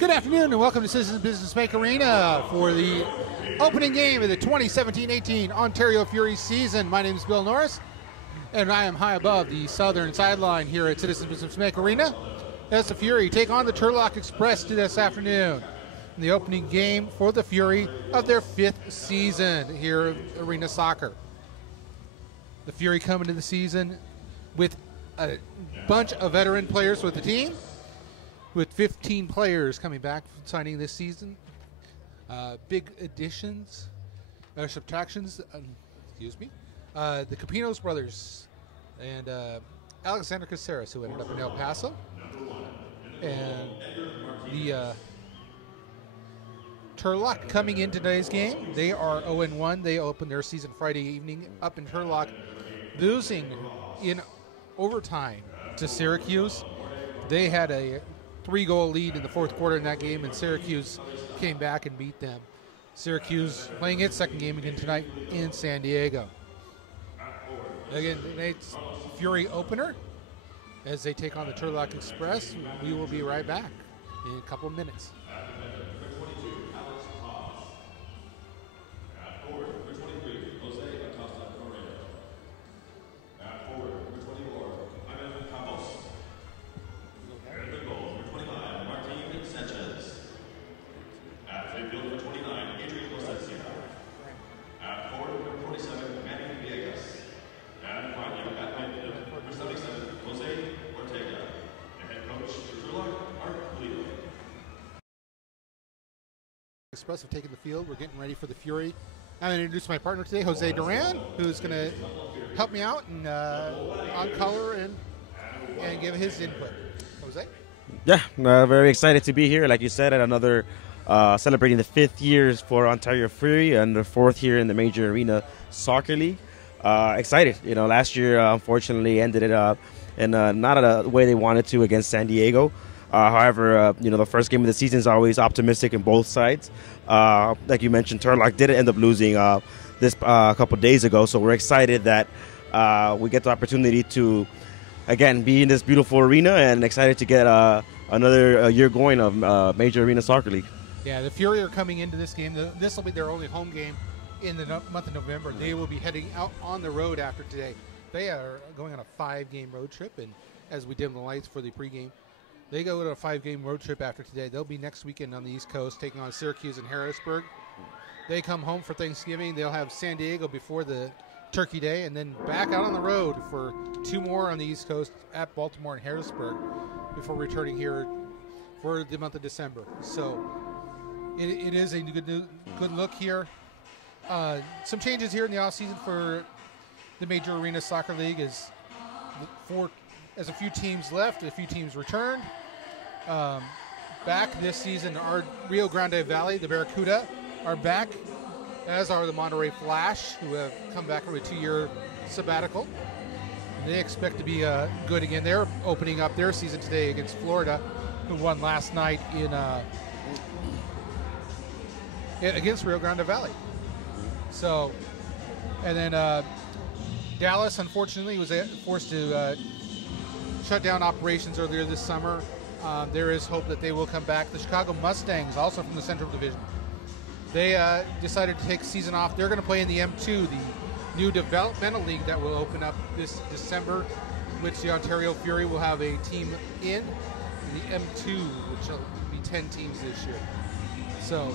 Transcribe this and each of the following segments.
Good afternoon and welcome to Citizens Business Bank Arena for the opening game of the 2017-18 Ontario Fury season. My name is Bill Norris and I am high above the southern sideline here at Citizens Business Bank Arena as the Fury take on the Turlock Express this afternoon in the opening game for the Fury of their 5th season here at Arena Soccer. The Fury come into the season with a bunch of veteran players with the team, with 15 players coming back signing this season. Big additions, or subtractions, the Capinos brothers and Alexander Caceres, who ended up in El Paso. And the Turlock coming in today's game. They are 0-1. They opened their season Friday evening up in Turlock, losing in overtime to Syracuse. They had a 3-goal lead in the fourth quarter in that game, and Syracuse came back and beat them. Syracuse playing its second game again tonight in San Diego. Again, tonight's Fury opener as they take on the Turlock Express. We will be right back in a couple of minutes. Express have taken the field. We're getting ready for the Fury. I'm going to introduce my partner today, Jose Duran, who's going to help me out and on color and give his input. Jose? Yeah, very excited to be here. Like you said, at another celebrating the 5th years for Ontario Fury and the 4th year in the Major Arena Soccer League. Excited. You know, last year unfortunately ended it up in not a way they wanted to against San Diego. However, you know, the first game of the season is always optimistic in both sides. Like you mentioned, Turlock did end up losing this couple days ago, so we're excited that we get the opportunity to, again, be in this beautiful arena and excited to get another year going of Major Arena Soccer League. Yeah, the Fury are coming into this game. This will be their only home game in the month of November. They will be heading out on the road after today. They are going on a 5-game road trip, and as we dim the lights for the pregame, they go to a 5-game road trip after today. They'll be next weekend on the East Coast, taking on Syracuse and Harrisburg. They come home for Thanksgiving. They'll have San Diego before the Turkey Day, and then back out on the road for 2 more on the East Coast at Baltimore and Harrisburg before returning here for the month of December. So it is a good look here. Some changes here in the offseason for the Major Arena Soccer League as a few teams left, a few teams returned. Back this season are Rio Grande Valley, the Barracuda, are back, as are the Monterey Flash, who have come back from a 2-year sabbatical. And they expect to be good again. They're opening up their season today against Florida, who won last night against Rio Grande Valley. So, and then Dallas, unfortunately, was forced to shut down operations earlier this summer. There is hope that they will come back. The Chicago Mustangs, also from the Central Division, they decided to take a season off. They're going to play in the M2, the new developmental league that will open up this December, which the Ontario Fury will have a team in the M2, which will be 10 teams this year. So,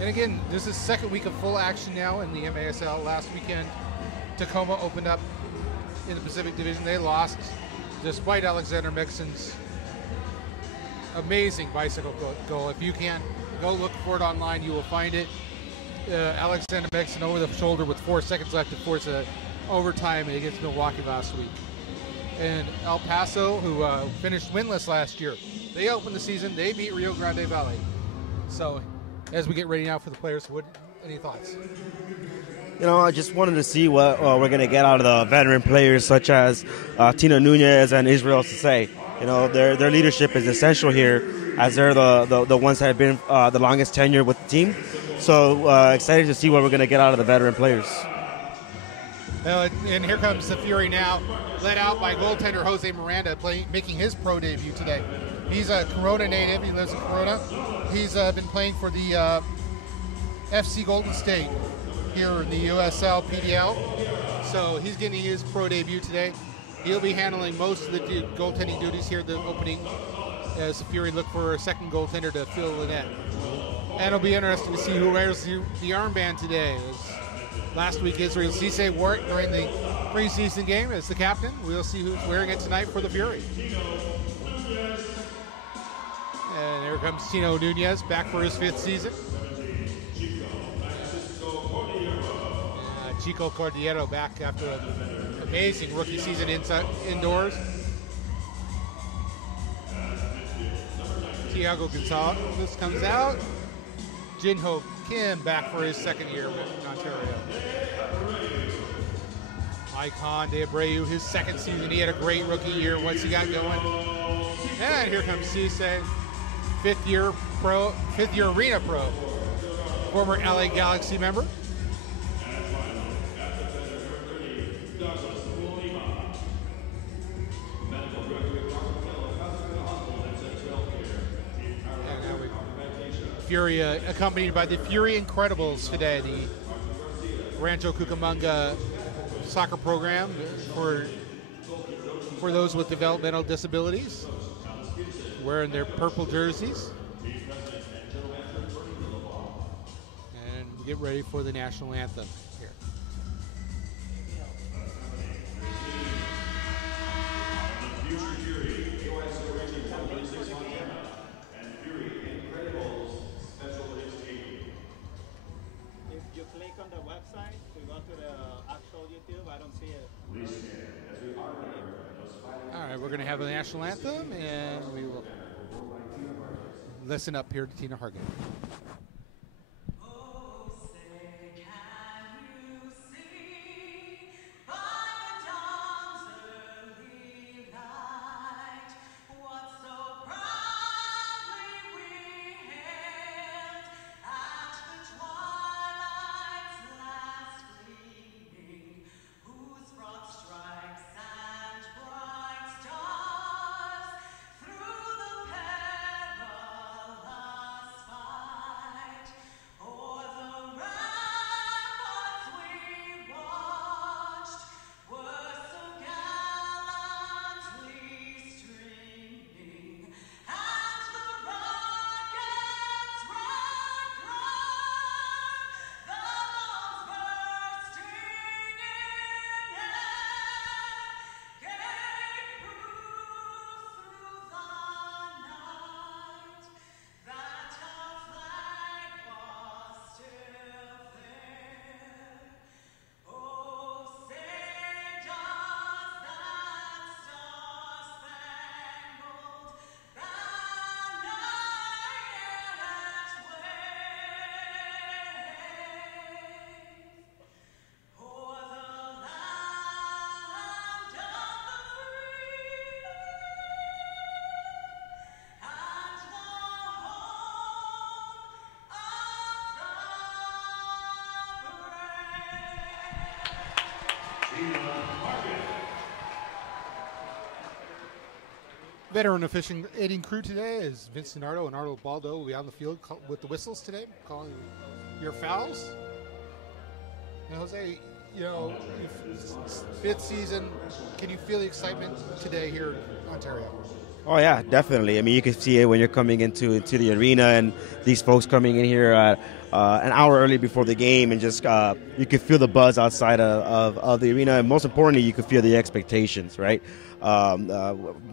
and again, this is second week of full action now in the MASL. Last weekend, Tacoma opened up in the Pacific Division. They lost despite Alexander Mixon's amazing bicycle goal. If you can go look for it online, you will find it. Alexander Mixon over the shoulder with 4 seconds left to force an overtime against Milwaukee last week. And El Paso, who finished winless last year, they opened the season. They beat Rio Grande Valley. So as we get ready now for the players, any thoughts? You know, I just wanted to see what we're going to get out of the veteran players such as Tino Nuñez and Djibril Cissé. You know, their leadership is essential here as they're the ones that have been the longest tenure with the team. So excited to see what we're going to get out of the veteran players. Well, and here comes the Fury now, led out by goaltender Jose Miranda, making his pro debut today. He's a Corona native. He lives in Corona. He's been playing for the FC Golden State here in the USL PDL. So he's getting his pro debut today. He'll be handling most of the goaltending duties here at the opening as the Fury look for a second goaltender to fill the net. And it'll be interesting to see who wears the armband today. Last week, Djibril Cissé wore it during the preseason game as the captain. We'll see who's wearing it tonight for the Fury. And here comes Tino Nuñez back for his 5th season. Chico Cordillero back after an amazing rookie season indoors. Thiago Alcântara comes out. Jinho Kim back for his 2nd year in Ontario. Icon de Abreu, his 2nd season. He had a great rookie year once he got going. And here comes Cissé, 5th year Arena Pro, former LA Galaxy member. Fury accompanied by the Fury Incredibles today, the Rancho Cucamonga soccer program for those with developmental disabilities, wearing their purple jerseys. And get ready for the national anthem here. All right, we're going to have a national anthem, and we will listen up here to Tina Hargan. Veteran officiating crew today is Vincent Nardo and Arnold Baldo will be on the field with the whistles today, calling your fouls. And Jose, you know, 5th season, can you feel the excitement today here in Ontario? Oh yeah, definitely. I mean, you can see it when you're coming into the arena, and these folks coming in here an hour early before the game, and just you can feel the buzz outside of the arena, and most importantly, you can feel the expectations, right?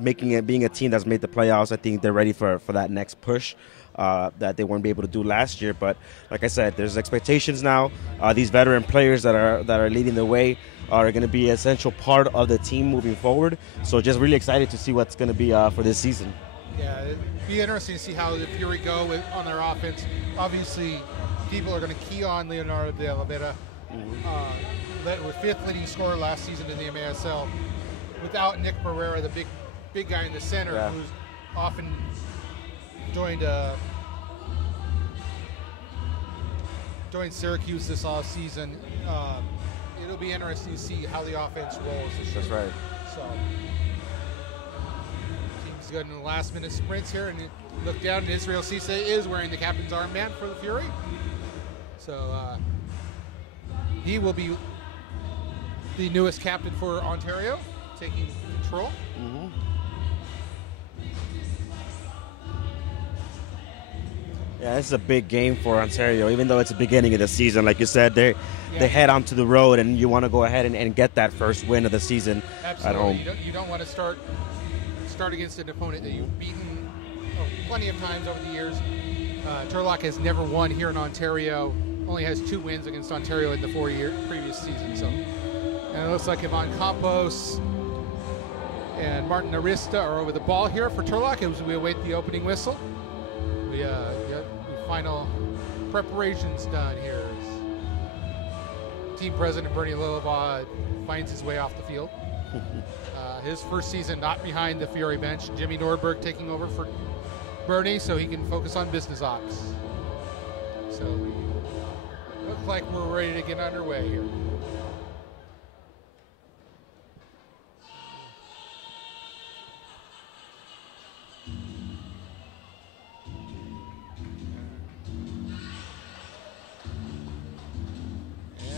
Being a team that's made the playoffs, I think they're ready for that next push that they weren't able to do last year. But like I said, there's expectations now. These veteran players that are leading the way are going to be an essential part of the team moving forward. So just really excited to see what's going to be for this season. Yeah, it'd be interesting to see how the Fury go on their offense. Obviously, people are going to key on Leonardo de Oliveira, with 5th leading scorer last season in the MASL. Without Nick Pereira, the big guy in the center, who's often joined Syracuse this off season. It'll be interesting to see how the offense rolls this year. That's right. So teams good in the last-minute sprints here, and look down, and Djibril Cissé is wearing the captain's armband for the Fury. So he will be the newest captain for Ontario, taking control. Mm-hmm. Yeah, this is a big game for Ontario, even though it's the beginning of the season. Like you said, they head onto the road, and you want to go ahead and get that first win of the season. Absolutely. At home. You don't want to start against an opponent that you've beaten plenty of times over the years. Turlock has never won here in Ontario. Only has 2 wins against Ontario in the 4-year previous season. So, and it looks like Ivan Campos and Martin Arista are over the ball here for Turlock as we await the opening whistle. We get the final preparations done here. Team president Bernie Lillivaugh finds his way off the field. His first season not behind the Fury bench. Jimmy Norberg taking over for Bernie so he can focus on business ops. So we look like we're ready to get underway here.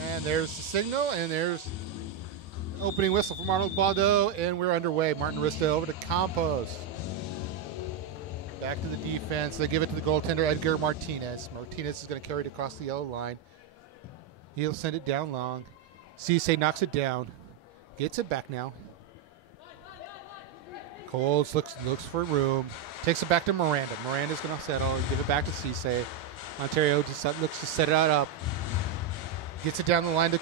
And there's the signal, and there's opening whistle from Arnold Baldo, and we're underway. Martin Arista over to Campos. Back to the defense. They give it to the goaltender, Edgar Martinez. Martinez is going to carry it across the yellow line. He'll send it down long. Cissé knocks it down. Gets it back now. Coles looks for room. Takes it back to Miranda. Miranda's going to settle and give it back to Cissé. Ontario just looks to set it up. Gets it down the line to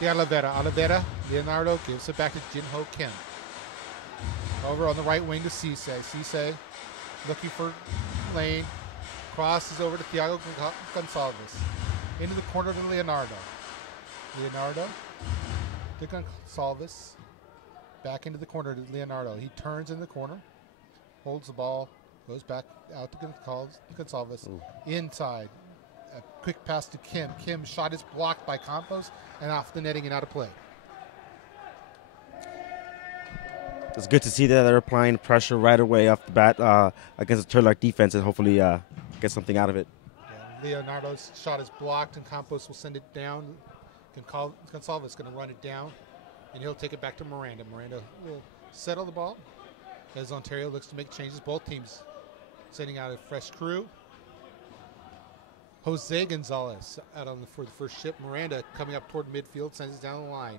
De Oliveira. Leonardo gives it back to Jinho Kim. Over on the right wing to Cissé. Cissé looking for lane. Crosses over to Thiago González. Into the corner to Leonardo. Leonardo to González. Back into the corner to Leonardo. He turns in the corner. Holds the ball. Goes back out to González. Ooh. Inside. A quick pass to Kim. Kim's shot is blocked by Campos and off the netting and out of play. It's good to see that they're applying pressure right away off the bat against the Turlock defense and hopefully get something out of it. Yeah, Leonardo's shot is blocked and Campos will send it down. González is going to run it down and he'll take it back to Miranda. Miranda will settle the ball as Ontario looks to make changes. Both teams sending out a fresh crew. Jose González out for the first ship. Miranda coming up toward midfield, sends it down the line.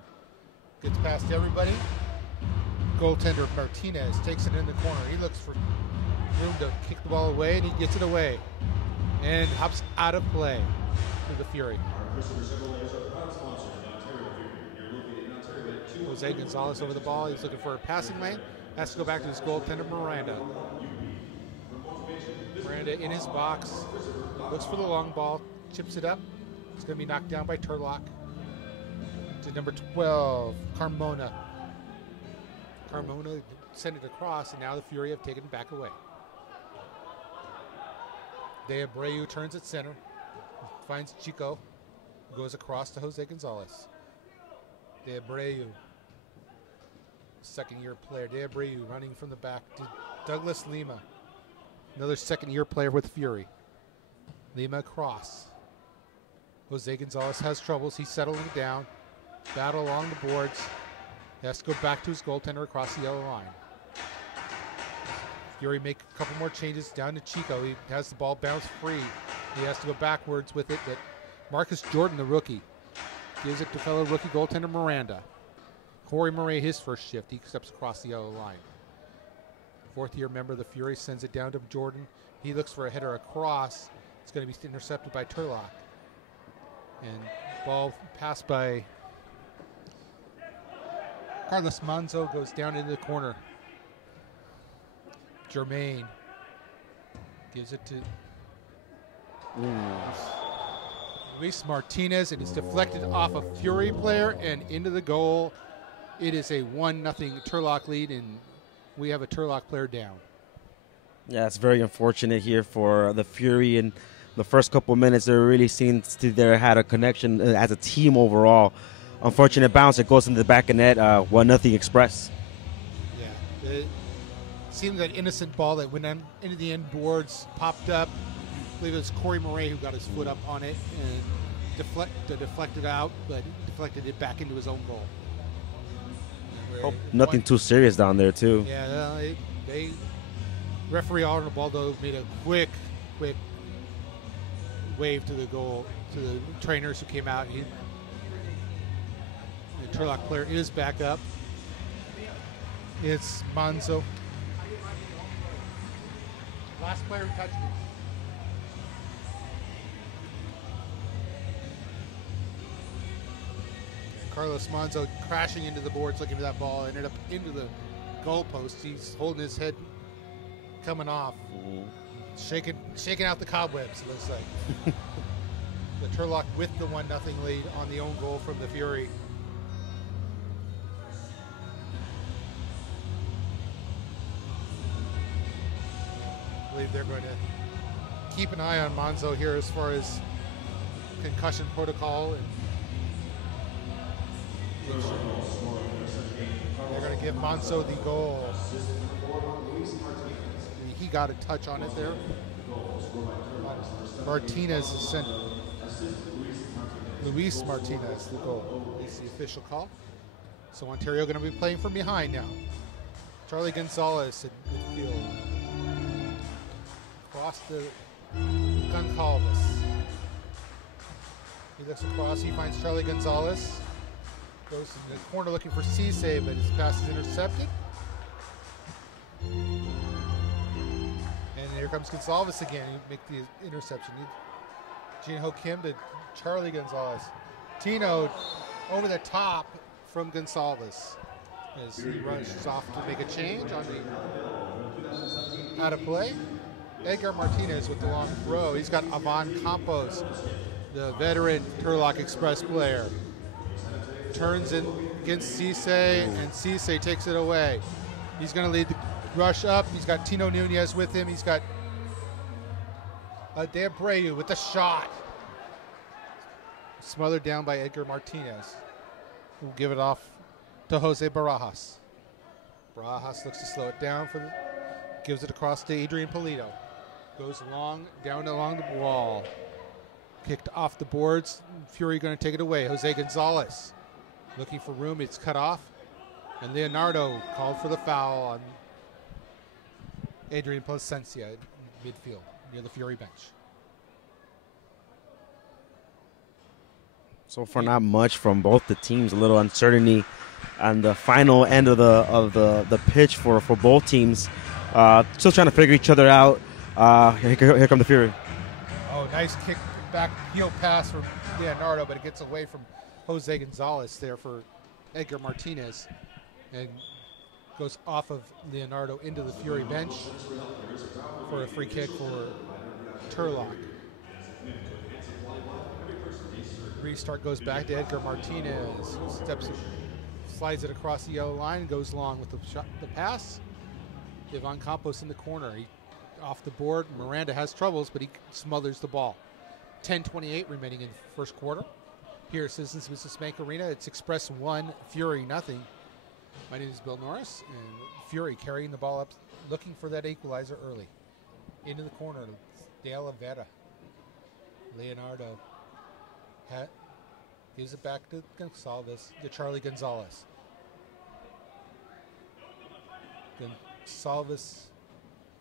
Gets past everybody. Goaltender Martinez takes it in the corner. He looks for room to kick the ball away, and he gets it away. And hops out of play to the Fury. Jose González over the ball. He's looking for a passing lane. Has to go back to his goaltender, Miranda. Miranda in his box. Looks for the long ball. Chips it up. It's going to be knocked down by Turlock. To number 12, Carmona. Carmona sent it across, and now the Fury have taken it back away. De Abreu turns at center. Finds Chico. Goes across to Jose González. De Abreu. Second-year player. De Abreu running from the back to Douglas Lima. Another second-year player with Fury. Lima across. Jose González has troubles. He's settling down. Battle along the boards. He has to go back to his goaltender across the yellow line. Fury make a couple more changes down to Chico. He has the ball bounce free. He has to go backwards with it. But Marcus Jordan, the rookie, gives it to fellow rookie goaltender Miranda. Corey Murray, his first shift. He steps across the yellow line. Fourth-year member of the Fury sends it down to Jordan. He looks for a header across. It's going to be intercepted by Turlock. And ball passed by Carlos Manzo goes down into the corner. Germain gives it to Luis Martinez, and it's deflected off a Fury player and into the goal. It is a 1-0 Turlock lead, and we have a Turlock player down. Yeah, it's very unfortunate here for the Fury. In the first couple of minutes, there really seems to there had a connection as a team overall. Unfortunate bounce. It goes into the back of net. 1-0 Express. Yeah. seemed that innocent ball that went into the end boards, popped up. I believe it was Corey Murray who got his foot up on it and deflected out, but deflected it back into his own goal. Hope nothing too serious down there, too. Yeah, they referee Arnaldo made a quick wave to the goal, to the trainers who came out. The Turlock player is back up. It's Manzo. Last player who touched it. Carlos Manzo crashing into the boards looking for that ball, ended up into the goalpost. He's holding his head coming off, shaking out the cobwebs, it looks like. The Turlock with the 1-0 lead on the own goal from the Fury. I believe they're going to keep an eye on Manzo here as far as concussion protocol. And they're going to give Manzo the goal. He got a touch on it there. Martinez is sent. Luis Martinez, the goal, is the official call. So Ontario going to be playing from behind now. Charlie González at midfield. Across the González. He looks across, he finds Charlie González. Goes in the corner looking for Cissé, but his pass is intercepted. And here comes González again. He make the interception. Jin Ho Kim to Charlie González. Tino over the top from González as he rushes off to make a change on the out of play. Edgar Martinez with the long throw. He's got Ivan Campos, the veteran Turlock Express player. Turns in against Cissé, and Cissé takes it away. He's going to lead the rush up. He's got Tino Nuñez with him. He's got De Abreu with the shot. Smothered down by Edgar Martinez, who will give it off to Jose Barajas. Barajas looks to slow it down, gives it across to Adrian Polito. Goes down along the wall. Kicked off the boards. Fury going to take it away. Jose González looking for room. It's cut off. And Leonardo called for the foul on Adrian Plasencia in midfield near the Fury bench. So far, not much from both the teams. A little uncertainty on the final end of the pitch for both teams. Still trying to figure each other out. Here come the Fury. Oh, nice kick back heel pass from Leonardo, but it gets away from Jose González there for Edgar Martinez and goes off of Leonardo into the Fury bench for a free kick for Turlock. Restart goes back to Edgar Martinez, who slides it across the yellow line, goes long with the pass. Ivan Campos in the corner. He off the board. Miranda has troubles, but he smothers the ball. 10:28 remaining in the first quarter. Here at Citizens Business Bank Arena, it's Express 1, Fury nothing. My name is Bill Norris, and Fury carrying the ball up, looking for that equalizer early. Into the corner, De Oliveira. Leonardo gives it back to González, to Charlie González. González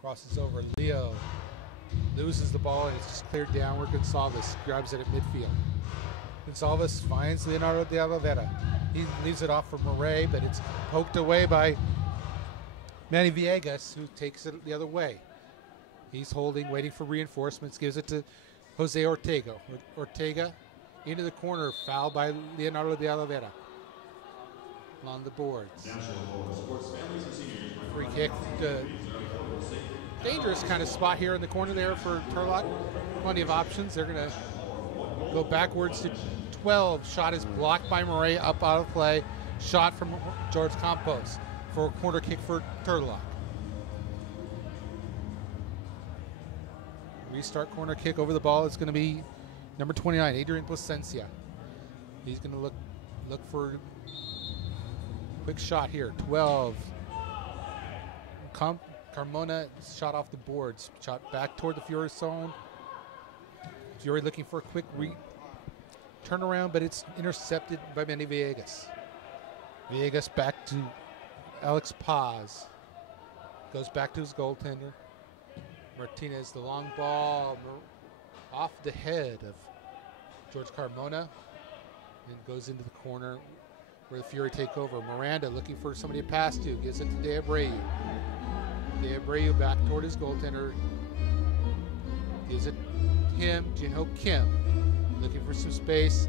crosses over. Leo loses the ball, and it's just cleared downward. González grabs it at midfield. González finds Leonardo de Oliveira. He leaves it off for Murray, but it's poked away by Manny Villegas, who takes it the other way. He's holding, waiting for reinforcements, gives it to Jose Ortega. Ortega into the corner, fouled by Leonardo de Oliveira. On the boards. Free kick. Dangerous kind of spot here in the corner there for Turlock. Plenty of options. They're going to go backwards to 12. Shot is blocked by Murray, up out of play. Shot from George Campos for a corner kick for Turlock. Restart corner kick over the ball. It's going to be number 29, Adrian Plasencia. He's going to look for a quick shot here. 12. Carmona shot off the boards, shot back toward the Fury zone. Fury looking for a quick turnaround, but it's intercepted by Manny Villegas. Villegas back to Alex Paz. Goes back to his goaltender. Martinez, the long ball off the head of George Carmona. And goes into the corner where the Fury take over. Miranda looking for somebody to pass to. Gives it to De Abreu. De Abreu back toward his goaltender. Gives it to him, Jinho Kim. Looking for some space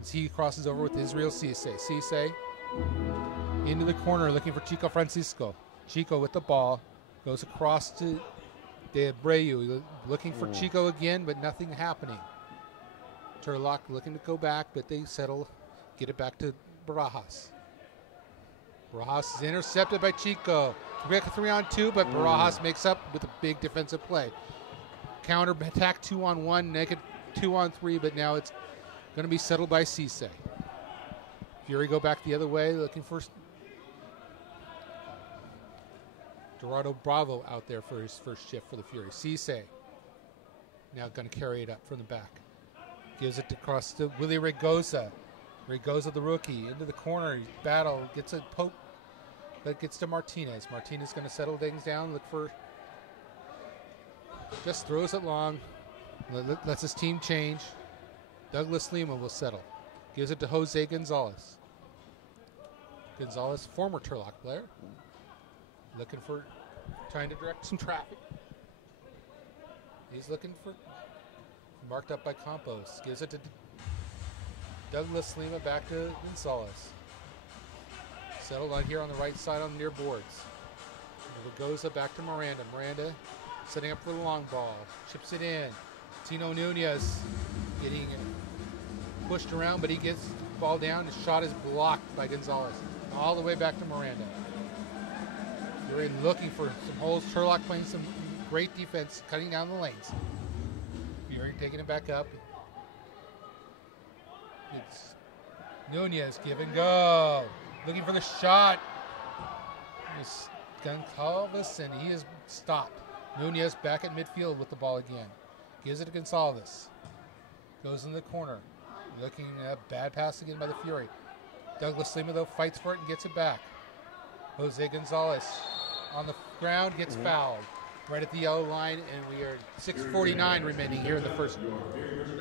as he crosses over with Djibril Cissé. Cissé into the corner looking for Chico Francisco. Chico with the ball. Goes across to De Abreu. Looking for Chico again, but nothing happening. Turlock looking to go back, but they settle. Get it back to Barajas. Barajas is intercepted by Chico. Quick 3-on-2, but Barajas makes up with a big defensive play. Counter attack 2-on-1, naked 2-on-3, but now it's going to be settled by Cissé. Fury go back the other way, looking for Gerardo Bravo out there for his first shift for the Fury. Cissé now going to carry it up from the back. Gives it across to Willie Regoza. Regoza, the rookie, into the corner. Battle, gets a poke, but gets to Martinez. Martinez going to settle things down, look for, just throws it long, lets his team change. Douglas Lima will settle. Gives it to Jose González. González, former Turlock player, looking for, trying to direct some traffic. He's looking for, marked up by Campos. Gives it to Douglas Lima, back to González. Settled on here on the right side on the near boards. Regoza back to Miranda. Miranda setting up for the long ball. Chips it in. Tino Nuñez getting pushed around, but he gets the ball down. His shot is blocked by González. All the way back to Miranda. Fury looking for some holes. Turlock playing some great defense, cutting down the lanes. Fury taking it back up. It's Nuñez, give and go. Looking for the shot. It's González, and he is stopped. Nuñez back at midfield with the ball again. Gives it to González. Goes in the corner. Looking at a bad pass again by the Fury. Douglas Lima, though, fights for it and gets it back. Jose González on the ground, gets fouled. Right at the yellow line, and we are 6:49 remaining here in the first.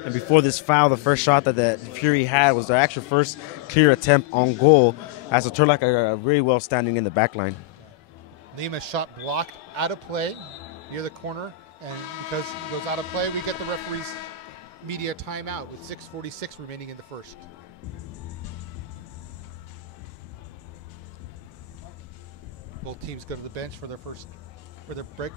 And before this foul, the first shot that the Fury had was their actual first clear attempt on goal, as the Turlock are very well standing in the back line. Lima's shot blocked out of play near the corner, and because it goes out of play, we get the referee's media timeout with 6:46 remaining in the first. Both teams go to the bench for their break.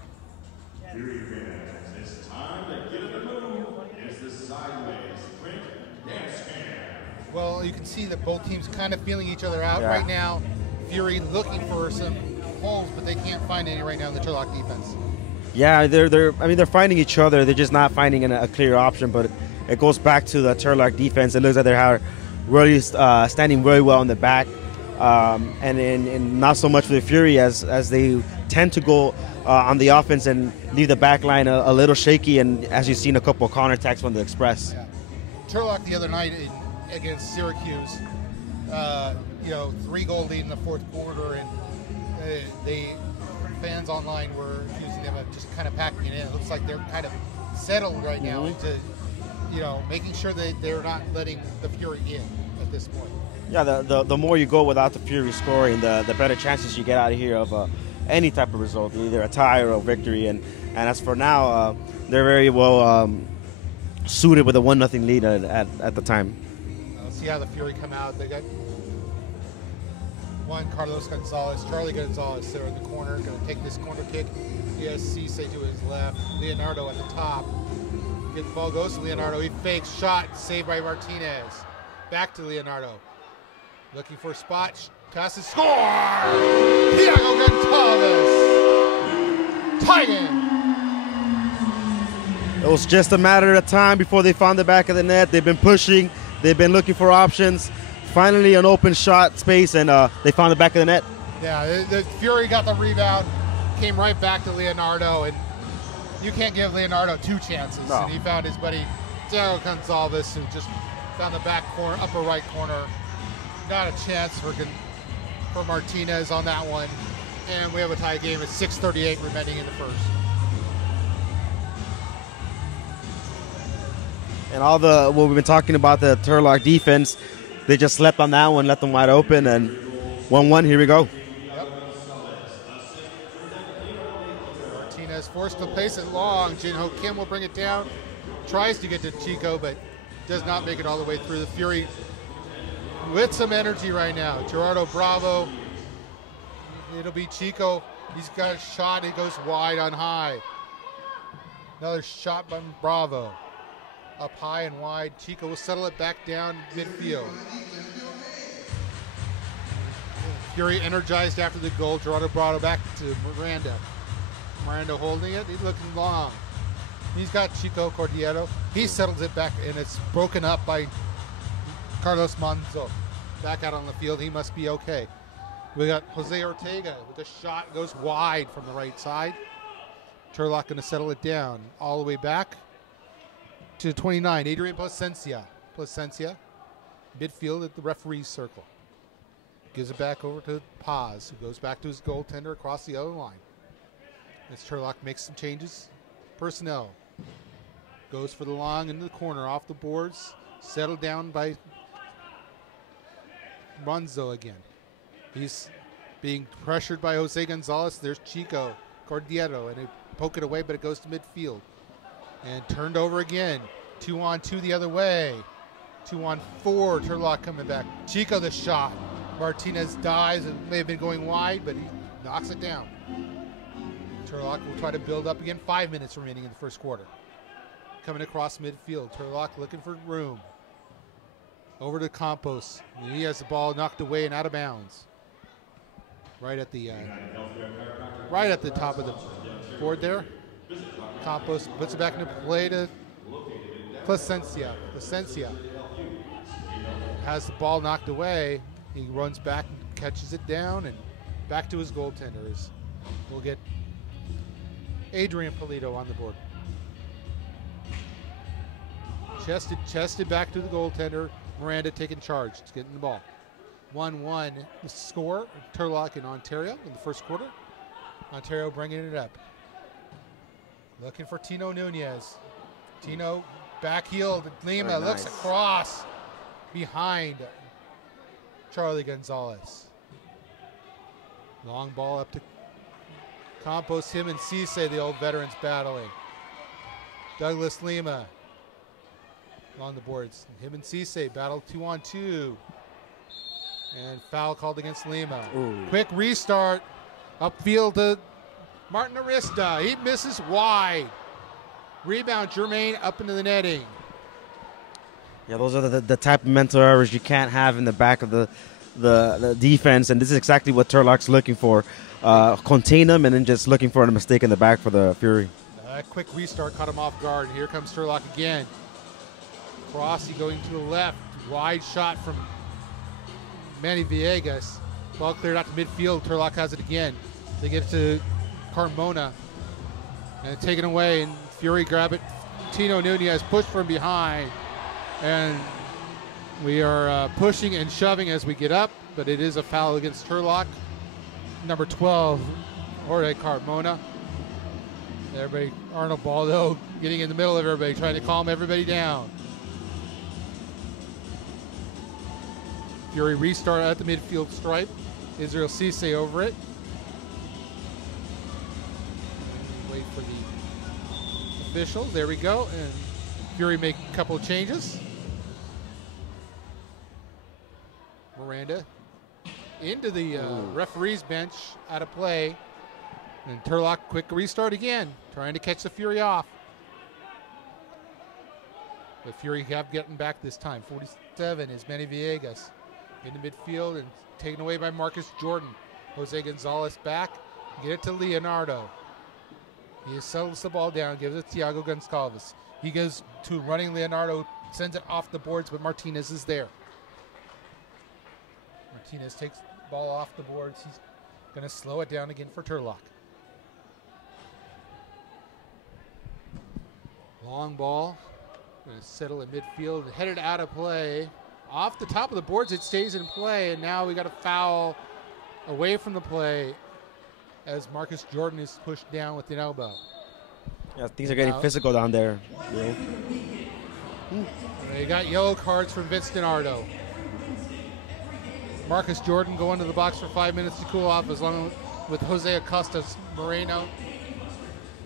Fury fans, it's time to get in the move. It's the sideways quick dance hand. Well, you can see that both teams kind of feeling each other out right now. Fury looking for some holes, but they can't find any right now in the Turlock defense. Yeah, they're finding each other. They're just not finding a clear option. But it goes back to the Turlock defense. It looks like they're really standing very well in the back, and not so much for the Fury as they tend to go on the offense and leave the back line a little shaky. And as you've seen, a couple of counterattacks from the Express. Yeah. Turlock the other night against Syracuse, 3-goal lead in the fourth quarter, and they fans online were accusing them of just kind of packing it in. It looks like they're kind of settled right now into, making sure that they're not letting the Fury in at this point. Yeah, the more you go without the Fury scoring, the better chances you get out of here of any type of result, either a tie or a victory. And as for now, they're very well suited with a 1-0 lead at the time. Let's see how the Fury come out. They got Carlos González, Charlie González there in the corner, going to take this corner kick. He has Cissé to his left, Leonardo at the top. Good ball goes to Leonardo. He fakes, shot, saved by Martinez. Back to Leonardo. Looking for a spot, passes, score! Thiago González! Tied in! It was just a matter of time before they found the back of the net. They've been pushing. They've been looking for options. Finally, an open shot space, and they found the back of the net. Yeah, the Fury got the rebound, came right back to Leonardo, and you can't give Leonardo 2 chances. No. And he found his buddy Thiago González, who just found the back corner, upper right corner. Not a chance for Martinez on that one. And we have a tie game at 6:38 remaining in the first. And all what we've been talking about, the Turlock defense, they just slept on that one, left them wide open, and 1-1, here we go. Yep. Martinez forced to place it long. Jin-Ho Kim will bring it down. Tries to get to Chico, but does not make it all the way through. The Fury with some energy right now. Gerardo Bravo. It'll be Chico. He's got a shot. It goes wide on high. Another shot by Bravo. Up high and wide. Chico will settle it back down midfield. Fury energized after the goal. Gerardo Bravo back to Miranda. Miranda holding it. He's looking long. He's got Chico Cordillero. He settles it back, and it's broken up by Carlos Manzo. Back out on the field. He must be okay. We got Jose Ortega with a shot. Goes wide from the right side. Turlock going to settle it down all the way back to 29. Adrian Plasencia. Midfield at the referee's circle. Gives it back over to Paz, who goes back to his goaltender across the other line. As Turlock makes some changes. Personnel. Goes for the long into the corner off the boards. Settled down by Manzo again. He's being pressured by Jose González. There's Chico Cordillero, and they poke it away, but it goes to midfield. And turned over again. 2-on-2 the other way. 2-on-4. Turlock coming back. Chico the shot. Martinez dives. It may have been going wide, but he knocks it down. Turlock will try to build up again. 5 minutes remaining in the first quarter. Coming across midfield. Turlock looking for room. Over to Campos. He has the ball knocked away and out of bounds. Right at the top of the board there. Campos puts it back into play to Plasencia. Plasencia has the ball knocked away. He runs back and catches it down and back to his goaltenders. We'll get Adrian Polito on the board. Chested back to the goaltender. Miranda taking charge. It's getting the ball. 1-1 the score. Turlock in Ontario in the first quarter. Ontario bringing it up. Looking for Tino Nuñez. Tino back heel to Lima. Very Looks nice. across behind Charlie González. Long ball up to Campos. Him and Cissé, the old veterans battling. Douglas Lima along the boards. Him and Cissé battle 2-on-2. And foul called against Lima. Ooh. Quick restart. Upfield to Martin Arista. He misses wide. Rebound, Jermaine up into the netting. Yeah, those are the type of mental errors you can't have in the back of the defense, and this is exactly what Turlock's looking for. Contain them and then just looking for a mistake in the back for the Fury. That quick restart caught him off guard. Here comes Turlock again. Crossy going to the left. Wide shot from Manny Villegas. Ball cleared out to midfield. Turlock has it again. They get it to Carmona. And taken away, and Fury grab it. Tino Nuñez pushed from behind. And we are pushing and shoving as we get up, but it is a foul against Turlock. Number 12, Jorge Carmona. Everybody, Arnold Baldo getting in the middle of everybody, trying to calm everybody down. Fury restart at the midfield stripe. Israel Cissé over it. Wait for the officials. There we go. And Fury make a couple of changes. Miranda into the referee's bench, out of play. And Turlock, quick restart again, trying to catch the Fury off. The Fury have getting back this time. 47 is Manny Villegas into midfield and taken away by Marcus Jordan. Jose González back, get it to Leonardo. He settles the ball down, gives it to Thiago Gonçalves. He goes to running Leonardo, sends it off the boards, but Martinez is there. Martinez takes the ball off the boards. He's going to slow it down again for Turlock. Long ball. Going to settle in midfield. Headed out of play. Off the top of the boards, it stays in play. And now we got a foul away from the play as Marcus Jordan is pushed down with an elbow. Yeah, things are getting physical down there. You know? They got yellow cards from Vince DiNardo. Marcus Jordan going to the box for 5 minutes to cool off, as long with Jose Acosta Moreno.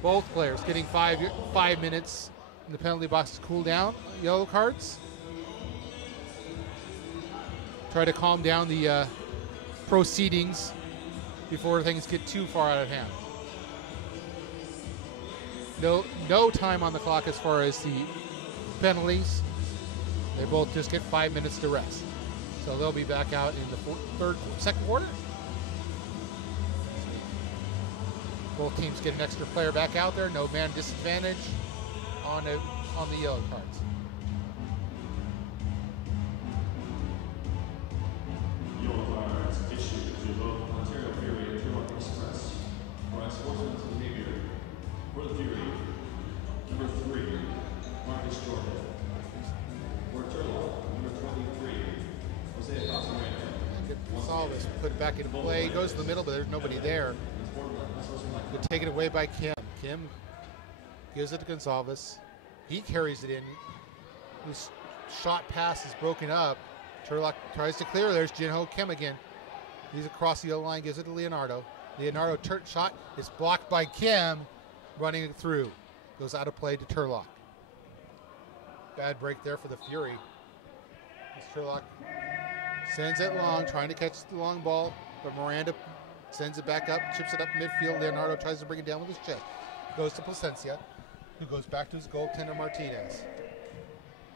Both players getting 5 minutes in the penalty box to cool down. Yellow cards. Try to calm down the proceedings before things get too far out of hand. No time on the clock as far as the penalties. They both just get 5 minutes to rest. So they'll be back out in the second quarter. Both teams get an extra player back out there. No man disadvantage on the yellow cards. Yellow cards issued to both Ontario Fury and Turlock Express for unsportsmanlike behavior. For the Fury, number 3, Marcus Jordan. For Turlock, number 23, Jose Acosta Moreno. González put it back into play. Goes to the middle, but there's nobody there. But taken away by Kim. Kim gives it to González. He carries it in. His shot pass is broken up. Turlock tries to clear. There's Jinho Kim again. He's across the yellow line, gives it to Leonardo. Leonardo shot is blocked by Kim, running it through. Goes out of play to Turlock. Bad break there for the Fury. As Turlock sends it long, trying to catch the long ball, but Miranda sends it back up, chips it up midfield. Leonardo tries to bring it down with his chest. Goes to Plasencia, who goes back to his goaltender Martinez.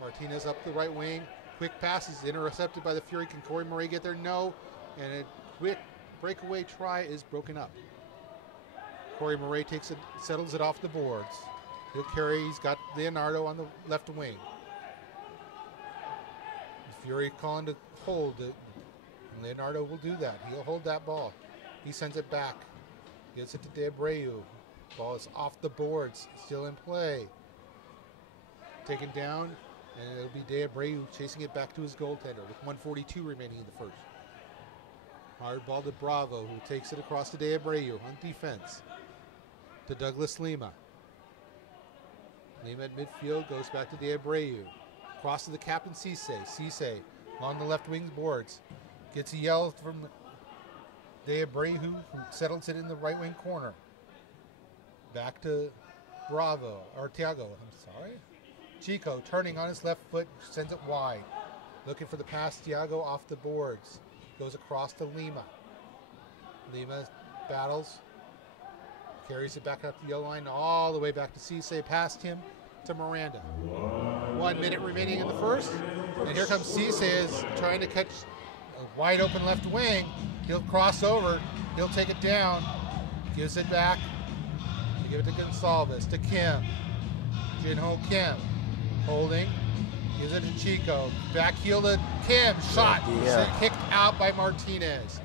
Martinez up the right wing. Quick pass is intercepted by the Fury. Can Corey Murray get there? No. And a quick breakaway try is broken up. Corey Murray takes it, settles it off the boards. He'll carry. He's got Leonardo on the left wing. The Fury calling to hold it. And Leonardo will do that. He'll hold that ball. He sends it back. Gives it to De Abreu. Ball is off the boards. Still in play. Taken down. And it'll be De Abreu chasing it back to his goaltender with 1:42 remaining in the first. Hard ball to Bravo, who takes it across to De Abreu on defense. To Douglas Lima. Lima at midfield, goes back to De Abreu. Cross to the captain, Cissé. Cissé on the left wing's boards. Gets a yell from De Abreu, who settles it in the right wing corner. Back to Bravo, or Thiago, I'm sorry. Chico turning on his left foot, sends it wide. Looking for the pass, Thiago off the boards. Goes across to Lima. Lima battles. Carries it back up the yellow line, all the way back to Cissé, past him to Miranda. 1 minute remaining in the first. And here comes Cissé, is trying to catch a wide open left wing. He'll cross over. He'll take it down. Gives it back. They give it to González, to Kim. Jinho Kim. Holding. Gives it to Chico. Back heel to Kim. Shot. Yeah. Kicked out by Martinez.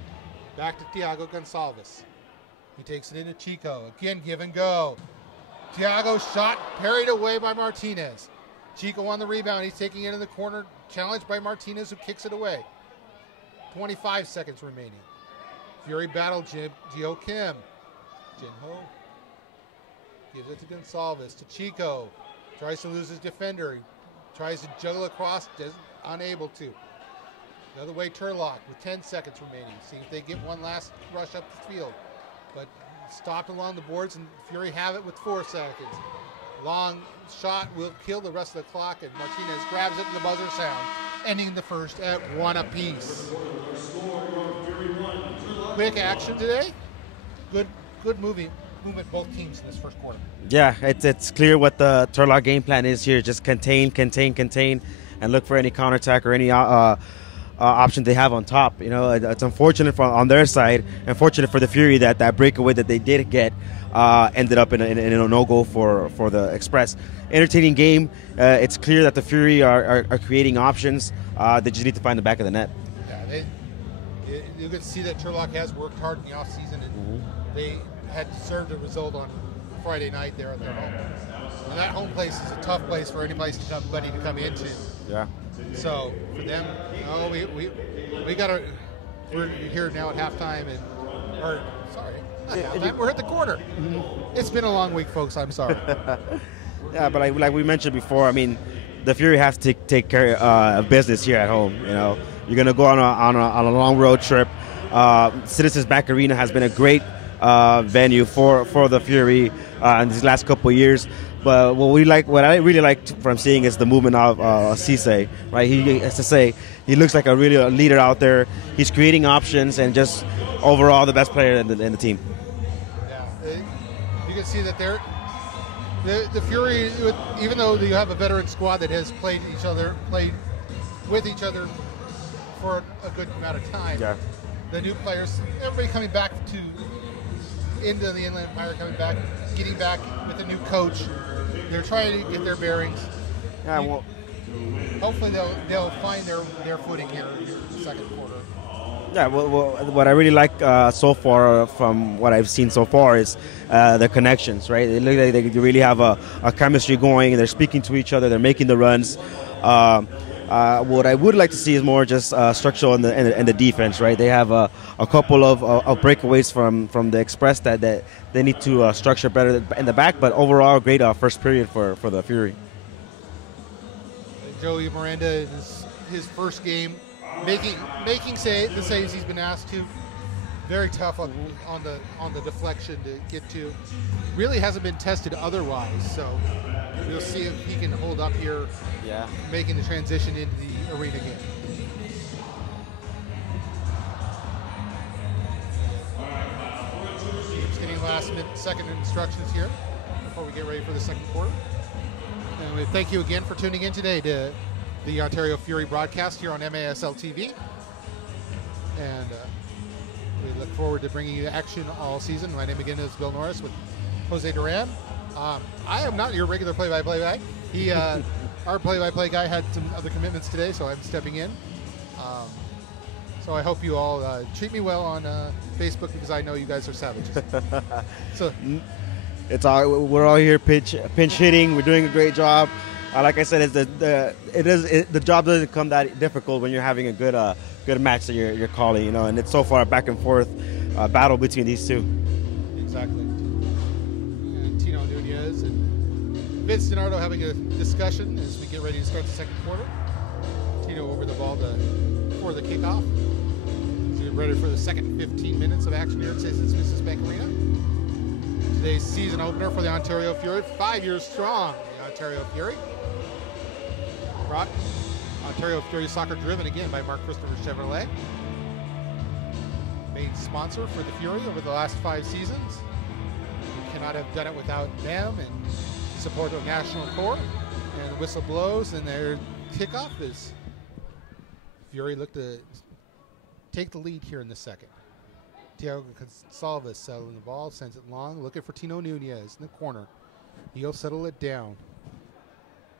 Back to Thiago González. He takes it into Chico. Again, give and go. Thiago shot, parried away by Martinez. Chico on the rebound. He's taking it in the corner. Challenged by Martinez, who kicks it away. 25 seconds remaining. Fury battle, Gio Kim. Jinho gives it to González, to Chico. Tries to lose his defender. He tries to juggle across, unable to. The other way, Turlock with 10 seconds remaining. See if they get one last rush up the field. But stopped along the boards, and Fury have it with 4 seconds. Long shot will kill the rest of the clock, and Martinez grabs it in the buzzer sound, ending the first at 1 apiece. Quick action today. Good movement both teams in this first quarter. Yeah, it's clear what the Turlock game plan is here. Just contain, and look for any counterattack or any option they have on top. You know, it's unfortunate on their side. Unfortunate for the Fury that breakaway that they did get ended up in a no-go for the Express. Entertaining game. It's clear that the Fury are creating options. They just need to find the back of the net. Yeah, you can see that Turlock has worked hard in the offseason, and they had served a result on Friday night there at their home. And that home place is a tough place for anybody to come into. Yeah. So for them, we got to. We're here now at halftime, we're at the quarter. Mm-hmm. It's been a long week, folks. I'm sorry. Yeah, but like we mentioned before, I mean, the Fury has to take care of business here at home. You know, you're gonna go on a long road trip. Citizens Bank Arena has been a great venue for the Fury in these last couple of years. But what I really liked from seeing is the movement of Cissé, right? He has to say he looks like a leader out there. He's creating options and just overall the best player in the team. Yeah, you can see that the Fury, even though you have a veteran squad that has played with each other for a good amount of time. Yeah. The new players, everybody coming back into the Inland Empire, getting back with a new coach. They're trying to get their bearings. Yeah, well, hopefully they'll find their footing here in the second quarter. Yeah, well, what I really like so far from what I've seen so far is the connections, right? They look like they really have a chemistry going, and they're speaking to each other, they're making the runs. What I would like to see is more just structural in the defense, right? They have a couple of breakaways from the Express that they need to structure better in the back, but overall, great first period for the Fury. Joey Miranda, his first game, making the saves he's been asked to. Very tough on the deflection to get to. Really hasn't been tested otherwise, so we'll see if he can hold up here. Yeah, making the transition into the arena game. Just getting second instructions here before we get ready for the second quarter. And we thank you again for tuning in today to the Ontario Fury broadcast here on MASL TV. And we look forward to bringing you action all season. My name again is Bill Norris with Jose Duran. I am not your regular play-by-play guy. He, our play-by-play guy had some other commitments today, so I'm stepping in. So I hope you all treat me well on Facebook, because I know you guys are savages. So we're all here pinch hitting. We're doing a great job. Like I said, the job doesn't come that difficult when you're having a good match that you're calling, you know. And it's so far a back and forth battle between these two. Exactly. And Tino Nuñez and Vince DiNardo having a discussion as we get ready to start the second quarter. Tino over the ball for the kickoff. So we're ready for the second 15 minutes of action here at Citizens Bank Arena. Today's season opener for the Ontario Fury, 5 years strong, the Ontario Fury. Brought Ontario Fury soccer driven again by Mark Christopher Chevrolet. Main sponsor for the Fury over the last 5 seasons. We cannot have done it without them and support of National Corps. And the whistle blows, and their kickoff is Fury look to take the lead here in the second. Thiago González settling the ball, sends it long, looking for Tino Nuñez in the corner. He'll settle it down.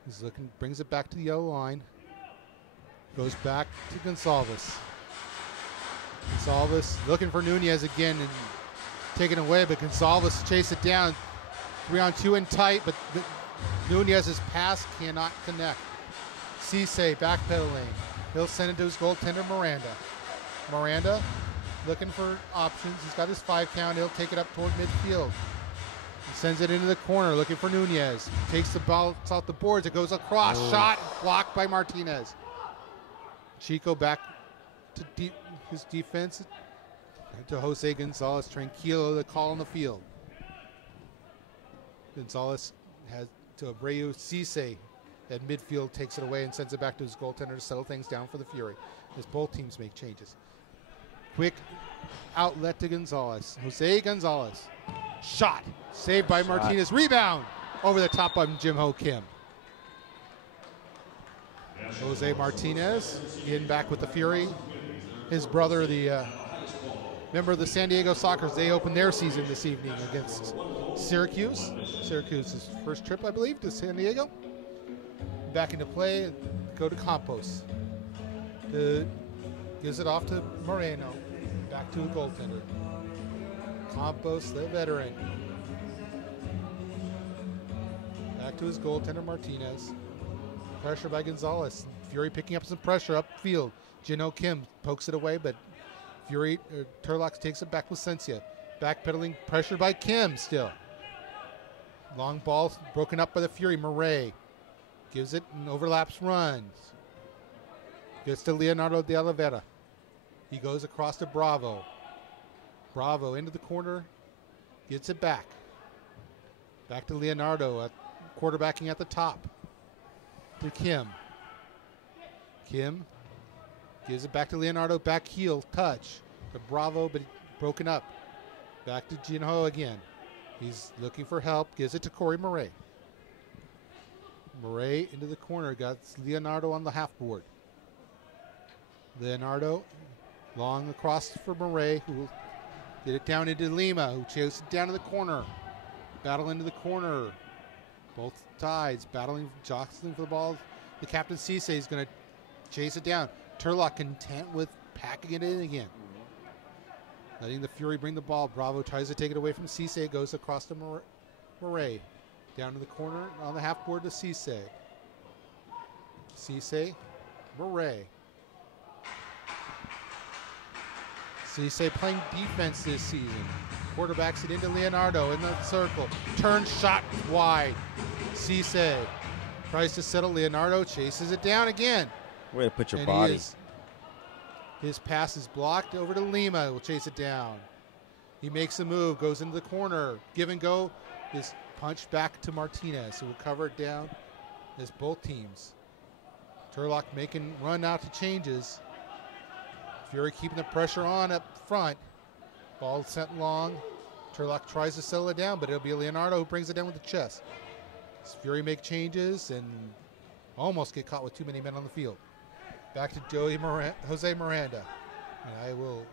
He's looking, brings it back to the yellow line. Goes back to González. González looking for Nuñez again and taken away, but González chase it down. 3-on-2 and tight, but Nuñez's pass cannot connect. Cissé backpedaling. He'll send it to his goaltender, Miranda. Miranda looking for options. He's got his 5 count. He'll take it up toward midfield. He sends it into the corner, looking for Nuñez. Takes the ball, it's out the boards. It goes across. Oh. Shot blocked by Martinez. Chico back to his defense, to Jose González. Tranquilo, the call on the field. González has to Abreu. Cissé at midfield takes it away and sends it back to his goaltender to settle things down for the Fury as both teams make changes. Quick outlet to González. Jose González. Shot. Saved by Martinez. Rebound over the top by Jim Ho Kim. Jose Martinez getting back with the Fury. His brother, the member of the San Diego Sockers, they opened their season this evening against Syracuse. Syracuse's first trip, I believe, to San Diego. Back into play, go to Campos. Gives it off to Moreno. Back to the goaltender. Campos, the veteran. Back to his goaltender, Martinez. Pressure by González. Fury picking up some pressure upfield. Jin-Ho Kim pokes it away, but Turlock takes it back with Sensia. Backpedaling, pressure by Kim still. Long ball broken up by the Fury. Murray gives it and overlaps, runs. Gets to Leonardo de Oliveira. He goes across to Bravo. Bravo into the corner. Gets it back. Back to Leonardo, quarterbacking at the top. To Kim. Kim gives it back to Leonardo, back heel, touch. To Bravo, but broken up. Back to Jin-Ho again. He's looking for help, gives it to Corey Murray. Murray into the corner, got Leonardo on the half board. Leonardo, long across for Murray, who will get it down into Lima, who chases it down to the corner. Battle into the corner. Both sides battling, jostling for the ball. The captain Cissé is going to chase it down. Turlock content with packing it in again. Letting the Fury bring the ball. Bravo tries to take it away from Cissé. Goes across to Murray. Down to the corner on the half board to Cissé. Cissé, Murray. Cissé playing defense this season. Quarterbacks it into Leonardo in the circle. Turn shot wide. Cissé tries to settle. Leonardo chases it down again. Way to put your body. His pass is blocked over to Lima. Will chase it down. He makes a move, goes into the corner. Give and go is punched back to Martinez, who will cover it down as both teams. Turlock making run out to changes. Fury keeping the pressure on up front. Ball sent long. Turlock tries to settle it down, but it'll be Leonardo who brings it down with the chest. Fury make changes and almost get caught with too many men on the field. Back to Jose Miranda. And I will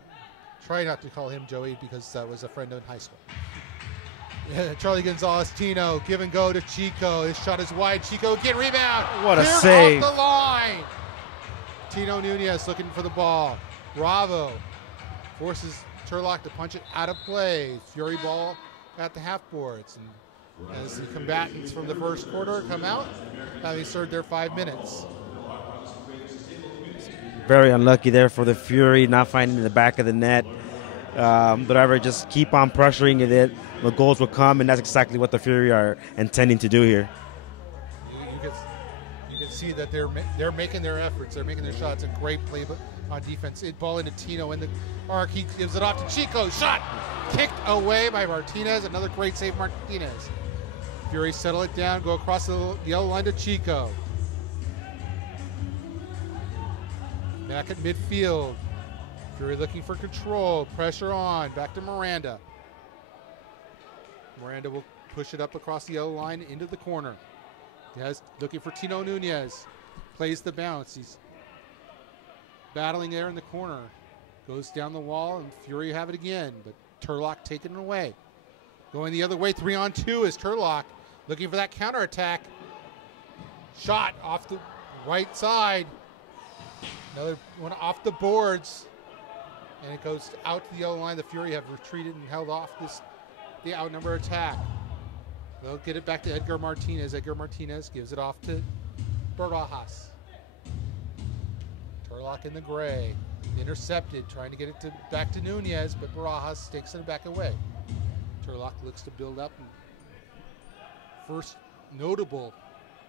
try not to call him Joey because that was a friend in high school. Yeah, Charlie González, Tino, give and go to Chico. His shot is wide. Chico again, rebound. What a save. Off the line. Tino Nuñez looking for the ball. Bravo forces Turlock to punch it out of play. Fury ball at the half boards. And as the combatants from the first quarter come out, having served their 5 minutes. Very unlucky there for the Fury, not finding the back of the net. Whatever, just keep on pressuring it. The goals will come, and that's exactly what the Fury are intending to do here. You can see that they're making their efforts. They're making their shots. A great play on defense. Ball into Tino in the arc. He gives it off to Chico. Shot kicked away by Martinez. Another great save, Martinez. Fury settle it down. Go across the yellow line to Chico. Back at midfield. Fury looking for control. Pressure on. Back to Miranda. Miranda will push it up across the yellow line into the corner. Looking for Tino Nuñez. Plays the bounce. He's battling there in the corner. Goes down the wall, and Fury have it again. But Turlock taking it away. Going the other way, 3-on-2 is Turlock. Looking for that counterattack. Shot off the right side. Another one off the boards. And it goes out to the yellow line. The Fury have retreated and held off the outnumber attack. They'll get it back to Edgar Martinez. Edgar Martinez gives it off to Barajas. Turlock in the gray. Intercepted, trying to get it back to Nuñez, but Barajas takes it back away. Turlock looks to build up. First notable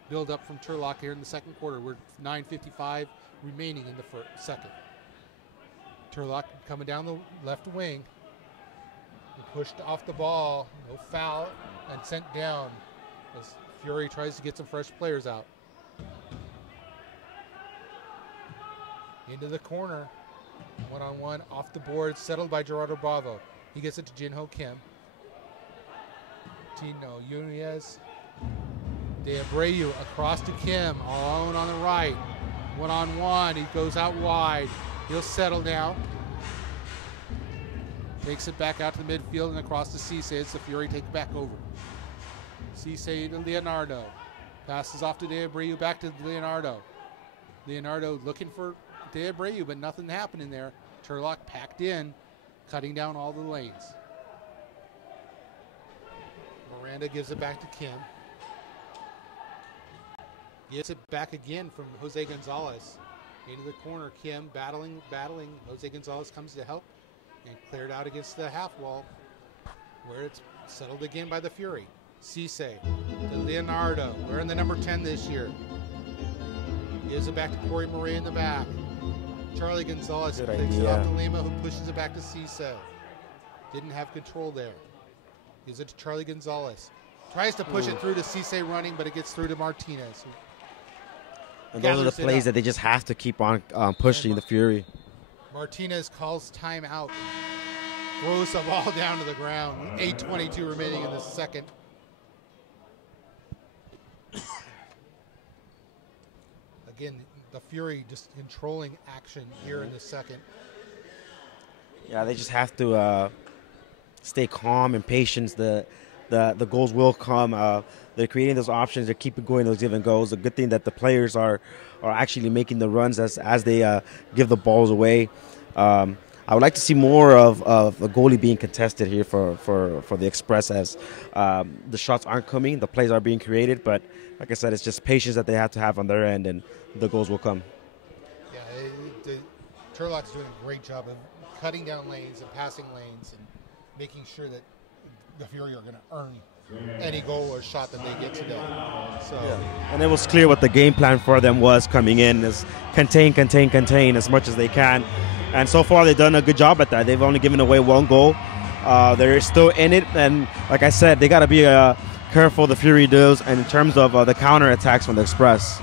build up from Turlock here in the second quarter. We're 9:55 remaining in the second. Turlock coming down the left wing. He pushed off the ball, no foul, and sent down as Fury tries to get some fresh players out. Into the corner, one-on-one, off the board, settled by Gerardo Bravo. He gets it to Jin-Ho Kim. Tino Nuñez. De Abreu across to Kim, alone on the right. One-on-one, he goes out wide. He'll settle down. Takes it back out to the midfield and across to Cissé as the Fury take it back over. Cissé to Leonardo. Passes off to De Abreu, back to Leonardo. Leonardo looking for De Abreu, but nothing happening there. Turlock packed in, cutting down all the lanes. Miranda gives it back to Kim. Gets it back again from Jose González. Into the corner, Kim battling. Jose González comes to help and cleared out against the half wall where it's settled again by the Fury. Cissé to Leonardo, wearing the number 10 this year. Gives it back to Corey Murray in the back. Charlie González picks it off to Lima, who pushes it back to Cissé. Didn't have control there. Gives it to Charlie González. Tries to push it through to Cissé running, but it gets through to Martinez. And those are the plays that they just have to keep on pushing the Fury. Martinez calls timeout. Throws the ball down to the ground. 8:22 remaining in the second. Again, the Fury just controlling action here in the second. Yeah, they just have to stay calm and patient. The goals will come. They're creating those options. They're keeping going those given goals. A good thing that the players are actually making the runs as they give the balls away. I would like to see more of the goalie being contested here for the Express, as the shots aren't coming, the plays are being created, but like I said, it's just patience that they have to have on their end, and the goals will come. Yeah, Turlock's doing a great job of cutting down lanes and passing lanes and making sure that the Fury are going to earn any goal or shot that they get today. So, and it was clear what the game plan for them was coming in, is contain as much as they can. And so far, they've done a good job at that. They've only given away one goal. They're still in it. And like I said, they got to be careful, the Fury does, and in terms of the counter attacks from the Express.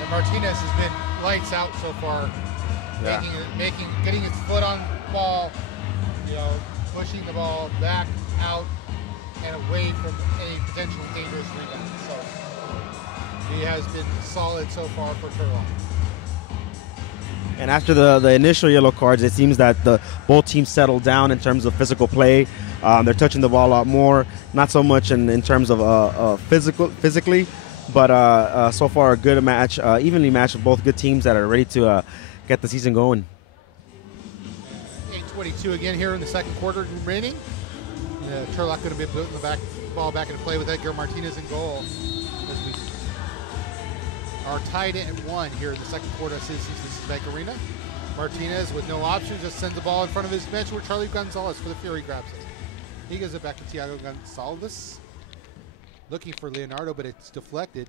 And Martinez has been lights out so far, getting his foot on the ball, pushing the ball back, out, and away from any potential dangerous rebound. So he has been solid so far for Turlock. And after the initial yellow cards, it seems that both teams settled down in terms of physical play. They're touching the ball a lot more, not so much in terms of physically, but so far a good match, evenly matched with both good teams that are ready to get the season going. 8:22 again here in the second quarter remaining. Turlock going to be putting the ball back into play with Edgar Martinez in goal. As we are tied at 1 here in the second quarter of Citizens Bank Arena. Martinez, with no options, just sends the ball in front of his bench where Charlie González for the Fury grabs it. He gives it back to Thiago González, looking for Leonardo, but it's deflected.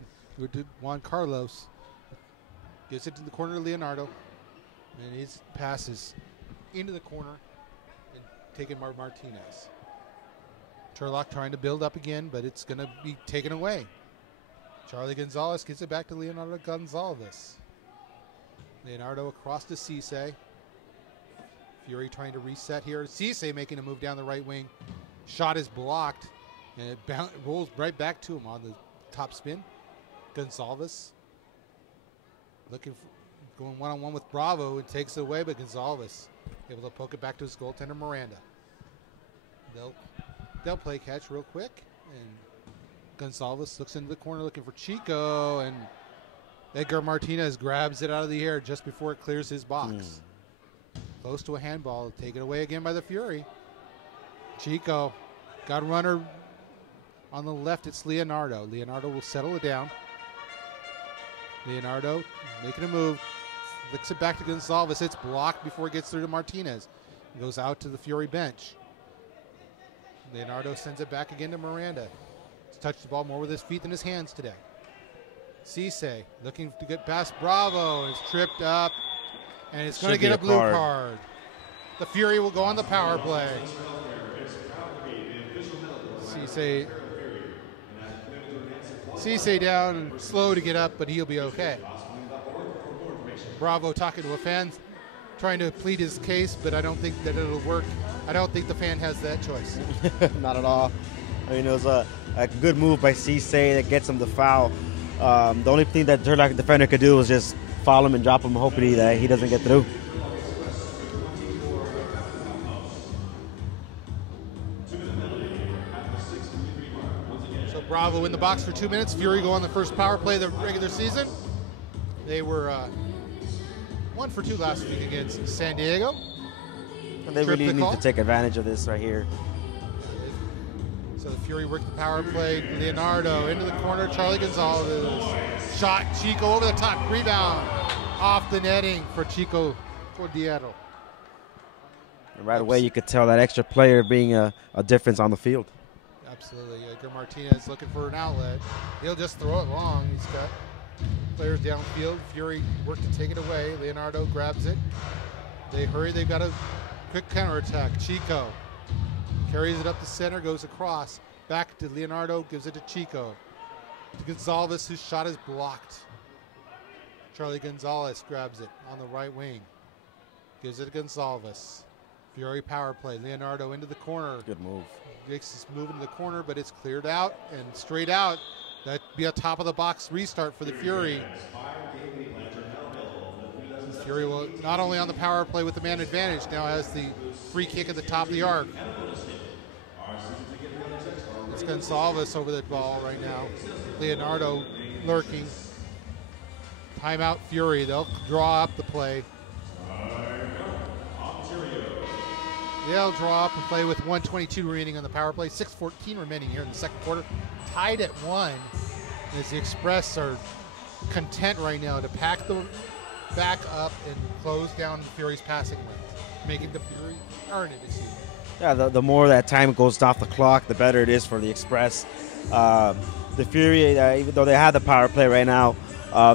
Juan Carlos gives it to the corner of Leonardo, and his passes into the corner and taken by Martinez. Turlock trying to build up again, but it's going to be taken away. Charlie González gives it back to Leonardo González. Leonardo across to Cissé. Fury trying to reset here. Cissé making a move down the right wing. Shot is blocked, and it rolls right back to him on the top spin. González going one-on-one with Bravo and takes it away, but González able to poke it back to his goaltender Miranda. They'll play catch real quick, and González looks into the corner looking for Chico, and Edgar Martinez grabs it out of the air just before it clears his box. Close to a handball, taken away again by the Fury. Chico got a runner on the left. It's Leonardo. Leonardo will settle it down. Leonardo making a move, flicks it back to González. It's blocked before it gets through to Martinez. It goes out to the Fury bench. Leonardo sends it back again to Miranda. He's touched the ball more with his feet than his hands today. Cissé looking to get past Bravo. Is tripped up, and it's going to get a blue card. The Fury will go on the power play. Cissé down, slow to get up, but he'll be okay. Bravo talking to a fan, trying to plead his case, but I don't think that it'll work. I don't think the fan has that choice. Not at all. I mean, it was a good move by Cissé that gets him the foul. The only thing that Turlock defender could do was just foul him and drop him, hoping that he doesn't get through. So Bravo in the box for 2 minutes. Fury go on the first power play of the regular season. They were 1 for 2 last week against San Diego. And they really need to take advantage of this right here. So the Fury worked the power play. Leonardo into the corner. Charlie González Shot, Chico over the top, rebound off the netting for Chico Cordero. Right away, you could tell that extra player being a difference on the field. Absolutely. Edgar Martinez looking for an outlet. He'll just throw it long. He's got players downfield. Fury worked to take it away. Leonardo grabs it. They hurry. They've got a quick counterattack. Chico carries it up the center, goes across. Back to Leonardo, gives it to Chico. To González, whose shot is blocked. Charlie González grabs it on the right wing. Gives it to González. Fury power play. Leonardo into the corner. Good move. Makes this move into the corner, but it's cleared out and straight out. That'd be a top of the box restart for the Fury. Fury will not only on the power play with the man advantage, now has the free kick at the top of the arc. It's González over the ball right now. Leonardo lurking. Timeout Fury. They'll draw up the play. They'll draw up and play with 1:22 remaining on the power play. 6:14 remaining here in the second quarter. Tied at 1 as the Express are content right now to pack the back up and close down the Fury's passing lane, making the Fury earn it this season. Yeah, the more that time goes off the clock, the better it is for the Express. The Fury, even though they have the power play right now,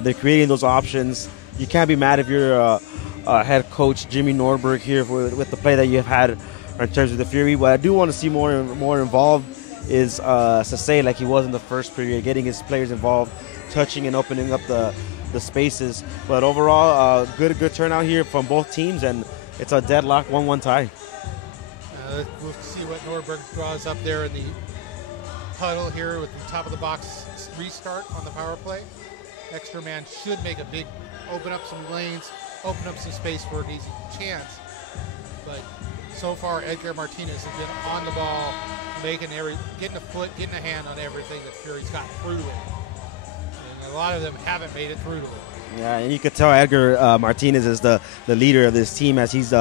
they're creating those options. You can't be mad if you're head coach Jimmy Norberg here with the play that you've had in terms of the Fury. What I do want to see more involved is Cissé, like he was in the first period, getting his players involved, touching and opening up the spaces. But overall, good turnout here from both teams, and it's a deadlock 1-1 tie. We'll see what Norberg draws up there in the huddle here with the top of the box restart on the power play. Extra man should make a big, open up some lanes, open up some space for an easy chance. But so far, Edgar Martinez has been on the ball, getting a foot, getting a hand on everything that Fury's got through to it. And a lot of them haven't made it through to it. Yeah, and you could tell Edgar Martinez is the leader of this team, as he's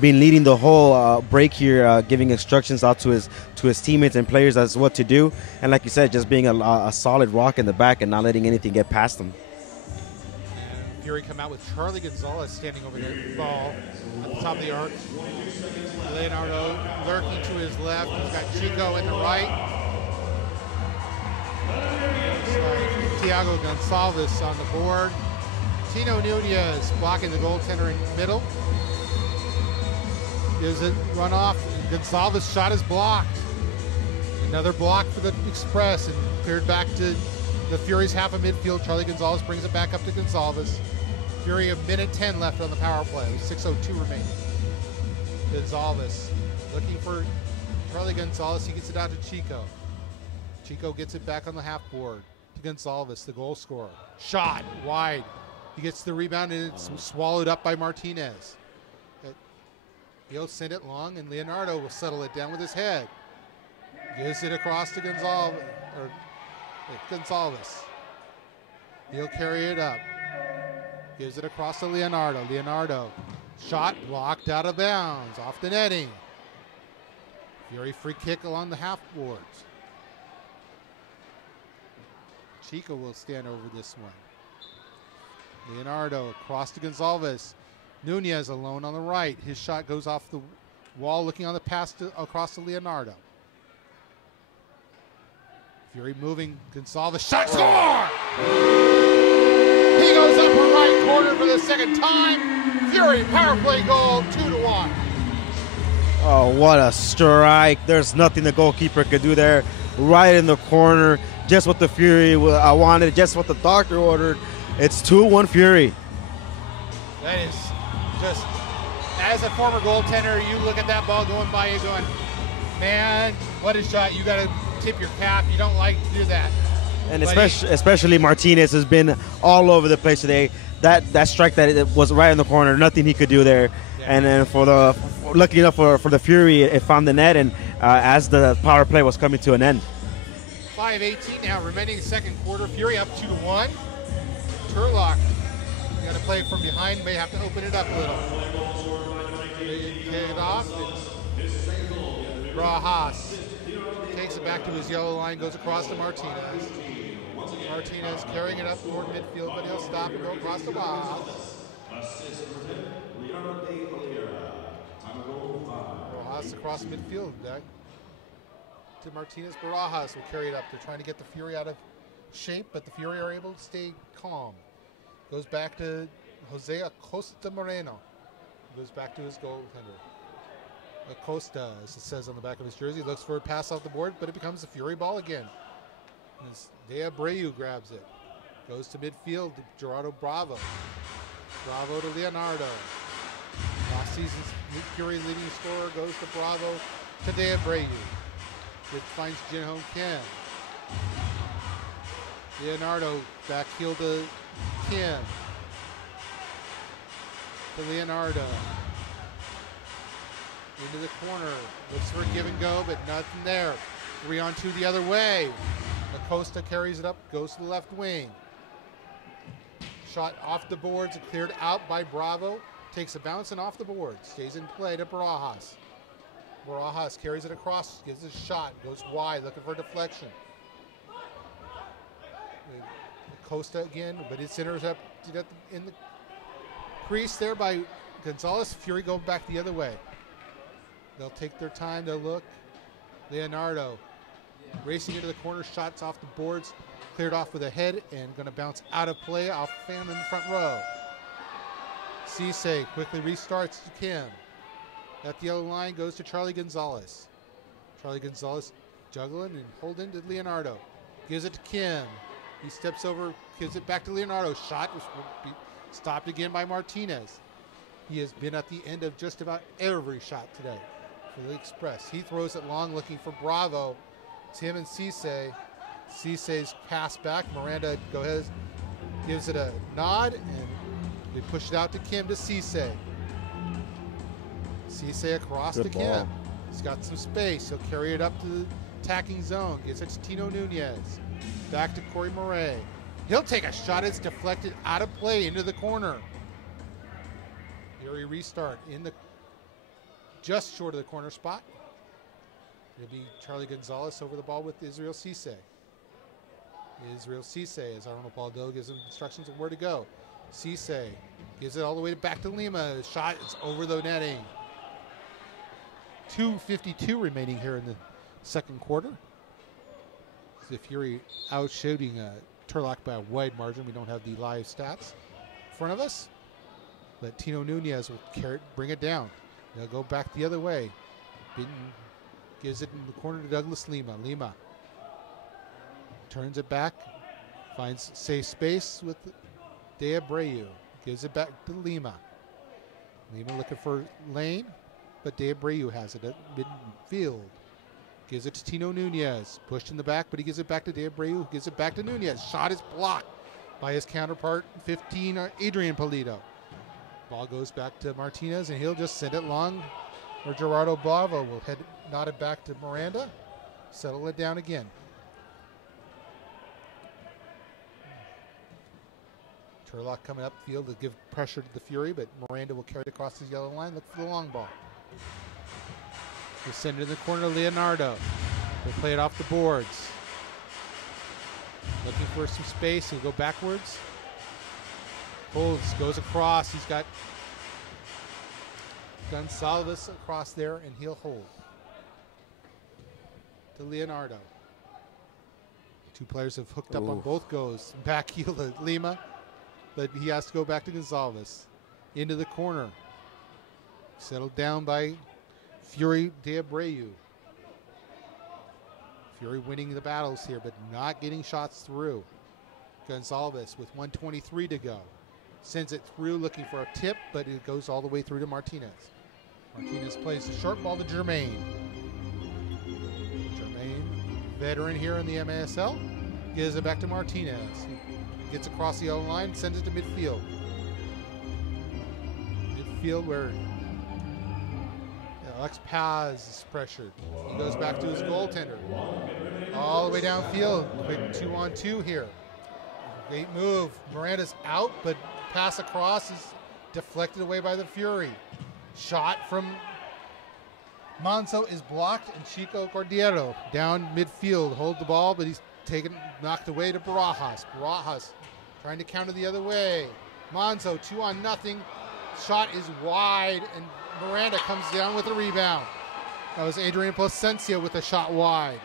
been leading the whole break here, giving instructions out to his teammates and players as what to do. And like you said, just being a solid rock in the back and not letting anything get past him. And Fury come out with Charlie González standing over the ball at the top of the arc. Leonardo lurking to his left. He's got Chico in the right. Thiago González on the board. Tino Nuñez blocking the goaltender in the middle. Gives it run off. González shot is blocked. Another block for the Express and cleared back to the Fury's half of midfield. Charlie González brings it back up to González. Fury, a minute 10 left on the power play. 6:02 remaining. González looking for Charlie González. He gets it out to Chico. Chico gets it back on the half board to González, the goal scorer. Shot wide. He gets the rebound and it's swallowed up by Martinez. He'll send it long, and Leonardo will settle it down with his head. Gives it across to González. He'll carry it up. Gives it across to Leonardo. Leonardo, shot blocked out of bounds, off the netting. Fury free kick along the half boards. Chico will stand over this one. Leonardo across to González. Nuñez alone on the right. His shot goes off the wall, looking on the pass across to Leonardo. Fury moving. González. Shot score! He goes up a right corner for the second time. Fury power play goal, 2-1. Oh, what a strike. There's nothing the goalkeeper could do there. Right in the corner. Just what the Fury wanted, just what the doctor ordered. It's 2-1 Fury. That is just, as a former goaltender, you look at that ball going by, you're going, man, what a shot. You got to tip your cap. You don't like to do that. And especially Martinez has been all over the place today. That strike that it was right in the corner, nothing he could do there. Yeah. And then lucky enough for the Fury, it found the net, and as the power play was coming to an end. 5:18 now remaining in the second quarter. Fury up 2-1. Turlock got to play from behind, may have to open it up a little. Get it off. Rajas takes it back to his yellow line, goes across to Martinez. Martinez carrying it up toward midfield, but he'll stop and go across the box. Barajas across midfield. Back to Martinez. Barajas will carry it up. They're trying to get the Fury out of shape, but the Fury are able to stay calm. Goes back to Jose Acosta Moreno. Goes back to his goaltender. Acosta, as it says on the back of his jersey, looks for a pass off the board, but it becomes a Fury ball again. De Abreu grabs it. Goes to midfield to Gerardo Bravo. Bravo to Leonardo. Last season's Fury leading scorer goes to Bravo to De Abreu. It finds Jinhong Kim. Leonardo back heel to Kim. To Leonardo. Into the corner. Looks for a give and go, but nothing there. 3-on-2 the other way. Acosta carries it up, goes to the left wing. Shot off the boards, cleared out by Bravo. Takes a bounce and off the board. Stays in play to Barajas. Barajas carries it across, gives it a shot, goes wide, looking for a deflection. Acosta again, but it's intercepted in the crease there by González. Fury going back the other way. They'll take their time, they'll look. Leonardo racing into the corner, shots off the boards, cleared off with a head and going to bounce out of play off fan in the front row. Cissé quickly restarts to Kim. At the yellow line goes to Charlie González. Charlie González juggling and holding to Leonardo. Gives it to Kim. He steps over, gives it back to Leonardo. Shot was stopped again by Martinez. He has been at the end of just about every shot today for the Express. He throws it long looking for Bravo. It's him and Cissé. Cissé's pass back. Miranda gives it a nod, and they push it out to Kim to Cissé. Cissé across to Kim. He's got some space. He'll carry it up to the attacking zone. Gets it to Tino Nuñez. Back to Corey Murray. He'll take a shot. It's deflected out of play into the corner. Fury restart in the just short of the corner spot. It'll be Charlie González over the ball with Israel Cissé. Israel Cissé, as Arnold Baldo gives him instructions on where to go. Cissé gives it all the way back to Lima. Shot is over the netting. 2:52 remaining here in the second quarter. The Fury outshooting Turlock by a wide margin. We don't have the live stats in front of us. But Tino Nuñez will bring it down. They'll go back the other way. Binton gives it in the corner to Douglas Lima. Lima turns it back. Finds safe space with De Abreu. Gives it back to Lima. Lima looking for lane, but De Abreu has it at midfield. Gives it to Tino Nuñez. Pushed in the back, but he gives it back to De Abreu. Gives it back to Nuñez. Shot is blocked by his counterpart, 15, Adrian Polito. Ball goes back to Martinez, and he'll just send it long, or Gerardo Bravo will nod it back to Miranda. Settle it down again. Turlock coming up field to give pressure to the Fury, but Miranda will carry it across his yellow line. Look for the long ball. He'll send it in the corner to Leonardo. They'll play it off the boards. Looking for some space. He'll go backwards. Holds, goes across. He's got González across there, and he'll hold. To Leonardo. Two players have hooked up on both goes. Back heel to Lima, but he has to go back to González. Into the corner. Settled down by Fury De Abreu. Fury winning the battles here, but not getting shots through. González with 1:23 to go. Sends it through looking for a tip, but it goes all the way through to Martinez. Martinez plays the short ball to Germain. Germain, veteran here in the MASL, gives it back to Martinez. He gets across the yellow line, sends it to midfield. Midfield where Alex Paz is pressured. He goes back to his goaltender. All the way downfield. Quick 2-on-2 here. Great move. Miranda's out, but pass across is deflected away by the Fury. Shot from Manso is blocked, and Chico Cordero down midfield. Hold the ball, but he's Knocked away to Barajas. Barajas trying to counter the other way. Monzo, 2-0. Shot is wide, and Miranda comes down with a rebound. That was Adrian Plasencia with a shot wide.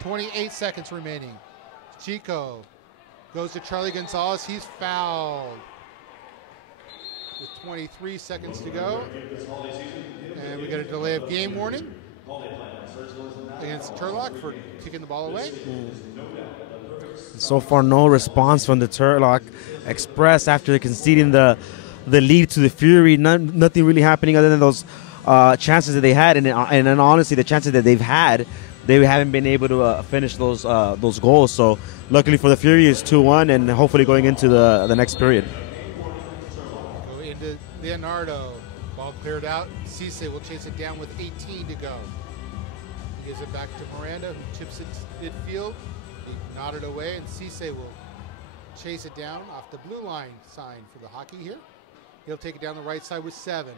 28 seconds remaining. Chico goes to Charlie González. He's fouled with 23 seconds to go. And we got a delay of game warning against Turlock for kicking the ball away. So far, no response from the Turlock Express after conceding the lead to the Fury. Nothing really happening other than those chances that they had, and honestly, the chances that they've had, they haven't been able to finish those goals. So, luckily for the Fury, it's 2-1, and hopefully going into the next period. Go into Leonardo. Ball cleared out. Cissé will chase it down with 18 to go. He gives it back to Miranda, who chips it to midfield. He nodded away, and Cissé will chase it down off the blue line sign for the hockey here. He'll take it down the right side with 7.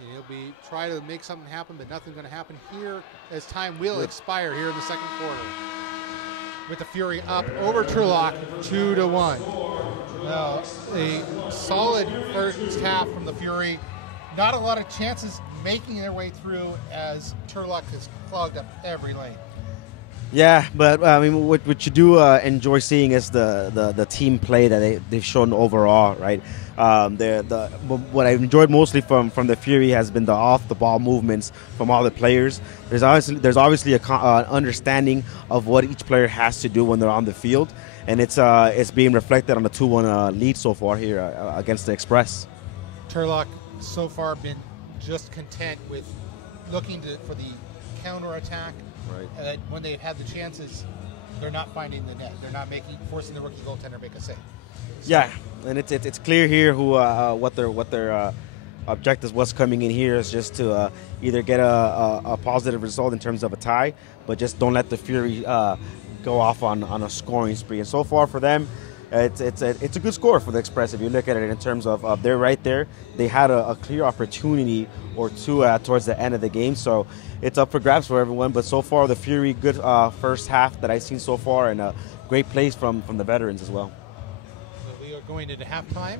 And he'll try to make something happen, but nothing's going to happen here as time will expire here in the second quarter. With the Fury up over Turlock, 2-1. Now, a solid first half from the Fury. Not a lot of chances making their way through as Turlock has clogged up every lane. Yeah, but I mean, what you do enjoy seeing is the team play that they've shown overall, right? What I've enjoyed mostly from the Fury has been the off the ball movements from all the players. There's obviously an understanding of what each player has to do when they're on the field, and it's being reflected on the 2-1 lead so far here against the Express. Turlock so far been just content with looking for the counter attack. Right. When they've had the chances, they're not finding the net. They're not forcing the rookie goaltender to make a save. So, yeah, and it's clear here what their objectives was coming in here is just to either get a positive result in terms of a tie, but just don't let the Fury go off on a scoring spree. And so far for them, it's a good score for the Express. If you look at it in terms of they're right there, they had a clear opportunity or two towards the end of the game, so it's up for grabs for everyone. But so far, the Fury, good first half that I've seen so far, and a great plays from the veterans as well. So we are going into halftime.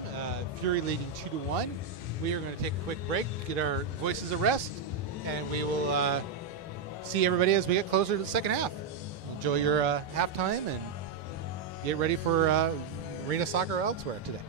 Fury leading 2-1. We are going to take a quick break, get our voices a rest, and we will see everybody as we get closer to the second half. Enjoy your halftime and get ready for arena soccer elsewhere today.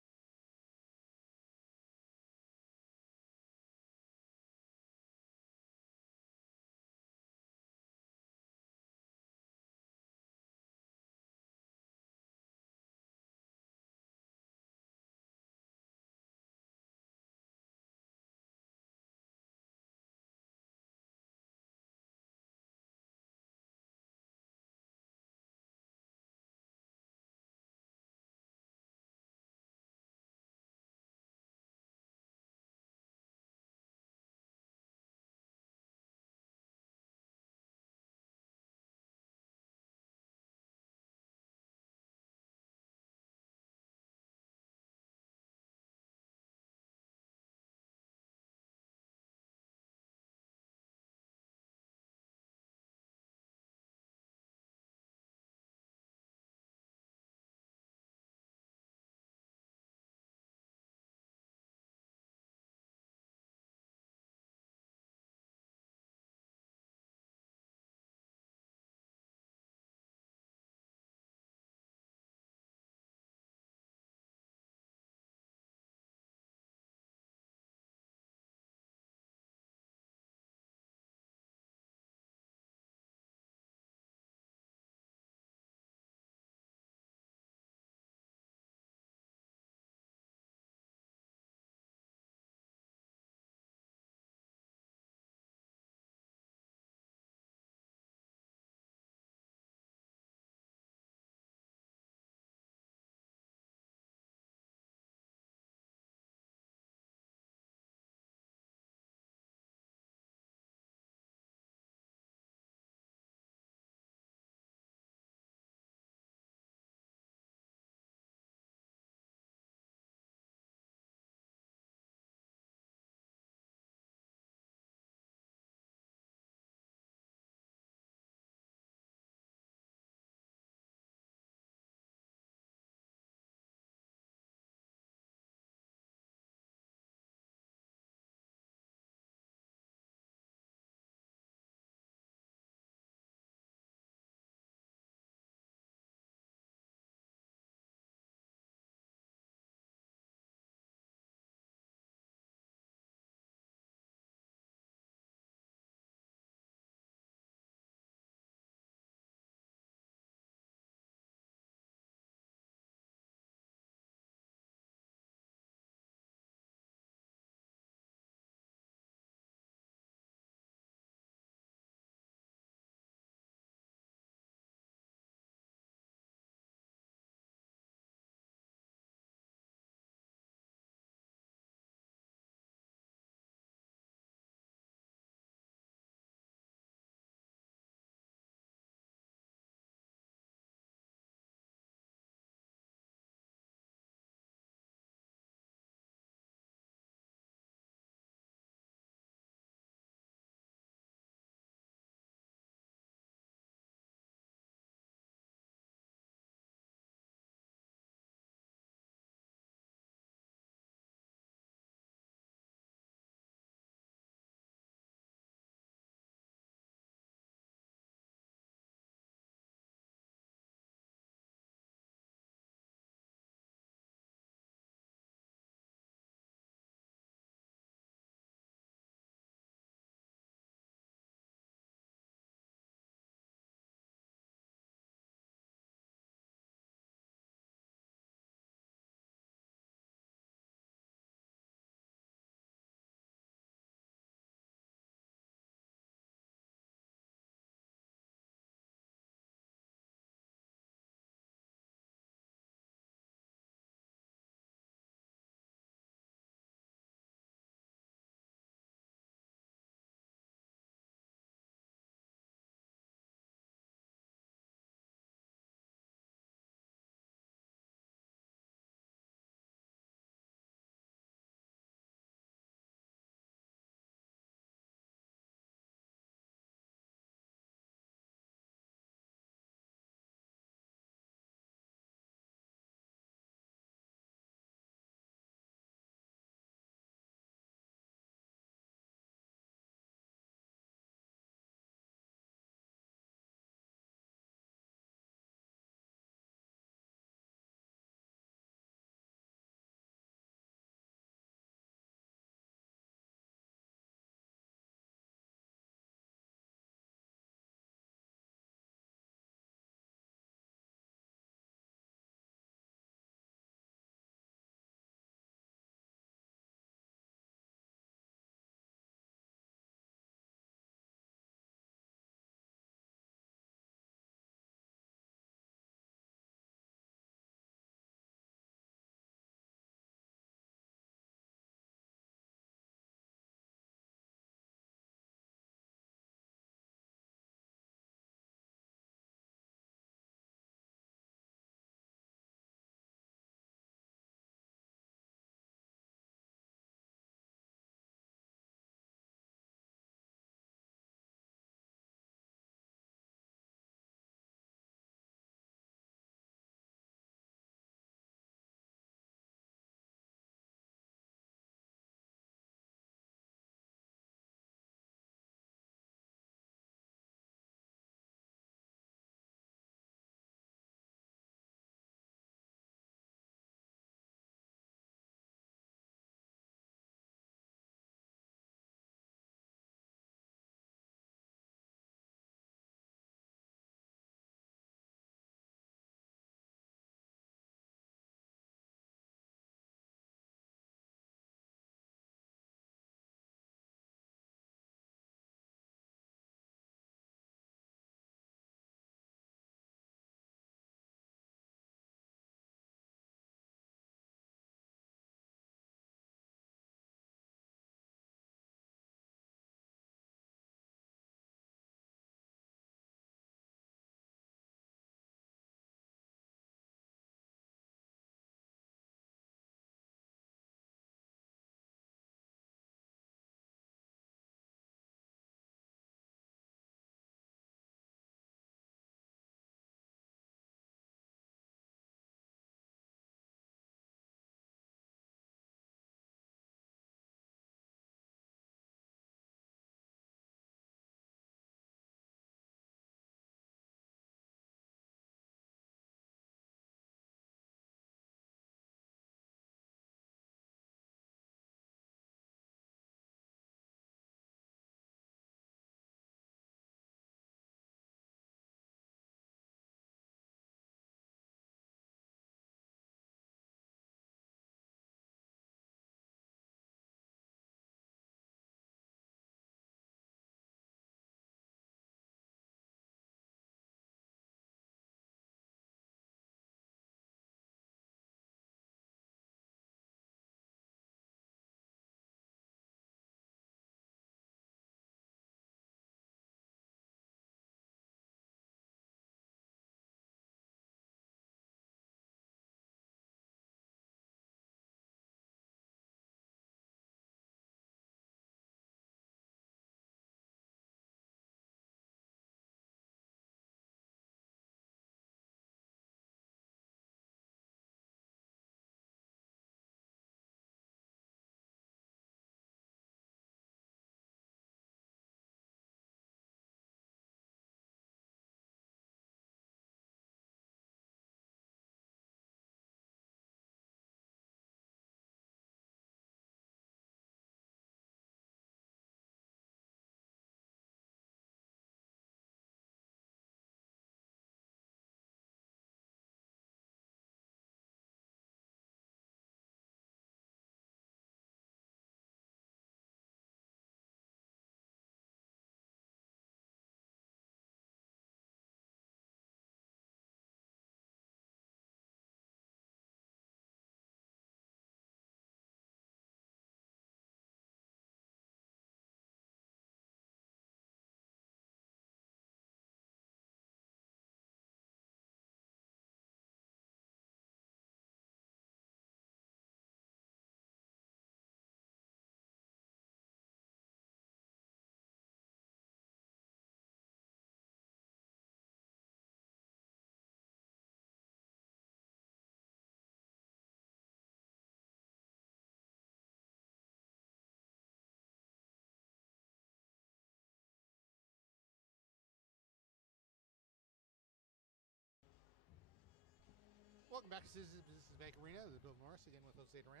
Welcome back to Citizens Business Bank Arena, the Bill Norris again with Jose Duran.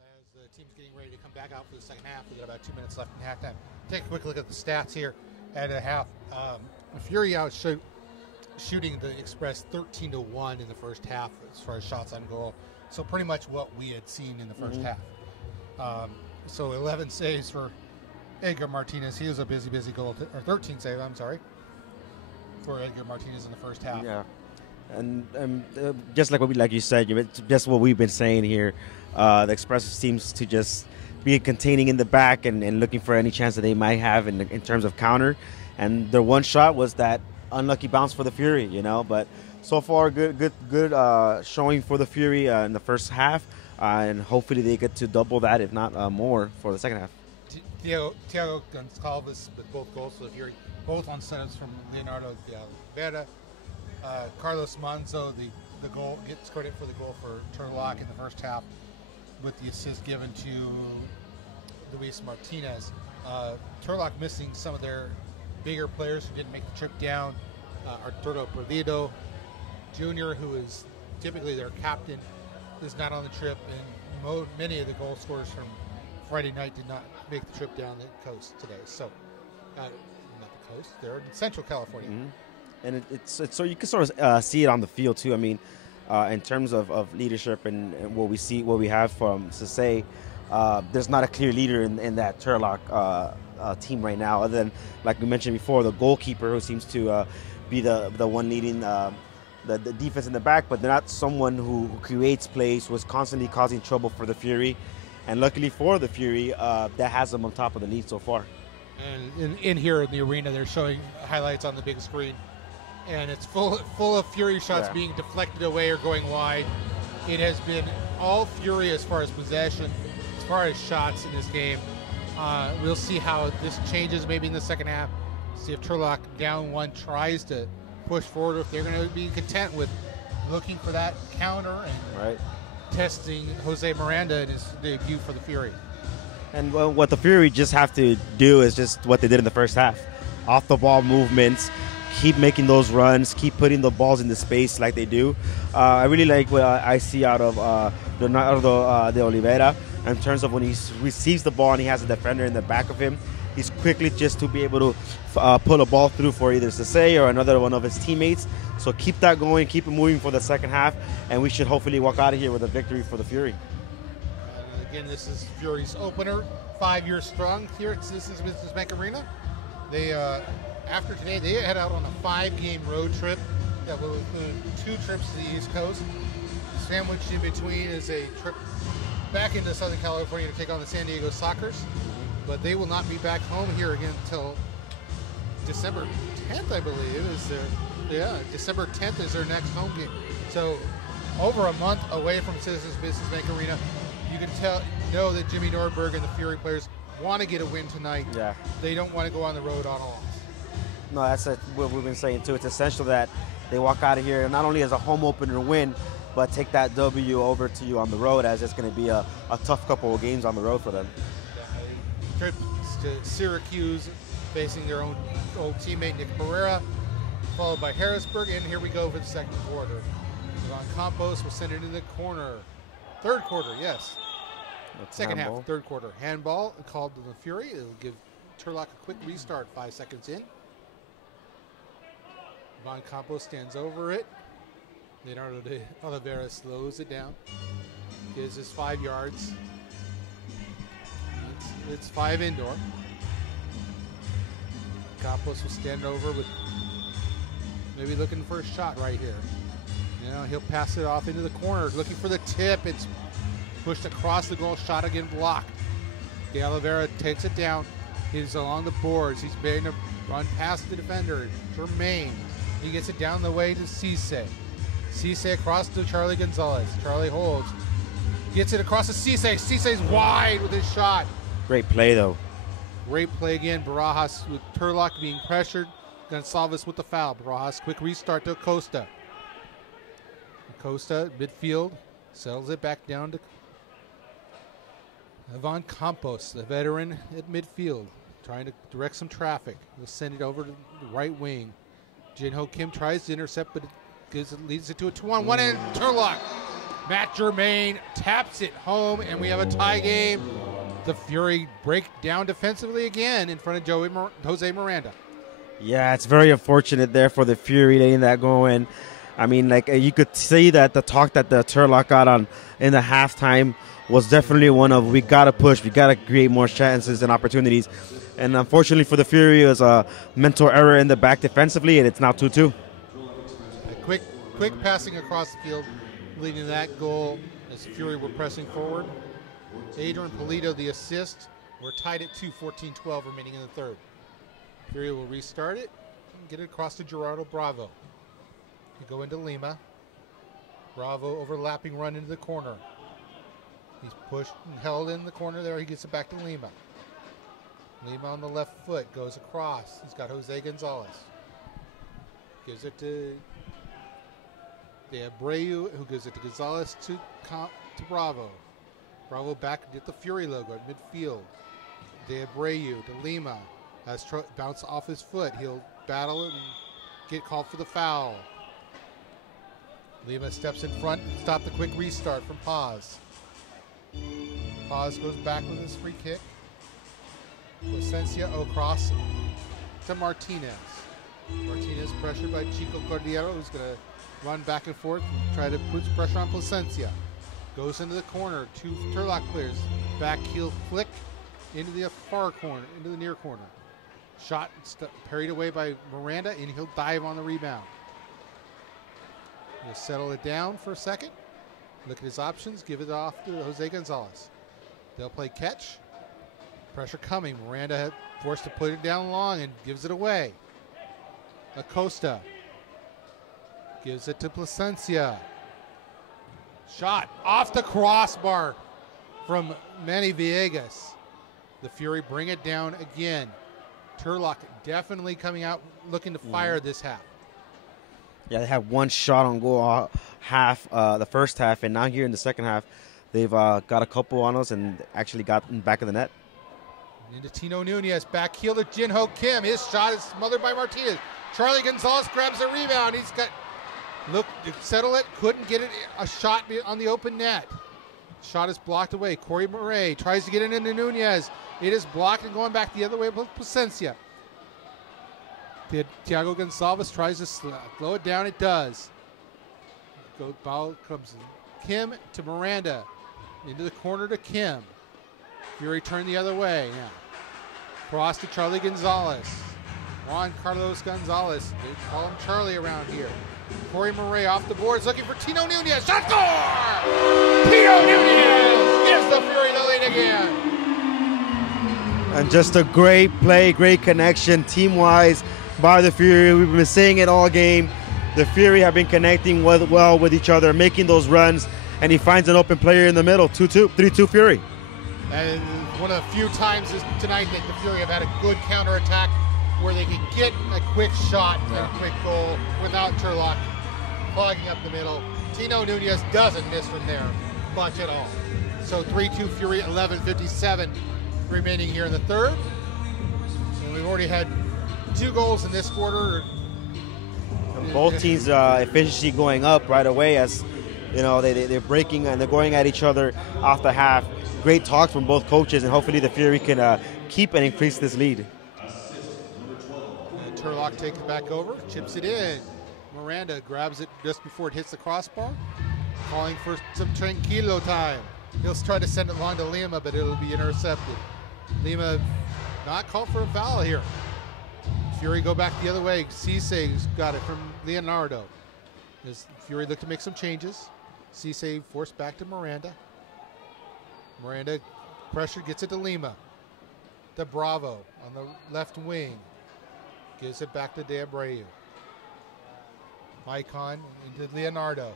As the team's getting ready to come back out for the second half, we got about 2 minutes left in halftime. Take a quick look at the stats here at a half. Fury out shooting the Express 13-1 in the first half as far as shots on goal. So pretty much what we had seen in the first half. So 11 saves for Edgar Martinez. He was a busy goal, or 13 saves, I'm sorry, for Edgar Martinez in the first half. Yeah. And just like you said, just what we've been saying here, the Express seems to just be containing in the back and looking for any chance that they might have in terms of counter. And their one shot was that unlucky bounce for the Fury, But so far, good showing for the Fury in the first half, and hopefully they get to double that, if not more, for the second half. Thiago González with both goals for the Fury, both on centers from Leonardo de Oliveira. Carlos Manzo, the goal, gets credit for the goal for Turlock in the first half, with the assist given to Luis Martinez. Turlock missing some of their bigger players who didn't make the trip down. Arturo Perdido Jr., who is typically their captain, is not on the trip, and many of the goal scorers from Friday night did not make the trip down the coast today. So, not the coast, they're in Central California. Mm-hmm. And it's so you can sort of see it on the field too. I mean, in terms of leadership and what we have from Cissé, there's not a clear leader in that Turlock team right now, other than, like we mentioned before, the goalkeeper, who seems to be the one leading the defense in the back, but they're not someone who creates plays, who is constantly causing trouble for the Fury. And luckily for the Fury, that has them on top of the league so far. And in here in the arena, they're showing highlights on the big screen. And it's full of Fury shots being deflected away or going wide. It has been all Fury as far as possession, as far as shots in this game. We'll see how this changes maybe in the second half. See if Turlock down one tries to push forward, or if they're going to be content with looking for that counter and testing Jose Miranda in his debut for the Fury. And what the Fury just have to do is just what they did in the first half. Off the ball movements, keep making those runs, keep putting the balls into space like they do. I really like what I see out of Leonardo de Oliveira in terms of when he receives the ball and he has a defender in the back of him. He's quickly just to be able to pull a ball through for either Cissé or another one of his teammates. So keep that going, keep it moving for the second half, and we should hopefully walk out of here with a victory for the Fury. Again, this is Fury's opener, 5 years strong here at Citizens Business Bank Arena. They after today, they head out on a 5-game road trip that will include 2 trips to the East Coast. Sandwiched in between is a trip back into Southern California to take on the San Diego Sockers. But they will not be back home here again until December 10th, I believe. December 10th is their next home game. So over a month away from Citizens Business Bank Arena, you can know that Jimmy Nordberg and the Fury players want to get a win tonight. Yeah. They don't want to go on the road on a loss. No, that's what we've been saying too. It's essential that they walk out of here not only as a home opener win, but take that W over to you on the road, as it's going to be a tough couple of games on the road for them. Trips to Syracuse, facing their own old teammate Nick Pereira, followed by Harrisburg, and here we go for the second quarter. Ron Campos will send it in the corner. Third quarter, yes. Second half, third quarter. Handball called to the Fury. It will give Turlock a quick restart 5 seconds in. Von Campos stands over it. Leonardo de Oliveira slows it down. Gives us 5 yards. It's 5 indoor. Campos will stand over with maybe looking for a shot right here. He'll pass it off into the corner, looking for the tip. It's pushed across the goal, shot again blocked. De Oliveira takes it down. He's along the boards. He's made to run past the defender, Jermaine. He gets it down the way to Cissé. Cissé across to Charlie González. Charlie holds. Gets it across to Cissé. Cissé's wide with his shot. Great play, though. Great play again. Barajas with Turlock being pressured. Gonçalves with the foul. Barajas, quick restart to Acosta. Acosta, midfield, settles it back down to Von Campos, the veteran at midfield, trying to direct some traffic. He'll send it over to the right wing. Jin Ho Kim tries to intercept, but leads it to a 2-on-1, and Turlock. Matt Germain taps it home, and we have a tie game. The Fury break down defensively again in front of Jose Miranda. Yeah, it's very unfortunate there for the Fury letting that go in. I mean, like you could see that the talk that the Turlock got on in the halftime was definitely one of, we got to push, we got to create more chances and opportunities. And unfortunately for the Fury, it was a mental error in the back defensively, and it's now 2-2. A quick passing across the field leading to that goal as the Fury were pressing forward. Adrian Polito, the assist. We're tied at 2, 14-12 remaining in the third. Fury will restart it and get it across to Gerardo Bravo. You go into Lima. Bravo overlapping run into the corner. He's pushed and held in the corner there. He gets it back to Lima. Lima on the left foot goes across. He's got Jose González. Gives it to Abreu, who gives it to González to Bravo. Bravo back at the Fury logo at midfield. De Abreu to Lima. Has bounced off his foot. He'll battle it and get called for the foul. Lima steps in front, stop the quick restart from Paz. Paz goes back with his free kick. Plasencia across to Martinez. Martinez pressured by Chico Cordero, who's going to run back and forth, try to put pressure on Plasencia. Goes into the corner, 2 Turlock players. Back heel flick into the far corner, into the near corner. Shot parried away by Miranda, and he'll dive on the rebound. He'll settle it down for a second. Look at his options, give it off to Jose González. They'll play catch. Pressure coming. Miranda forced to put it down long and gives it away. Acosta gives it to Plasencia. Shot off the crossbar from Manny Villegas. The Fury bring it down again. Turlock definitely coming out looking to fire this half. Yeah, they had one shot on goal the first half, and now here in the second half, they've got a couple on us and actually got in the back of the net. Into Tino Nuñez, back heel to Jin-Ho Kim. His shot is smothered by Martinez. Charlie Gonzalez grabs the rebound. He's got, look, to settle it, couldn't get it, a shot on the open net. Shot is blocked away. Corey Murray tries to get it into Nuñez. It is blocked and going back the other way with Plasencia. Thiago González tries to slow it down. It does. Ball comes Kim to Miranda. Into the corner to Kim. Fury turned the other way. Yeah. Cross to Charlie Gonzalez. Juan Carlos Gonzalez. They call him Charlie around here. Corey Murray off the boards looking for Tino Nuñez. Shot score! Tino Nuñez gives the Fury the lead again. And just a great play, great connection team-wise by the Fury. We've been saying it all game. The Fury have been connecting well with each other, making those runs, and he finds an open player in the middle. 2-2, 3-2 Fury. And one of the few times tonight that the Fury have had a good counterattack where they can get a quick shot and a quick goal without Turlock clogging up the middle. Tino Nuñez doesn't miss from there much at all. So 3-2 Fury, 11:57 remaining here in the third. And we've already had 2 goals in this quarter. And both teams' efficiency going up right away as you know they're breaking and they're going at each other off the half. Great talk from both coaches, and hopefully the Fury can keep and increase this lead. Turlock takes it back over, chips it in. Miranda grabs it just before it hits the crossbar, calling for some tranquilo time. He'll try to send it long to Lima, but it'll be intercepted. Lima not called for a foul here. Fury go back the other way. Cissé's got it from Leonardo. As Fury look to make some changes. Cissé forced back to Miranda. Miranda pressure gets it to Lima. To Bravo on the left wing. Gives it back to De Abreu. Maicon into Leonardo.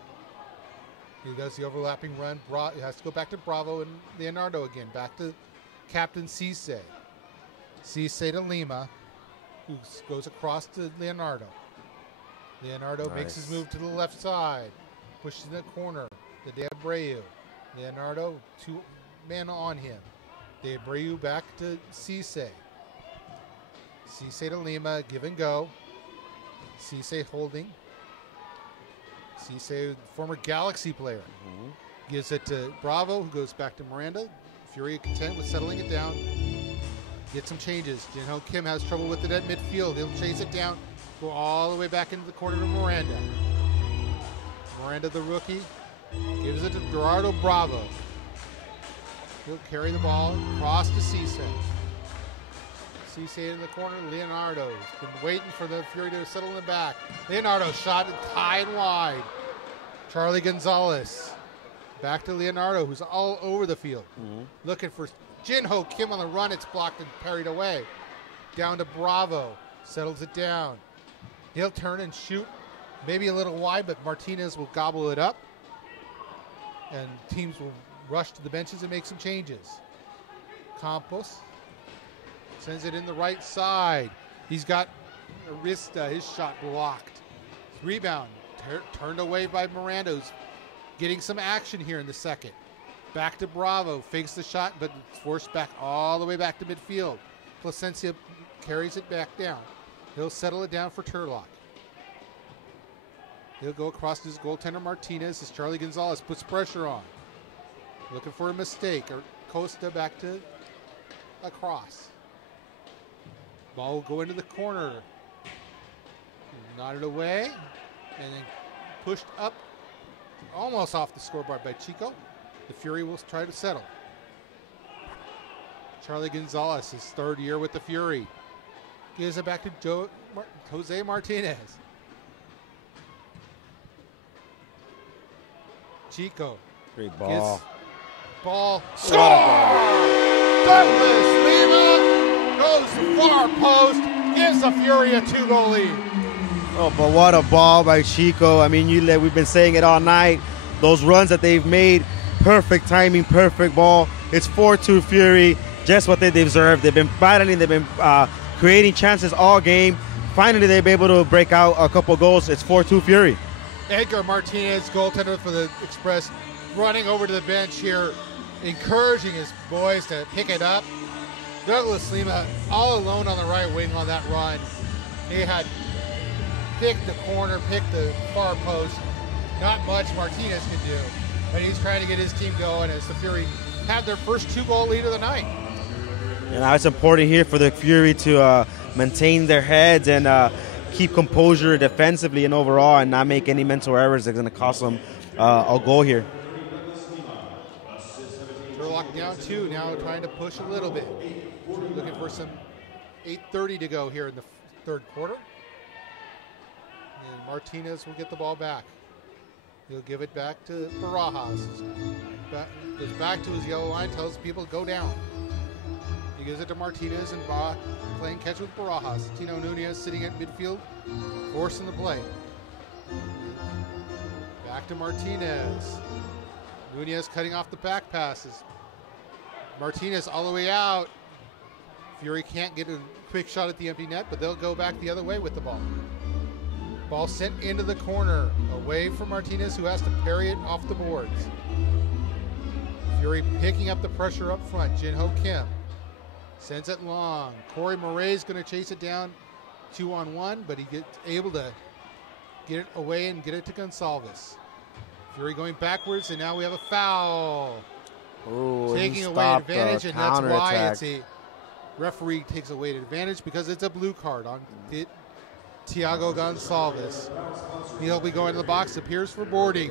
He does the overlapping run. He has to go back to Bravo and Leonardo again. Back to Captain Cissé. Cissé to Lima, who goes across to Leonardo. Leonardo makes his move to the left side. Pushes in the corner to De Abreu. Leonardo, 2 men on him. De Abreu back to Cissé. Cissé to Lima, give and go. Cissé holding. Cissé, former Galaxy player, gives it to Bravo, who goes back to Miranda. Fury content with settling it down. Get some changes. Jin-Ho Kim has trouble with it at midfield. He'll chase it down, go all the way back into the corner to Miranda. Miranda, the rookie, gives it to Gerardo Bravo. He'll carry the ball across to Cissé. Cissé in the corner. Leonardo's been waiting for the Fury to settle in the back. Leonardo shot it high and wide. Charlie González. Back to Leonardo, who's all over the field. Looking for Jin-Ho Kim on the run. It's blocked and parried away. Down to Bravo. Settles it down. He'll turn and shoot. Maybe a little wide, but Martinez will gobble it up. And teams will rush to the benches and make some changes. Campos sends it in the right side. He's got Arista, his shot blocked. Rebound, turned away by Miranda, who's getting some action here in the second. Back to Bravo, fakes the shot, but it's forced back all the way back to midfield. Plasencia carries it back down. He'll settle it down for Turlock. He'll go across to his goaltender Martinez as Charlie González puts pressure on. Looking for a mistake. Costa back to across. Ball will go into the corner. Nodded away. And then pushed up. Almost off the scoreboard by Chico. The Fury will try to settle. Charlie González, his third year with the Fury. Gives it back to Jose Martinez. Chico. Great ball. Ball. Score! Douglas Lima goes to far post. Gives the Fury a 2-goal lead. Oh, but what a ball by Chico. I mean, we've been saying it all night. Those runs that they've made, perfect timing, perfect ball. It's 4-2 Fury, just what they deserve. They've been battling, they've been creating chances all game. Finally, they've been able to break out a couple goals. It's 4-2 Fury. Edgar Martinez, goaltender for the Express, running over to the bench here, encouraging his boys to pick it up. Douglas Lima all alone on the right wing on that run. He had picked the corner, picked the far post. Not much Martinez can do, but he's trying to get his team going as the Fury have their first 2-goal lead of the night. And now it's important here for the Fury to maintain their heads and keep composure defensively and overall and not make any mental errors that's going to cost them a goal here. Turlock down 2, now trying to push a little bit. Looking for some 8:30 to go here in the third quarter. And Martinez will get the ball back. He'll give it back to Barajas. Goes back to his yellow line, tells people to go down. He gives it to Martinez and playing catch with Barajas. Tino Nuñez sitting at midfield, forcing the play. Back to Martinez. Nuñez cutting off the back passes. Martinez all the way out. Fury can't get a quick shot at the empty net, but they'll go back the other way with the ball. Ball sent into the corner, away from Martinez, who has to parry it off the boards. Fury picking up the pressure up front. Jin-Ho Kim sends it long. Corey Murray's going to chase it down 2-on-1, but he gets able to get it away and get it to González. Fury going backwards, and now we have a foul. Ooh, taking away advantage, and that's why it's a referee takes away advantage because it's a blue card on Thiago González. He'll be going to the box, appears for boarding.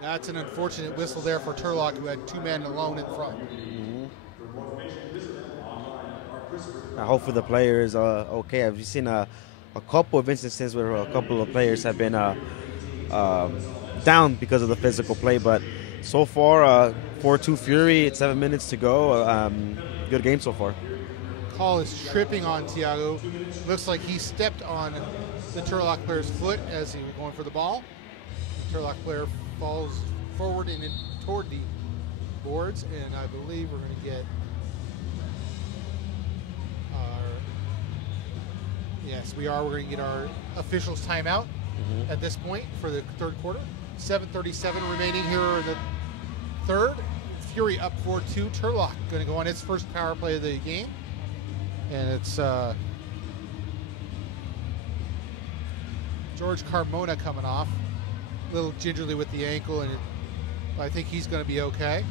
That's an unfortunate whistle there for Turlock, who had 2 men alone in front. Hopefully the player is okay. I've seen a couple of instances where a couple of players have been down because of the physical play, but so far 4-2 Fury, 7 minutes to go. Good game so far. Call is tripping on Thiago. Looks like he stepped on the Turlock player's foot as he was going for the ball. The Turlock player falls forward and in toward the boards, and I believe we're going to get yes, we are. We're going to get our officials timeout at this point for the third quarter. 7:37 remaining here in the third. Fury up 4-2. Turlock going to go on its first power play of the game. And it's George Carmona coming off. A little gingerly with the ankle, and I think he's going to be okay.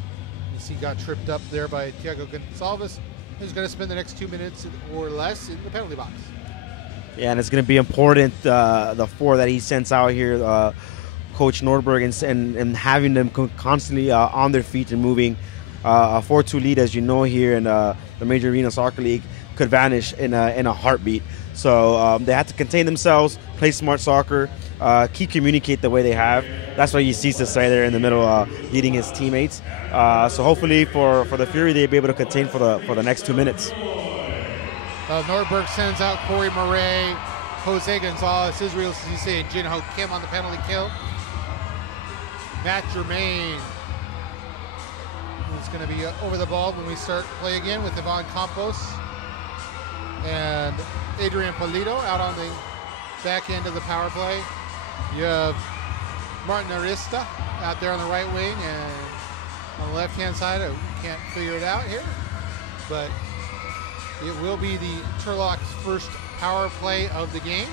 You see, got tripped up there by Thiago González, who's going to spend the next 2 minutes or less in the penalty box. Yeah, and it's going to be important, the four that he sends out here, Coach Nordberg, and having them constantly on their feet and moving. A 4-2 lead, as you know, here in the Major Arena Soccer League could vanish in a heartbeat. So they have to contain themselves, play smart soccer, communicate the way they have. That's why you see Cissé there in the middle leading his teammates. So hopefully for the Fury, they'll be able to contain for the next 2 minutes. Nordberg sends out Corey Murray, Jose Gonzalez, Djibril Cissé, and Jinho Kim on the penalty kill. Matt Germain is going to be over the ball when we start play again with Ivan Campos and Adrian Polito out on the back end of the power play. You have Martin Arista out there on the right wing, and on the left-hand side, we can't figure it out here, but it will be the Turlock's first power play of the game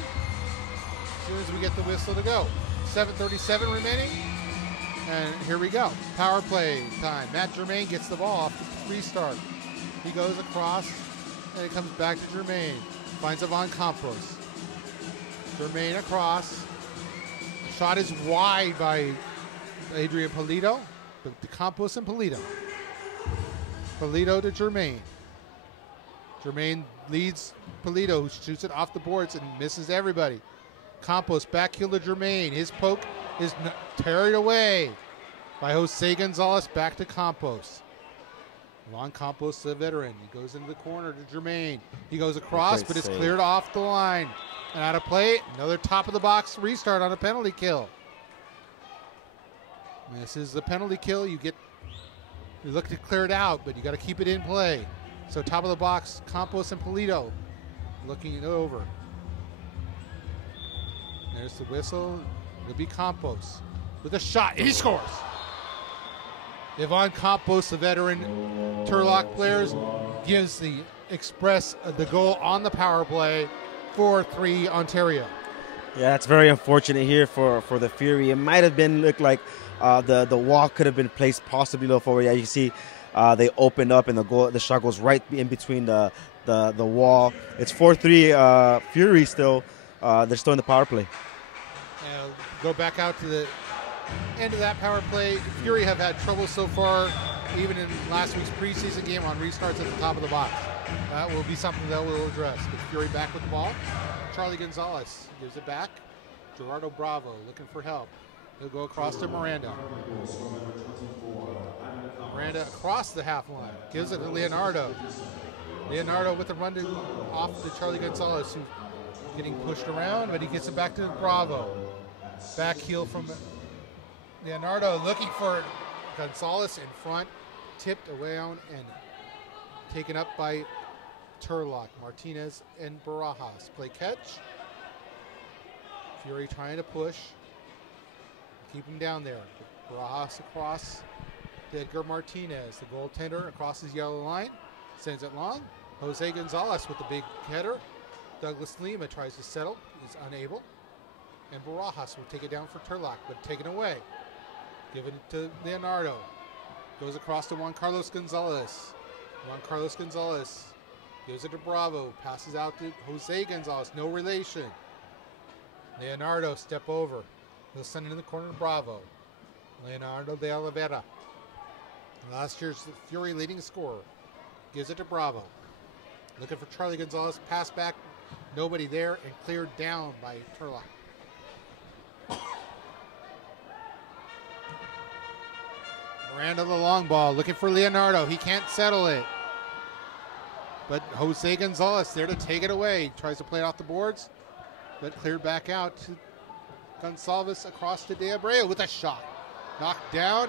as soon as we get the whistle to go. 7:37 remaining, and here we go. Power play time. Matt Germain gets the ball off the restart. He goes across, and it comes back to Germain. Finds Ivan Campos. Germain across. Shot is wide by Adrian Polito, but to Campos and Polito. Polito to Germain. Germain leads Polito, who shoots it off the boards and misses everybody. Campos back heel to Germain. His poke is carried away by Jose Gonzalez. Back to Campos. Juan Campos, the veteran. He goes into the corner to Germain. He goes across, but it's cleared off the line. And out of play, another top of the box restart on a penalty kill. This is the penalty kill. You look to clear it out, but you got to keep it in play. So top of the box, Campos and Polito looking it over. There's the whistle. It'll be Campos with a shot, and he scores. Ivan Campos, the veteran Turlock players, gives the Express the goal on the power play. 4-3 Ontario. Yeah, that's very unfortunate here for the Fury. It might have looked like the wall could have been placed possibly a little forward. Yeah, you see they opened up and the shot goes right in between the wall. It's 4-3 Fury still. They're still in the power play. Go back out to the end of that power play. Fury have had trouble so far, even in last week's preseason game, on restarts at the top of the box. That will be something that we'll address. But Fury back with the ball. Charlie Gonzalez gives it back. Gerardo Bravo looking for help. He'll go across to Miranda. Miranda across the half line. Gives it to Leonardo. Leonardo with a run off to Charlie Gonzalez, who's getting pushed around, but he gets it back to Bravo. Back heel from Leonardo looking for Gonzalez in front. Tipped around and taken up by Turlock, Martinez, and Barajas. Play catch. Fury trying to push. Keep him down there. Barajas across to Edgar Martinez, the goaltender, across his yellow line. Sends it long. Jose Gonzalez with the big header. Douglas Lima tries to settle. Is unable. And Barajas will take it down for Turlock, but taken away. Given it to Leonardo. Goes across to Juan Carlos Gonzalez. Juan Carlos Gonzalez gives it to Bravo. Passes out to Jose Gonzalez. No relation. Leonardo step over. He'll send it in the corner to Bravo. Leonardo de Oliveira. Last year's Fury leading scorer. Gives it to Bravo. Looking for Charlie Gonzalez. Pass back. Nobody there, and cleared down by Turlock. Miranda the long ball, looking for Leonardo. He can't settle it. But Jose Gonzalez there to take it away. Tries to play it off the boards, but cleared back out to Gonzalez across to De Abreu with a shot. Knocked down.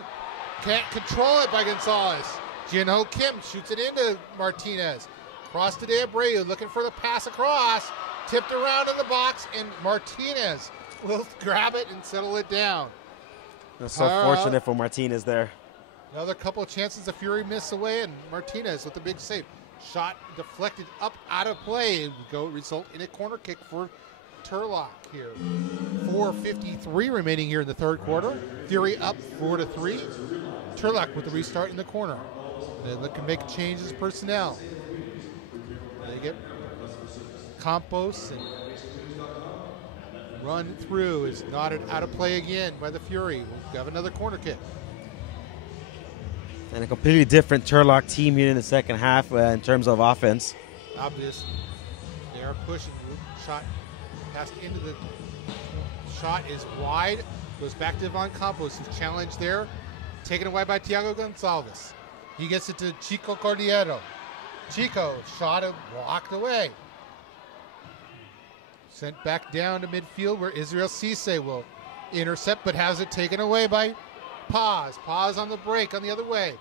Can't control it by Gonzalez. Jinho Kim shoots it into Martinez. Cross to De Abreu, looking for the pass across. Tipped around in the box, and Martinez will grab it and settle it down. That's so fortunate for Martinez there. Another couple of chances the Fury miss away, and Martinez with the big save. Shot deflected up out of play. Result in a corner kick for Turlock here. 4:53 remaining here in the third quarter. Fury up 4-3. Turlock with the restart in the corner. They look to make changes personnel. They get Campos and run through is knotted out of play again by the Fury. We'll have another corner kick. And a completely different Turlock team here in the second half in terms of offense. Obvious. They are pushing. Shot passed into the shot is wide. Goes back to Ivan Campos, who's challenged there. Taken away by Thiago González. He gets it to Chico Cordillero. Chico shot and blocked away. Sent back down to midfield where Djibril Cissé will intercept, but has it taken away by Paz. Paz on the break on the other way.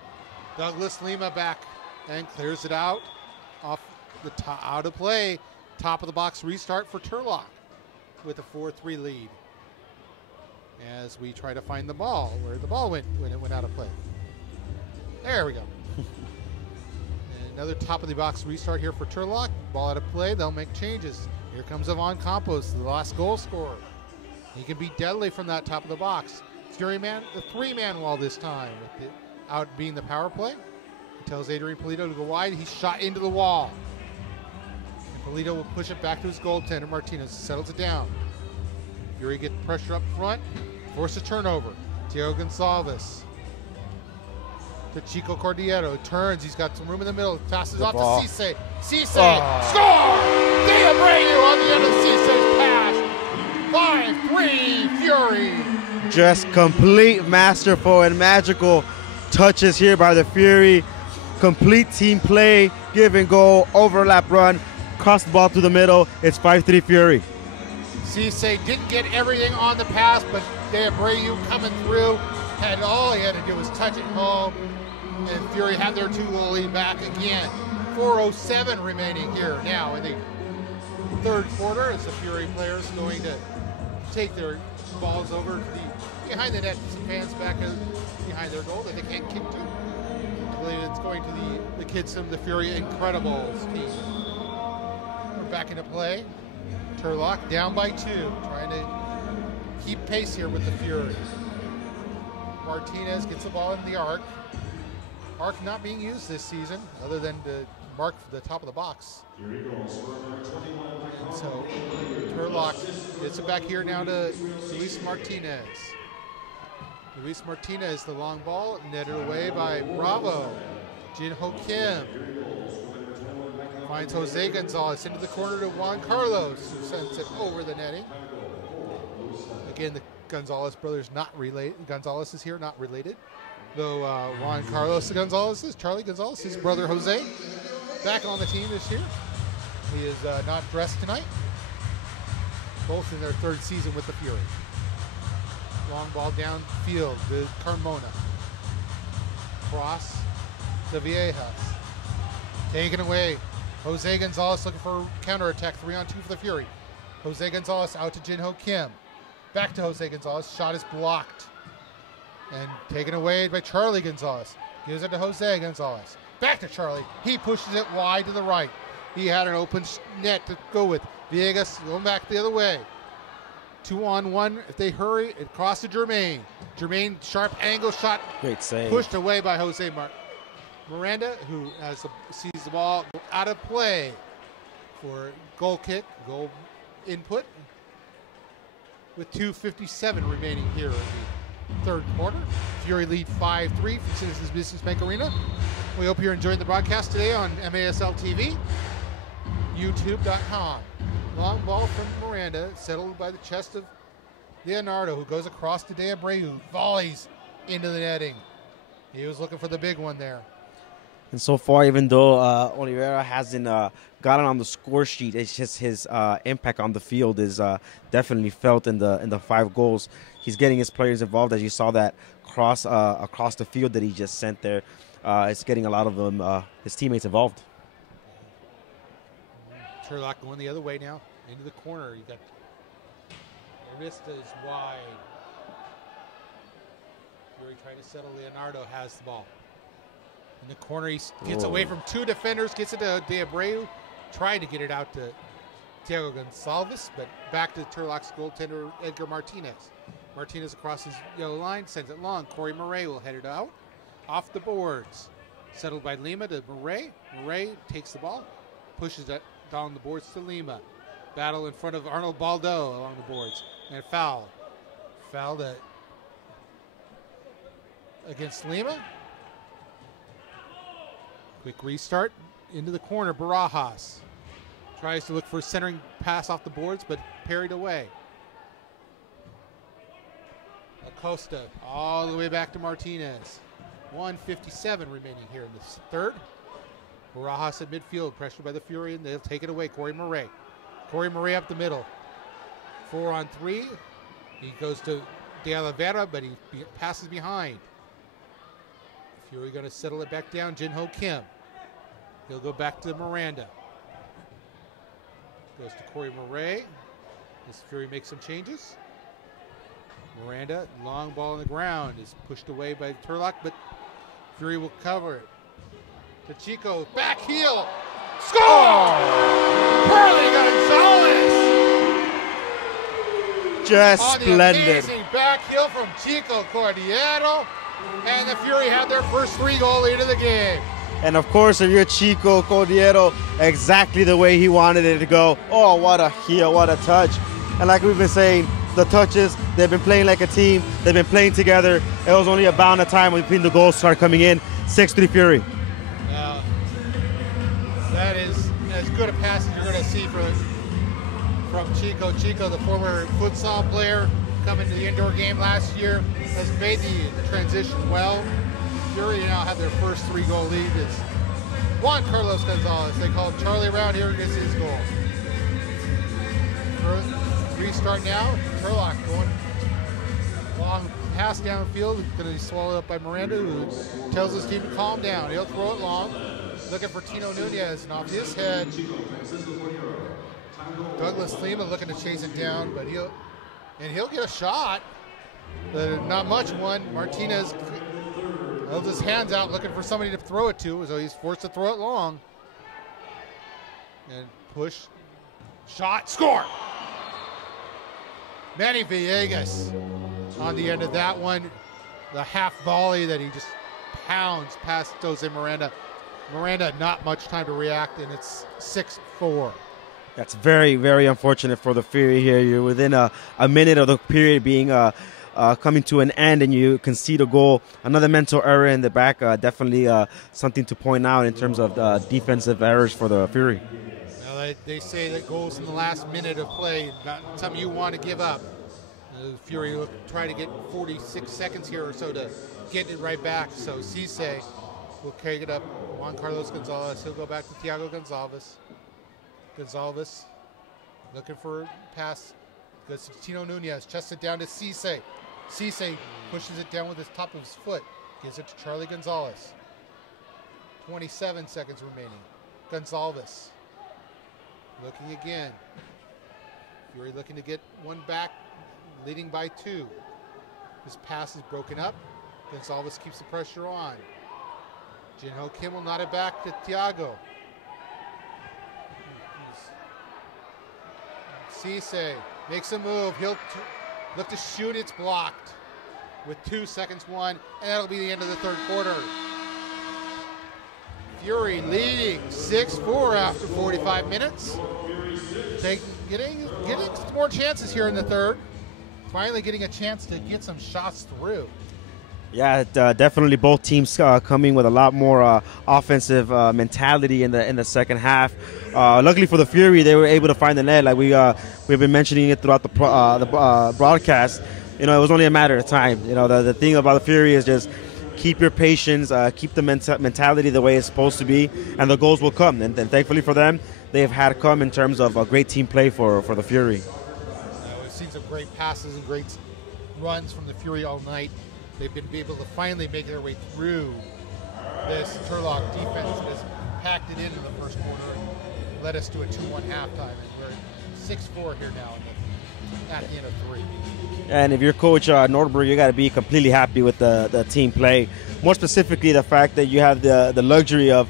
Douglas Lima back and clears it out off the out of play. Top of the box restart for Turlock with a 4-3 lead. As we try to find the ball, where the ball went when it went out of play. There we go. And another top of the box restart here for Turlock. Ball out of play, they'll make changes. Here comes Ivan Campos, the last goal scorer. He can be deadly from that top of the box. Fury man, the three-man wall this time, with the out being the power play. He tells Adrian Polito to go wide. He's shot into the wall. And Polito will push it back to his goaltender. Martinez settles it down. Fury get pressure up front, force a turnover. Thiago González to Chico Cordillero. Turns, he's got some room in the middle. Passes off ball. to Cissé. Cissé, score! De Abreu on the end of Cissé's pass. 5-3 Fury. Just complete masterful and magical touches here by the Fury. Complete team play, give and go, overlap run, cross the ball through the middle. It's 5-3 Fury. Cissé didn't get everything on the pass, but De Abreu coming through. And all he had to do was touch it home. And Fury had their 2-goal lead back again. 4:07 remaining here now in the third quarter as the Fury players going to take their balls over to the behind the net. Some fans back behind their goal that they can't kick to. I believe it's going to the kids from the Fury Incredibles team. We're back into play. Turlock down by 2, trying to keep pace here with the Fury. Martinez gets the ball in the arc. Arc not being used this season, other than to mark for the top of the box. So Turlock gets it back here now to Luis Martinez. Luis Martinez, the long ball, netted away by Bravo. Jin-Ho Kim finds Jose González into the corner to Juan Carlos, who sends it over the netting. Again, the González brothers not related. González is here, not related. Though Juan Carlos González, Charlie González, his brother Jose, back on the team this year. He is not dressed tonight. Both in their third season with the Fury. Long ball downfield to Carmona. Cross to Viejas. Taken away. Jose González looking for a counterattack. 3-on-2 for the Fury. Jose González out to Jin-Ho Kim. Back to Jose González. Shot is blocked. And taken away by Charlie González. Gives it to Jose González. Back to Charlie. He pushes it wide to the right. He had an open net to go with. Viegas going back the other way. 2-on-1. If they hurry, it crosses to Jermaine. Jermaine, sharp angle shot. Great save. Pushed away by Jose Miranda, who sees the ball go out of play for goal kick, goal input. With 2:57 remaining here in the third quarter. Fury lead 5-3 from Citizens Business Bank Arena. We hope you're enjoying the broadcast today on MASL TV, YouTube.com. Long ball from Miranda, settled by the chest of Leonardo, who goes across to De Abreu, volleys into the netting. He was looking for the big one there. And so far, even though Oliveira hasn't gotten on the score sheet, it's just his impact on the field is definitely felt in the 5 goals. He's getting his players involved, as you saw that cross across the field that he just sent there. It's getting a lot of them, his teammates involved. Turlock going the other way now, into the corner. You got Arista is wide. Fury trying to settle. Leonardo has the ball. In the corner, he gets away from 2 defenders, gets it to De Abreu. Tried to get it out to Thiago González, but back to Turlock's goaltender, Edgar Martinez. Martinez across his yellow line, sends it long. Corey Murray will head it out. Off the boards. Settled by Lima to Murray. Murray takes the ball, pushes it down the boards to Lima. Battle in front of Arnold Baldo along the boards. And foul. Foul against Lima. Quick restart into the corner. Barajas tries to look for a centering pass off the boards, but parried away. Acosta all the way back to Martinez. 1:57 remaining here in this third. Barajas at midfield, pressured by the Fury, and they'll take it away. Corey Murray. Corey Murray up the middle. 4-on-3. He goes to De Oliveira, but he passes behind. Fury going to settle it back down. Jin-Ho Kim. He'll go back to Miranda. Goes to Corey Murray. As Fury makes some changes. Miranda, long ball on the ground, is pushed away by Turlock, but Fury will cover it. To Chico, back heel. Score! Carly González! Just on the splendid. Amazing back heel from Chico Cordero. And the Fury have their first 3-goal lead of the game. And of course, if you're Chico Cordero, exactly the way he wanted it to go. Oh, what a heel, what a touch. And like we've been saying, the touches, they've been playing like a team. They've been playing together. It was only a bound of time between the goals started coming in. 6-3 Fury. That is as good a pass as you're going to see from Chico. Chico, the former futsal player, coming to the indoor game last year, has made the transition well. Fury now have their first 3-goal lead. It's Juan Carlos González. They call him Charlie around here. Gets his goal. Restart now. Turlock going long pass downfield. Going to be swallowed up by Miranda, who tells his team to calm down. He'll throw it long. Looking for Tino Nuñez, and off his head, Douglas Lima looking to chase it down, but he'll get a shot. But not much one. Martinez holds his hands out looking for somebody to throw it to, so he's forced to throw it long. And push, shot, score! Manny Villegas on the end of that one. The half volley that he just pounds past Jose Miranda. Miranda, not much time to react, and it's 6-4. That's very, very unfortunate for the Fury here. You're within a minute of the period being coming to an end, and you concede a goal. Another mental error in the back. Definitely something to point out in terms of defensive errors for the Fury. Now they say that goals in the last minute of play, not something you want to give up. The Fury will try to get 46 seconds here or so to get it right back. So Cissé will carry it up. Juan Carlos González. He'll go back to Thiago González. González looking for a pass. Goes to Tino Nuñez. Chests it down to Cissé. Cissé pushes it down with the top of his foot. Gives it to Charlie González. 27 seconds remaining. González looking again. Fury looking to get one back, leading by 2. His pass is broken up. González keeps the pressure on. Jin-Ho Kim will nod it back to Thiago. Cissé makes a move. He'll look to shoot. It's blocked with 2 seconds, and that'll be the end of the third quarter. Fury leading 6-4 after 45 minutes. Getting some more chances here in the third. Finally getting a chance to get some shots through. Yeah, definitely both teams coming with a lot more offensive mentality in the second half. Luckily for the Fury, they were able to find the net. Like we've been mentioning it throughout the broadcast. You know, it was only a matter of time. You know, the thing about the Fury is just keep your patience, keep the mentality the way it's supposed to be, and the goals will come. And thankfully for them, they've had come in terms of a great team play for the Fury. We've seen some great passes and great runs from the Fury all night. They've been able to finally make their way through this Turlock defense that has packed it in the first quarter and led us to a 2-1 halftime. And we're at 6-4 here now at the end of 3. And if you're Coach Nordberg, you got to be completely happy with the team play. More specifically, the fact that you have the luxury of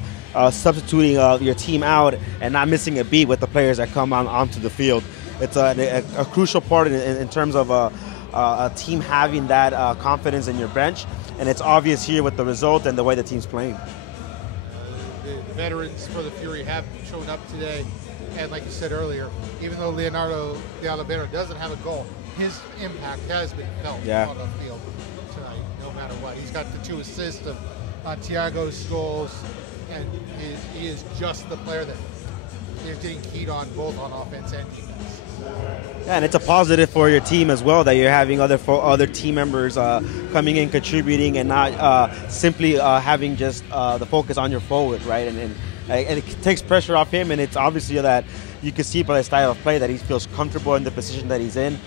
substituting your team out and not missing a beat with the players that come onto the field. It's a crucial part in terms of a team having that confidence in your bench, and it's obvious here with the result and the way the team's playing. The veterans for the Fury have shown up today, and like you said earlier, even though Leonardo de Oliveira doesn't have a goal, his impact has been felt on the field tonight, no matter what. He's got the 2 assists on Thiago's goals, and he is just the player that is getting keyed on both on offense and defense. Yeah, and it's a positive for your team as well that you're having other team members coming in, contributing, and not simply having just the focus on your forward, right? And it takes pressure off him, and it's obviously that you can see by the style of play that he feels comfortable in the position that he's in,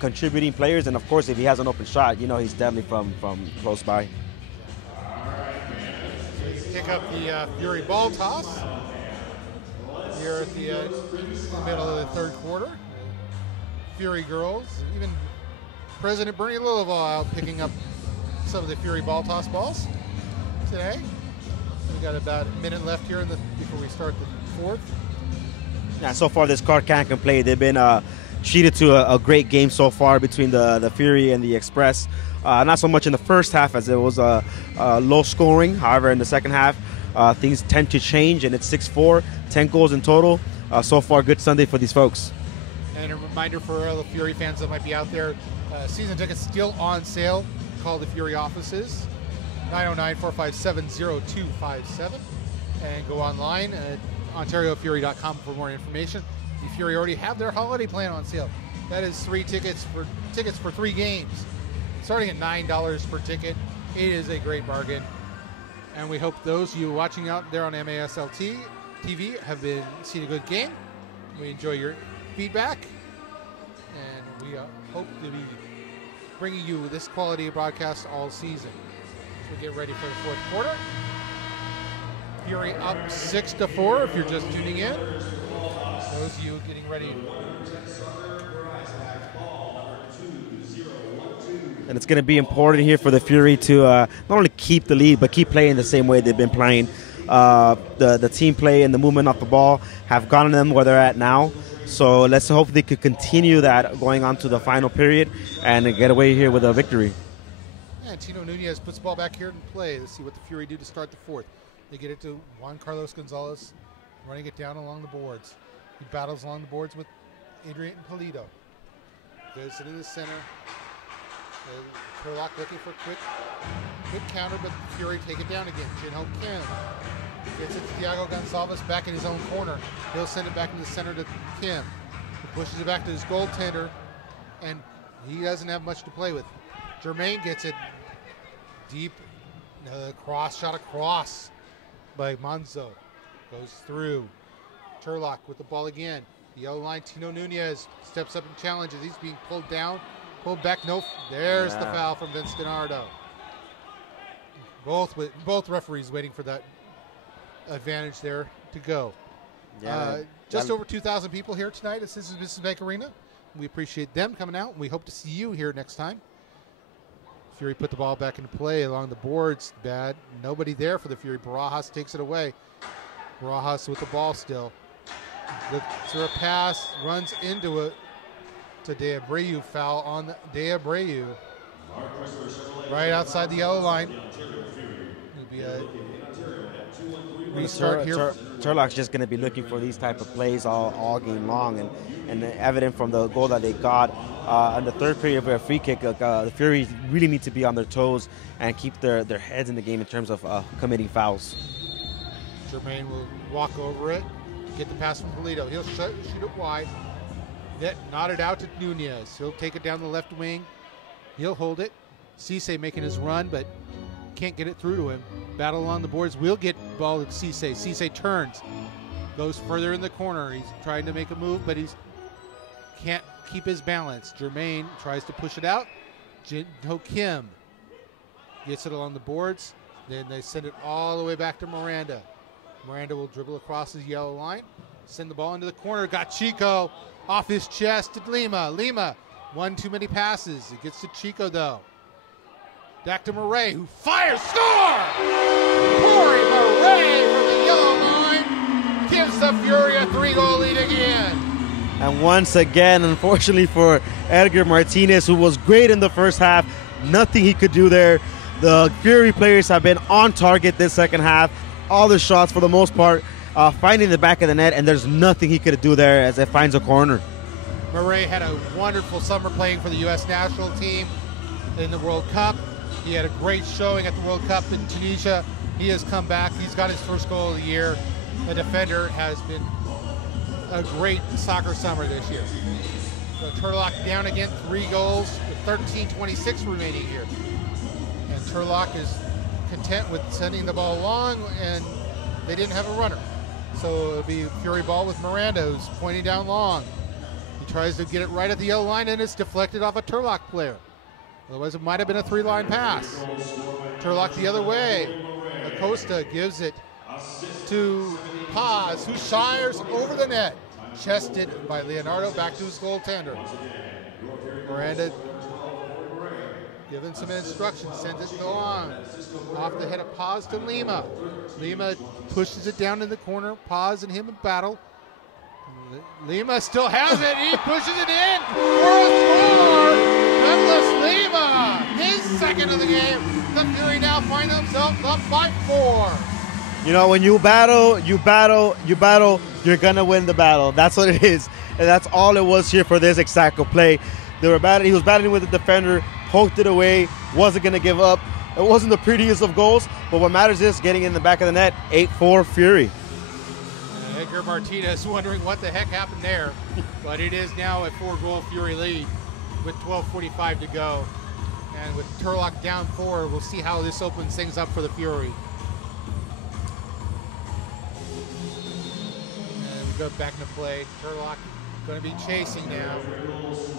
contributing players, and of course, if he has an open shot, he's definitely from close by. Pick up the Fury ball toss here at the middle of the third quarter. Fury girls, even President Bernie Lilival out picking up some of the Fury ball toss balls today. We've got about a minute left here before we start the fourth. Yeah, so far this card can't complain. They've been treated to a great game so far between the Fury and the Express. Not so much in the first half as it was low scoring. However, in the second half, things tend to change, and it's 6-4, 10 goals in total. So far, good Sunday for these folks. And a reminder for all the Fury fans that might be out there, season tickets still on sale. Call the Fury offices, 909-457-0257, and go online at OntarioFury.com for more information. The Fury already have their holiday plan on sale. That is 3 tickets for 3 games, starting at $9 per ticket. It is a great bargain, and we hope those of you watching out there on MASLT TV have been seeing a good game. We enjoy your feedback, and we hope to be bringing you this quality of broadcast all season. So we get ready for the fourth quarter. Fury up 6-4 if you're just tuning in. Those of you getting ready. And it's going to be important here for the Fury to not only keep the lead, but keep playing the same way they've been playing. The team play and the movement off the ball have gotten them where they're at now. So let's hope they could continue that going on to the final period and get away here with a victory. And Tino Nuñez puts the ball back here in play. Let's see what the Fury do to start the fourth. They get it to Juan Carlos González, running it down along the boards. He battles along the boards with Adrian Polito. Goes into the center. Turlock looking for a quick counter, but the Fury take it down again. Jinho Kim gets it to Thiago González back in his own corner. He'll send it back in the center to Kim. He pushes it back to his goaltender, and he doesn't have much to play with. Jermaine gets it deep. Shot across by Manzo. Goes through. Turlock with the ball again. The yellow line, Tino Nuñez steps up and challenges. He's being pulled down. Pulled back, no. There's the foul from Vince Donardo. Both referees waiting for that advantage there to go. Just over 2,000 people here tonight at Citizens Bank Arena. We appreciate them coming out. We hope to see you here next time. Fury put the ball back into play along the boards. Bad. Nobody there for the Fury. Barajas takes it away. Barajas with the ball still. Looks for a pass, runs into it. To De Abreu, foul on De Abreu. Right outside the yellow line. It'll be a restart here. Turlock's just going to be looking for these type of plays all game long, and evident from the goal that they got on the third period for a free kick. The Fury really need to be on their toes and keep their heads in the game in terms of committing fouls. Jermaine will walk over it, get the pass from Polito. He'll shoot it wide. Nodded out to Nuñez. He'll take it down the left wing. He'll hold it. Cissé making his run, but can't get it through to him. Battle along the boards. We'll get ball to Cissé. Cissé turns. Goes further in the corner. He's trying to make a move, but he can't keep his balance. Jermaine tries to push it out. Jinho Kim gets it along the boards. Then they send it all the way back to Miranda. Miranda will dribble across his yellow line. Send the ball into the corner. Got Chico off his chest to Lima. Lima, one too many passes. It gets to Chico, though. Back to Murray, who fires. Score! Corey Murray from the yellow the Fury a 3-goal lead again. And once again, unfortunately for Edgar Martinez, who was great in the first half, nothing he could do there. The Fury players have been on target this second half. All the shots, for the most part, finding the back of the net, and there's nothing he could do there as it finds a corner. Murray had a wonderful summer playing for the U.S. national team in the World Cup. He had a great showing at the World Cup in Tunisia. He has come back. He's got his first goal of the year. The defender has been a great soccer summer this year. So Turlock down again, 3 goals with 13:26 remaining here. And Turlock is content with sending the ball long, and they didn't have a runner. So it'll be a Fury ball with Miranda, who's pointing down long. He tries to get it right at the yellow line, and it's deflected off a Turlock player. Otherwise, it might have been a 3-line pass. Turlock the other way. Acosta gives it to Paz, who shires over the net. Chested by Leonardo, back to his goaltender. Miranda given some instructions, sends it along. Off the head of Paz to Lima. Lima pushes it down in the corner. Paz and him in battle. Lima still has it. He pushes it in for a score. Douglas Lima, his second of the game. The Fury now find themselves up by 4. You know, when you battle, you're going to win the battle. That's what it is. And that's all it was here for this exact play. He was battling with the defender, poked it away, wasn't going to give up. It wasn't the prettiest of goals, but what matters is getting in the back of the net, 8-4 Fury. Edgar Martinez wondering what the heck happened there, but it is now a 4-goal Fury lead with 12:45 to go. And with Turlock down 4, we'll see how this opens things up for the Fury. And we go back into play. Turlock going to be chasing now,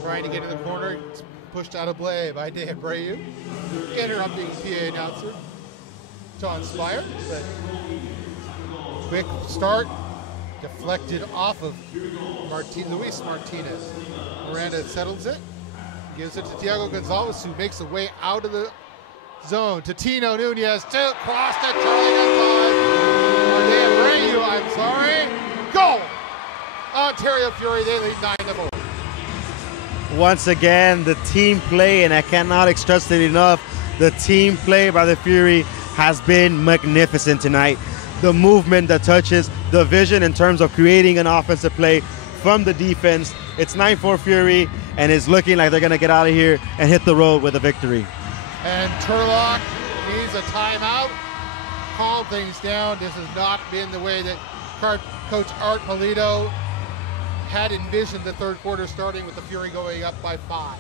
trying to get in the corner. It's pushed out of play by Dan Brayu, interrupting PA announcer John Spire. But quick start, deflected off of Luis Martinez. Miranda settles it, gives it to Thiago González, who makes the way out of the zone to Tino Nuñez, to cross to Charlie González. Or Dan Brayu, I'm sorry. Goal! Ontario Fury, they lead 9-4. Once again, the team play, and I cannot express it enough, the team play by the Fury has been magnificent tonight. The movement, the touches, the vision in terms of creating an offensive play from the defense. It's 9-4 Fury, and it's looking like they're going to get out of here and hit the road with a victory. And Turlock needs a timeout. Calm things down. This has not been the way that Coach Art Polito had envisioned the third quarter, starting with the Fury going up by 5.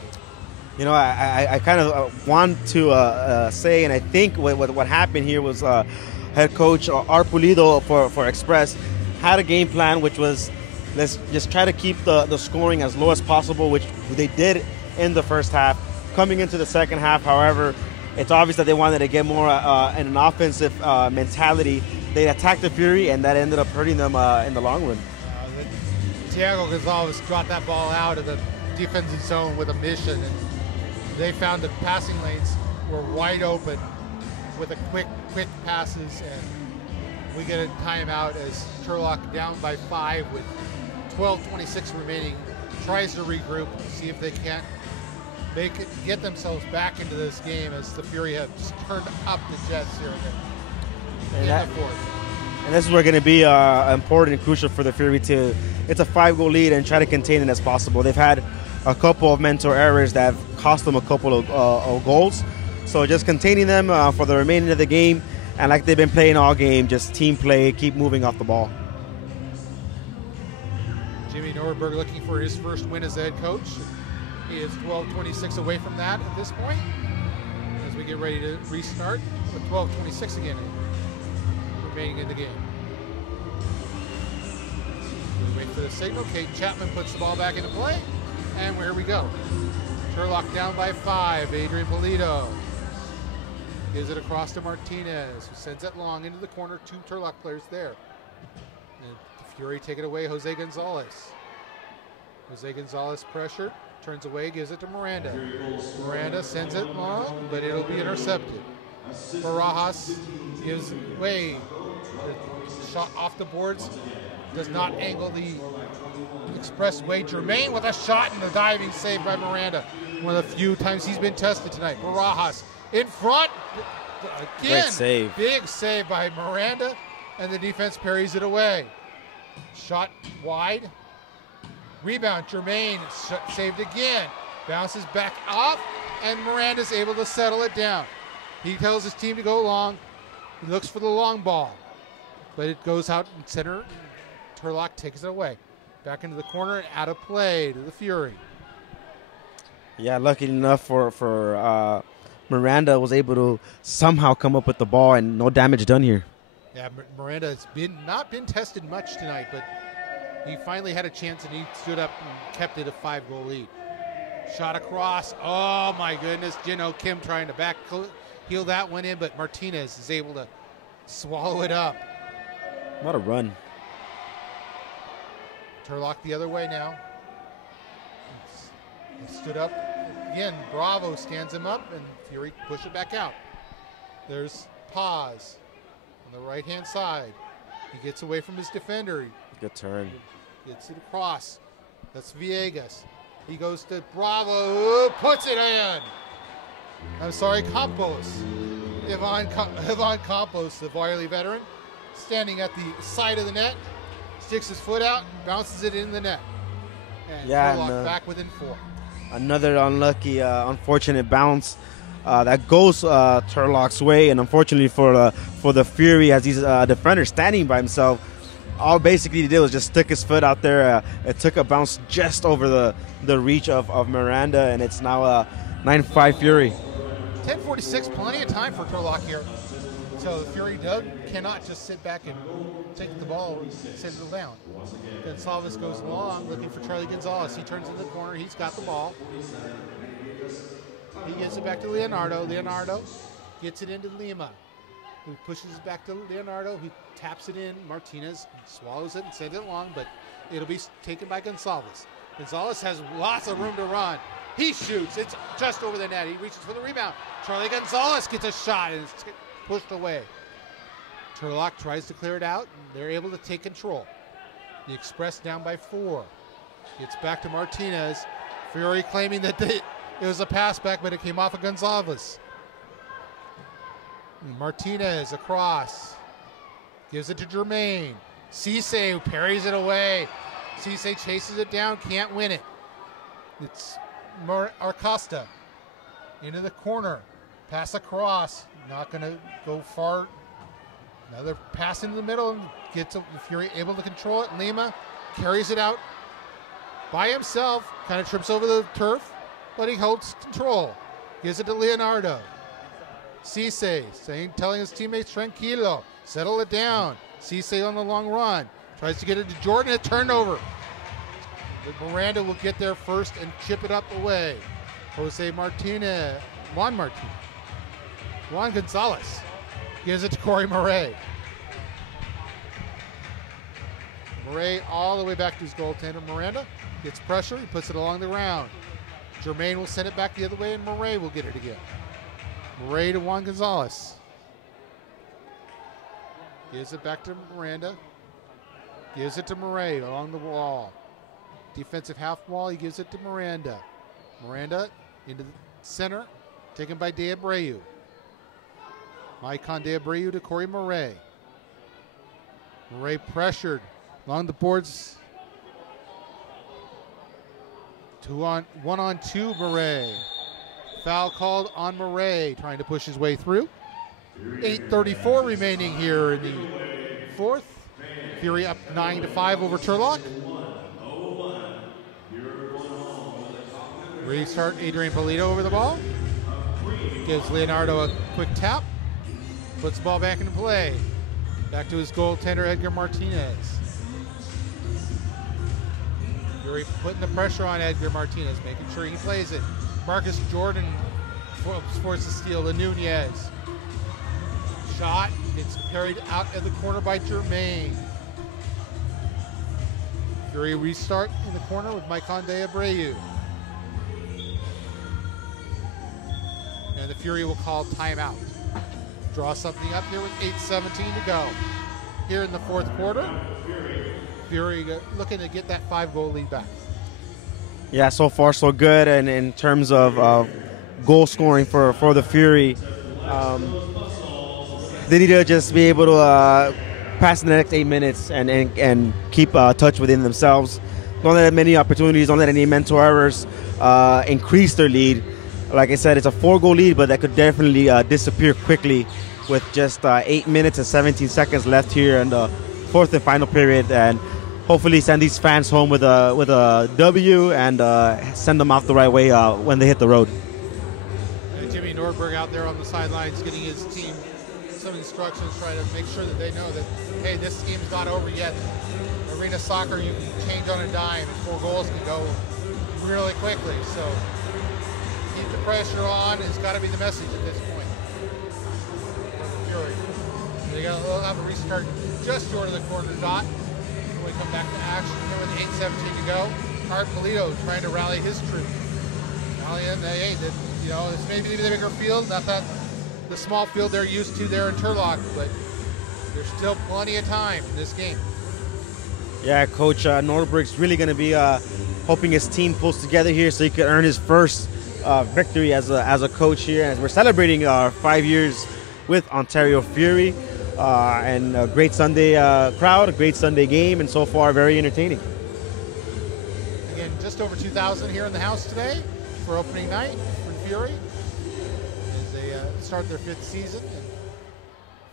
You know, I kind of want to say, and I think what happened here was head coach Art Pulido for Express had a game plan, which was let's just try to keep the scoring as low as possible, which they did in the first half. Coming into the second half, however, it's obvious that they wanted to get more in an offensive mentality. They attacked the Fury, and that ended up hurting them in the long run. Thiago González dropped that ball out of the defensive zone with a mission, and they found the passing lanes were wide open with a quick passes, and we get a timeout as Turlock down by 5 with 12:26 remaining, tries to regroup, see if they can't get themselves back into this game as the Fury have just turned up the Jets here in the fourth. And this is where it's going to be important and crucial for the Fury to, it's a 5-goal lead and try to contain it as possible. They've had a couple of mental errors that have cost them a couple of goals. So just containing them for the remaining of the game, and like they've been playing all game, just team play, keep moving off the ball. Jimmy Norberg looking for his first win as head coach. He is 12:26 away from that at this point as we get ready to restart with 12:26 again remaining in the game. We wait for the signal. Kate Chapman puts the ball back into play, and here we go. Turlock down by 5. Adrian Polito gives it across to Martinez, who sends it long into the corner. 2 Turlock players there. And the Fury take it away, Jose González. Jose González pressure, turns away, gives it to Miranda. Miranda sends it long, but it'll be intercepted. Barajas gives way. The shot off the boards does not angle the expressway. Jermaine with a shot and the diving save by Miranda. One of the few times he's been tested tonight. Barajas in front. Again, Great save. Big save by Miranda, and the defense parries it away. Shot wide. Rebound, Jermaine saved again. Bounces back up, and Miranda's able to settle it down. He tells his team to go long. He looks for the long ball, but it goes out in center. Turlock takes it away. Back into the corner and out of play to the Fury. Yeah, lucky enough for Miranda was able to somehow come up with the ball and no damage done here. Yeah, Miranda has not been tested much tonight, but he finally had a chance and he stood up and kept it a 5-goal lead. Shot across. Oh my goodness. Jin-Ho Kim trying to back heel that one in, but Martinez is able to swallow it up. What a run. Turlock the other way now. He stood up. Again, Bravo stands him up, and Fury push it back out. There's Paz on the right-hand side. He gets away from his defender. Good turn. Gets it across. That's Villegas. He goes to Bravo, puts it in. I'm sorry, Campos. Ivan Campos, the Varley veteran, standing at the side of the net, sticks his foot out, bounces it in the net. And Turlock back within 4. Another unlucky, unfortunate bounce that goes Turlock's way, and unfortunately for the Fury, as he's a defender standing by himself, all basically he did was just stick his foot out there. It took a bounce just over the reach of Miranda, and it's now 9-5 Fury. 10:46, plenty of time for Turlock here. So the Fury cannot just sit back and take the ball and send it down. González goes long, looking for Charlie González. He turns in the corner. He's got the ball. He gives it back to Leonardo. Leonardo gets it into Lima, who pushes it back to Leonardo, who taps it in. Martinez swallows it and sends it long, but it'll be taken by González. González has lots of room to run. He shoots. It's just over the net. He reaches for the rebound. Charlie González gets a shot, and it's pushed away. Turlock tries to clear it out, and they're able to take control. The Express down by 4. Gets back to Martinez. Fury claiming that it was a pass back, but it came off of González. Martinez across. Gives it to Jermaine. Cissé parries it away. Cissé chases it down, can't win it. It's Acosta into the corner. Pass across. Not going to go far. Another pass into the middle and gets Fury able to control it. Lima carries it out by himself. Kind of trips over the turf, but he holds control. Gives it to Leonardo. Cissé telling his teammates, tranquilo, settle it down. Cissé on the long run. Tries to get it to Jordan, a turnover. But Miranda will get there first and chip it up away. Juan González gives it to Corey Murray. Murray all the way back to his goaltender. Miranda gets pressure. He puts it along the ground. Jermaine will send it back the other way, and Murray will get it again. Murray to Juan González. Gives it back to Miranda. Gives it to Murray along the wall. Defensive half wall. He gives it to Miranda. Miranda into the center. Taken by De Abreu. Maicon De Abreu to Corey Murray. Murray pressured along the boards. 1-on-2 Murray. Foul called on Murray, trying to push his way through. 8:34 remaining here in the fourth. Fury up 9-5 over Turlock. Restart, Adrian Polito over the ball. Gives Leonardo a quick tap. Puts the ball back into play. Back to his goaltender, Edgar Martinez. Fury putting the pressure on Edgar Martinez, making sure he plays it. Marcus Jordan forces the steal to Nuñez. Shot, it's carried out at the corner by Jermaine. Fury restart in the corner with Maicon De Abreu. And the Fury will call timeout. Draw something up here with 8:17 to go. Here in the fourth quarter, Fury looking to get that 5-goal lead back. Yeah, so far so good. And in terms of goal scoring for the Fury, they need to just be able to pass in the next 8 minutes and keep touch within themselves. Don't let many opportunities, don't let any mental errors increase their lead. Like I said, it's a 4-goal lead, but that could definitely disappear quickly with just 8 minutes and 17 seconds left here in the fourth and final period. And hopefully send these fans home with a W and send them off the right way when they hit the road. And Jimmy Nordberg out there on the sidelines getting his team some instructions, trying to make sure that they know that, hey, this game's not over yet. Arena soccer, you can change on a dime, and 4 goals can go really quickly. So keep the pressure on. It's got to be the message at this point for the Fury. They'll have a restart just short of the corner dot. We come back to action here with 8:17 to go. Art Polito trying to rally his troops. Rallying, this may be the bigger field, not that the small field they're used to there in Turlock, but there's still plenty of time in this game. Yeah, Coach Nordberg's really going to be hoping his team pulls together here so he can earn his first victory as a coach here. As we're celebrating our 5 years with Ontario Fury. And a great Sunday crowd, a great Sunday game, and so far very entertaining. Again, just over 2,000 here in the house today for opening night for Fury as they start their 5th season. And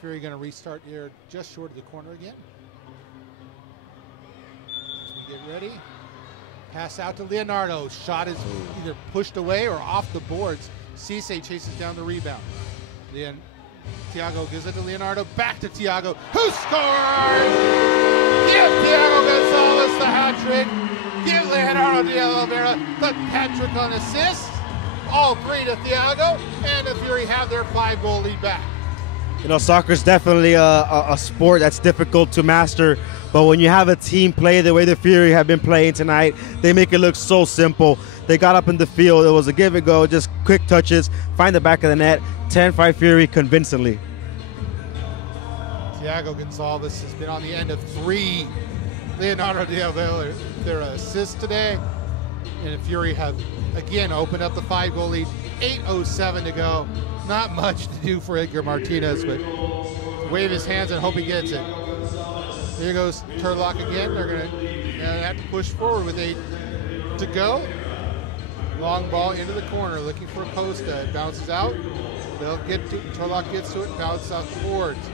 Fury going to restart here just short of the corner again. As we get ready, pass out to Leonardo. Shot is either pushed away or off the boards. Cissé chases down the rebound. Then Thiago gives it to Leonardo, back to Thiago, who scores! Give Thiago González the hat trick. Give Leonardo de Oliveira the hat trick on assist. All 3 to Thiago, and the Fury have their 5-goal lead back. You know, soccer's definitely a sport that's difficult to master, but when you have a team play the way the Fury have been playing tonight, they make it look so simple. They got up in the field, it was a give and go, just quick touches, find the back of the net, 10-5 Fury convincingly. Thiago González has been on the end of 3 Leonardo de Oliveira their assists today, and the Fury have again opened up the 5-goal lead. 8:07 to go. Not much to do for Edgar Martinez, but wave his hands and hope he gets it. There goes Turlock again. They're going to have to push forward with 8 to go. Long ball into the corner, looking for Costa. It bounces out. They'll get to Turlock gets to it, bounces out the boards.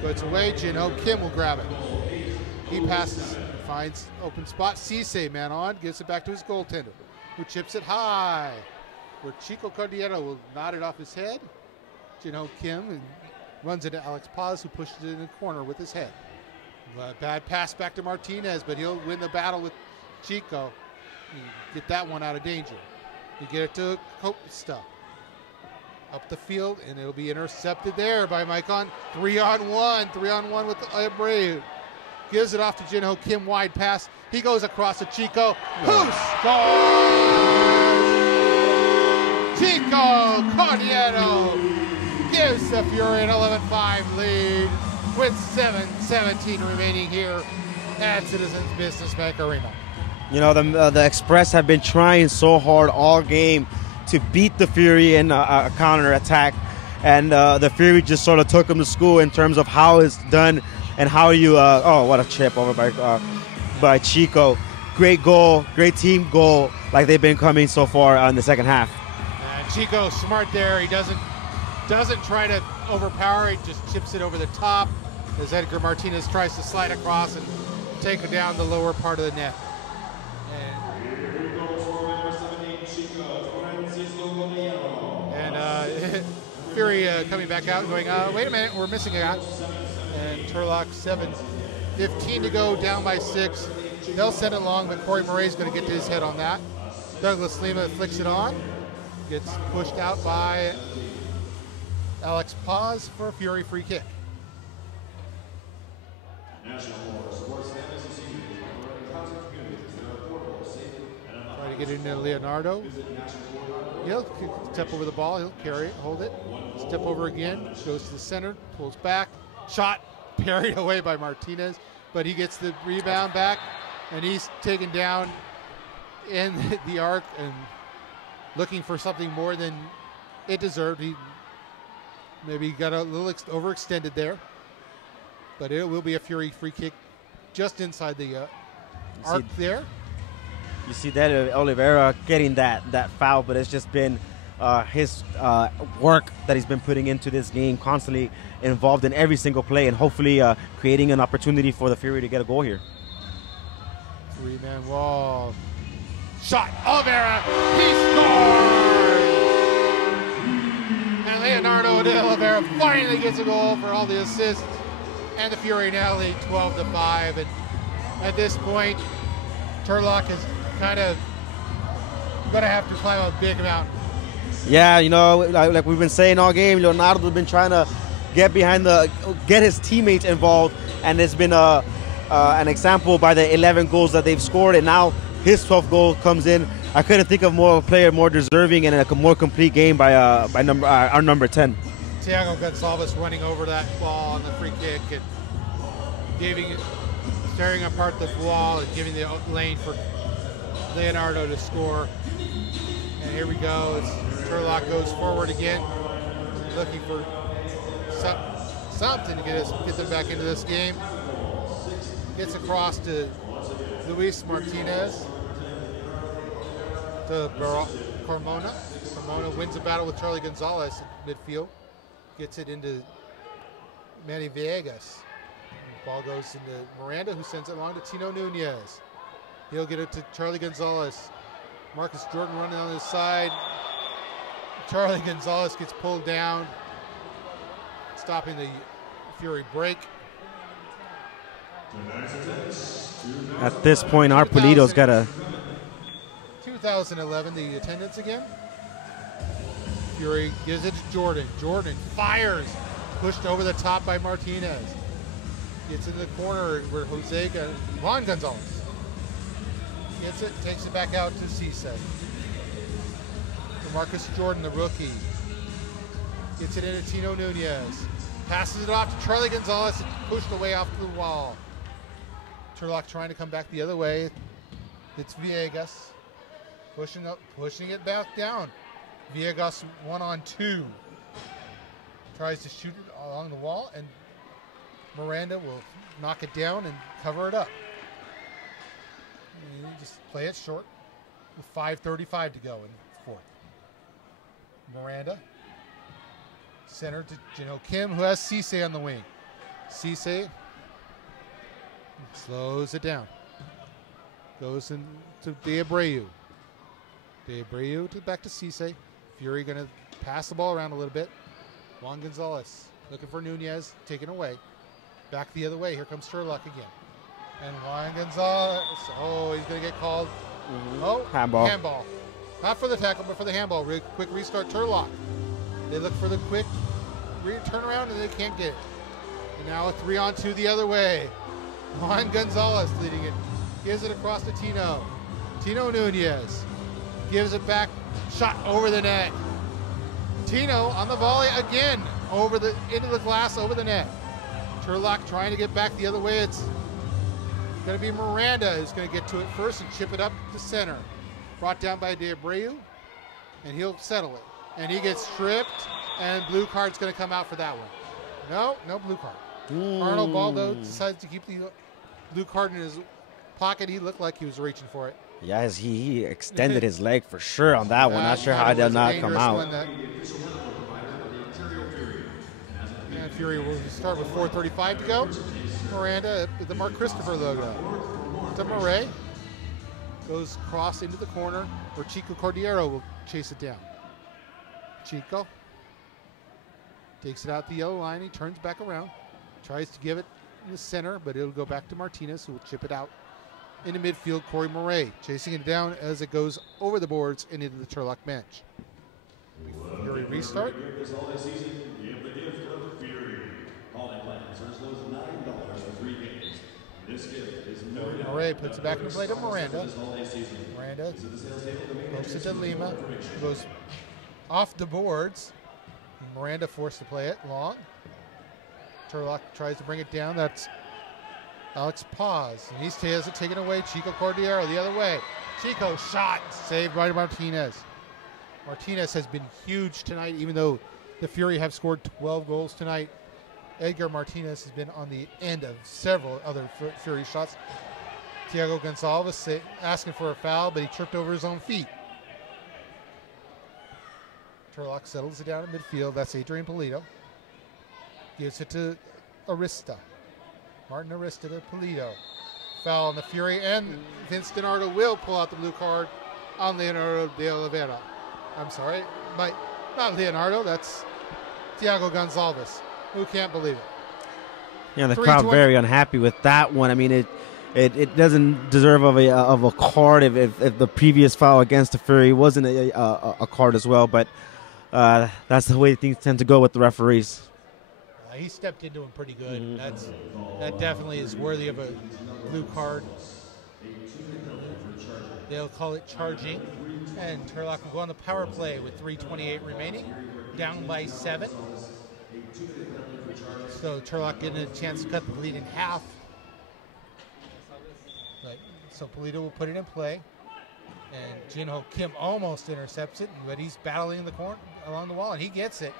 Goes away. Jin-Ho Kim will grab it. He passes, finds open spot. Cissé, man on, gives it back to his goaltender, who chips it high. Where Chico Cordillero will nod it off his head. Jin-Ho Kim and runs into Alex Paz, who pushes it in the corner with his head. Bad pass back to Martinez, but he'll win the battle with Chico. Get that one out of danger. You get it to Costa. Up the field, and it'll be intercepted there by Maicon. 3-on-1. 3-on-1 with Abreu. Gives it off to Jin-Ho Kim, wide pass. He goes across to Chico, who scores! Chico Cordillero gives the Fury an 11-5 lead with 7:17 remaining here at Citizens Business Bank Arena. You know, the Express have been trying so hard all game to beat the Fury in a counter attack, and the Fury just sort of took them to school in terms of how it's done and how you. Oh, what a chip over by Chico! Great goal, great team goal, like they've been coming so far in the second half. And Chico smart there. He doesn't try to overpower. He just chips it over the top as Edgar Martinez tries to slide across and take it down the lower part of the net. And Fury coming back out and going, wait a minute, we're missing a guy. And Turlock 7:15 to go, down by 6. They'll send it long, but Corey Murray's going to get to his head on that. Douglas Lima flicks it on. Gets pushed out by Alex Paz for a Fury free kick. Try to get into Leonardo. He'll step over the ball. He'll carry it, hold it. Step over again. Goes to the center. Pulls back. Shot parried away by Martinez. but he gets the rebound back, and he's taken down in the arc and looking for something more than it deserved. He maybe got a little overextended there, but it will be a Fury free kick just inside the arc there. You see that Oliveira getting that foul, but it's just been his work that he's been putting into this game, constantly involved in every single play, and hopefully creating an opportunity for the Fury to get a goal here. 3-man wall. Shot. Oliveira. He scored! And Leonardo de Oliveira finally gets a goal for all the assists. And the Fury now lead 12-5. And at this point, Turlock is kind of going to have to climb a big mountain. Yeah, you know, like we've been saying all game, Leonardo's been trying to get his teammates involved, and there's been an example by the 11 goals that they've scored, and now his 12th goal comes in. I couldn't think of a player more deserving and a more complete game by our number 10. Thiago González running over that ball on the free kick and tearing apart the wall and giving the lane for Leonardo to score. And here we go. Turlock goes forward again, looking for something to get them back into this game. Gets across to Luis Martinez to Carmona. Carmona wins the battle with Charlie González in midfield. Gets it into Manny Villegas. The ball goes into Miranda, who sends it along to Tino Nuñez. He'll get it to Charlie González. Marcus Jordan running on his side. Charlie González gets pulled down, stopping the Fury break. At this point, Arpolito's got a 2011, the attendance again. Fury gives it to Jordan. Jordan fires, pushed over the top by Martinez. Gets in the corner where Juan González gets it, takes it back out to Cissé. Marcus Jordan, the rookie, gets it into Tino Nuñez. Passes it off to Charlie González and pushed away off the wall. Turlock trying to come back the other way. It's Villegas. Pushing it back down. Villegas 1-on-2. Tries to shoot it along the wall, and Miranda will knock it down and cover it up. And you just play it short with 5:35 to go in the fourth. Miranda. Center to Jino Kim, who has Cissé on the wing. Cissé slows it down. Goes into Djibril. Djibril back to Cissé. Fury going to pass the ball around a little bit. Juan González looking for Nuñez, taken away. Back the other way. Here comes Turlock again. And Juan González. Oh, he's going to get called. Oh, handball. Not for the tackle, but for the handball. Quick restart, Turlock. They look for the quick turnaround, and they can't get it. And now a 3-on-2 the other way. Juan González leading it. Gives it across to Tino. Tino Nuñez gives it back. Shot over the net. Tino on the volley again. Into the glass, over the net. Turlock trying to get back the other way. It's going to be Miranda who's going to get to it first and chip it up to center. Brought down by Djibril, and he'll settle it. And he gets stripped, and blue card's going to come out for that one. No blue card. Arnold Baldo decides to keep the blue card in his pocket. He looked like he was reaching for it. Yeah, he extended his leg for sure on that one. Not sure how it did not come out. And Fury will start with 4:35 to go. Miranda, the Mark Christopher logo. To Murray. Goes cross into the corner where Chico Cordero will chase it down. Chico takes it out the yellow line. He turns back around. Tries to give it in the center, but it'll go back to Martinez, who will chip it out into midfield. Corey Murray chasing it down as it goes over the boards and into the Turlock bench. Fury restart. Murray puts it back in the play to Miranda. Miranda pokes it to Lima. Goes off the boards. Miranda forced to play it long. Turlock tries to bring it down. That's Alex Paz. And he has it taken away. Chico Cordero the other way. Chico shot. Saved by Martinez. Martinez has been huge tonight, even though the Fury have scored 12 goals tonight. Edgar Martinez has been on the end of several other Fury shots. Thiago González asking for a foul, but he tripped over his own feet. Turlock settles it down in midfield. That's Adrian Polito. Gives it to Arista. Martin Arista to Polito. Foul on the Fury, and Vince DiNardo will pull out the blue card on Leonardo de Oliveira. I'm sorry, not Leonardo, that's Thiago González. Who can't believe it? Yeah, the crowd very unhappy with that one. I mean, it doesn't deserve of a card if the previous foul against the Fury wasn't a card as well, but that's the way things tend to go with the referees. He stepped into him pretty good. That definitely is worthy of a blue card. They'll call it charging. And Turlock will go on the power play with 3:28 remaining, down by 7. So Turlock getting a chance to cut the lead in half. So Polito will put it in play. And Jinho Kim almost intercepts it, but he's battling in the corner along the wall, and he gets it.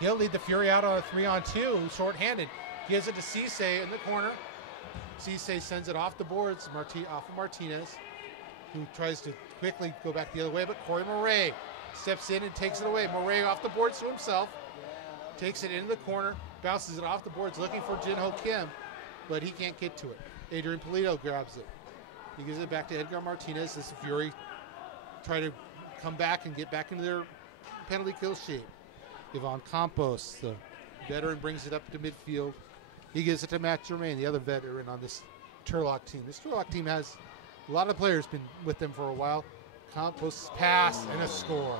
He'll lead the Fury out on a 3-on-2, short-handed. Gives it to Cissé in the corner. Cissé sends it off the boards, off of Martinez, who tries to quickly go back the other way, but Corey Moret steps in and takes it away. Moret off the boards to himself, takes it into the corner, bounces it off the boards looking for Jinho Kim, but he can't get to it. Adrian Polito grabs it. He gives it back to Edgar Martinez as the Fury try to come back and get back into their penalty kill shape. Ivan Campos, the veteran, brings it up to midfield. He gives it to Matt Germain, the other veteran on this Turlock team. This Turlock team has a lot of players been with them for a while. Campos pass and a score.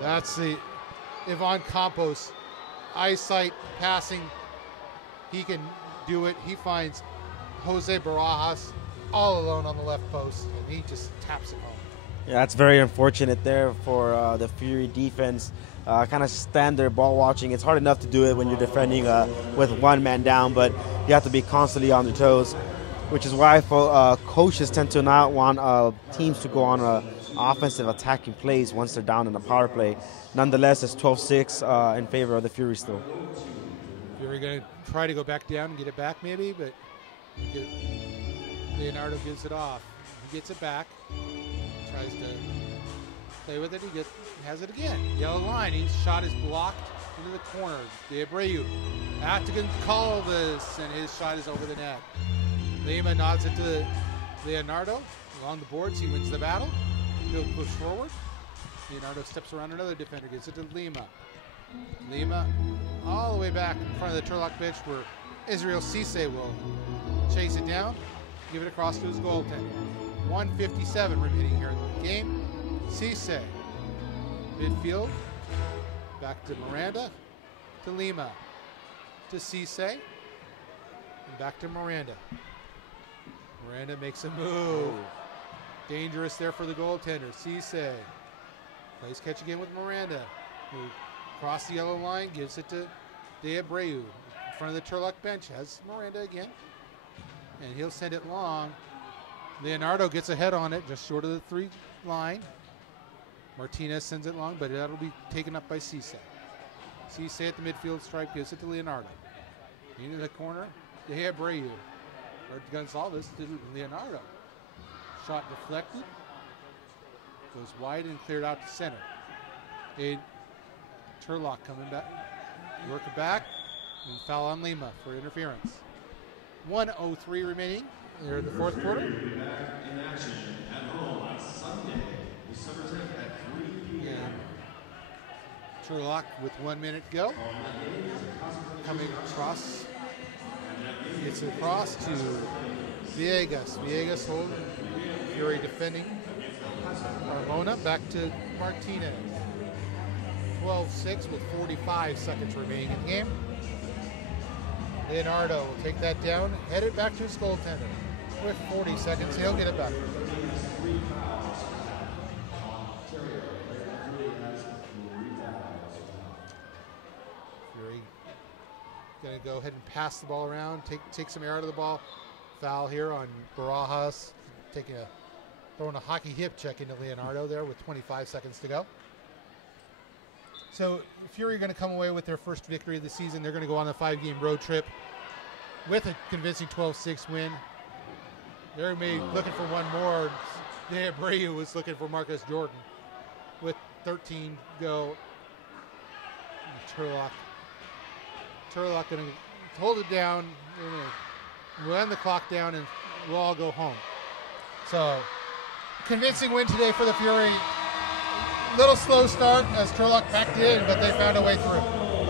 That's the Ivan Campos eyesight passing. He can do it. He finds Jose Barajas all alone on the left post, and he just taps it home. Yeah, that's very unfortunate there for the Fury defense. Kind of stand there ball watching. It's hard enough to do it when you're defending with one man down, but you have to be constantly on your toes, which is why coaches tend to not want teams to go on offensive attacking plays once they're down in the power play. Nonetheless, it's 12-6 in favor of the Fury still. Fury going to try to go back down and get it back maybe, but Leonardo gives it off. He gets it back. Tries to play with it. He has it again. Yellow line. His shot is blocked into the corner. De Abreu out to González, and his shot is over the net. Lima nods it to Leonardo. Along the boards, he wins the battle. He'll push forward. Leonardo steps around another defender. Gives it to Lima. Lima all the way back in front of the Turlock bench where Djibril Cissé will chase it down. Give it across to his goaltender. 1:57 remaining here in the game. Cissé, midfield, back to Miranda, to Lima, to Cissé, and back to Miranda. Miranda makes a move. Dangerous there for the goaltender. Cissé plays catch again with Miranda, who crossed the yellow line, gives it to De Abreu in front of the Turlock bench. Has Miranda again, and he'll send it long. Leonardo gets ahead on it, just short of the 3 line. Martinez sends it long, but that'll be taken up by Cissé. Cissé at the midfield stripe gives it to Leonardo. Into the corner, De Abreu. Or González to Leonardo. Shot deflected. Goes wide and cleared out to center. Turlock coming back. Work it back. And foul on Lima for interference. 1:03 remaining. Here in the fourth quarter. In action at home on Sunday, December 10th at 3 p.m. Turlock with 1 minute to go. Coming across. Gets it across to Villegas. Villegas holding. Fury defending. Carmona back to Martinez. 12-6 with 45 seconds remaining in the game. Leonardo will take that down, head it back to his goaltender. With 40 seconds, he'll get it back. Fury going to go ahead and pass the ball around, take some air out of the ball. Foul here on Barajas, throwing a hockey hip check into Leonardo there with 25 seconds to go. So Fury are going to come away with their first victory of the season. They're going to go on a 5-game road trip with a convincing 12-6 win. They're maybe looking for one more. Abreu was looking for Marcus Jordan with 13 to go. Turlock going to hold it down, run the clock down, and we'll all go home. So, convincing win today for the Fury. Little slow start as Turlock backed in, but they found a way through.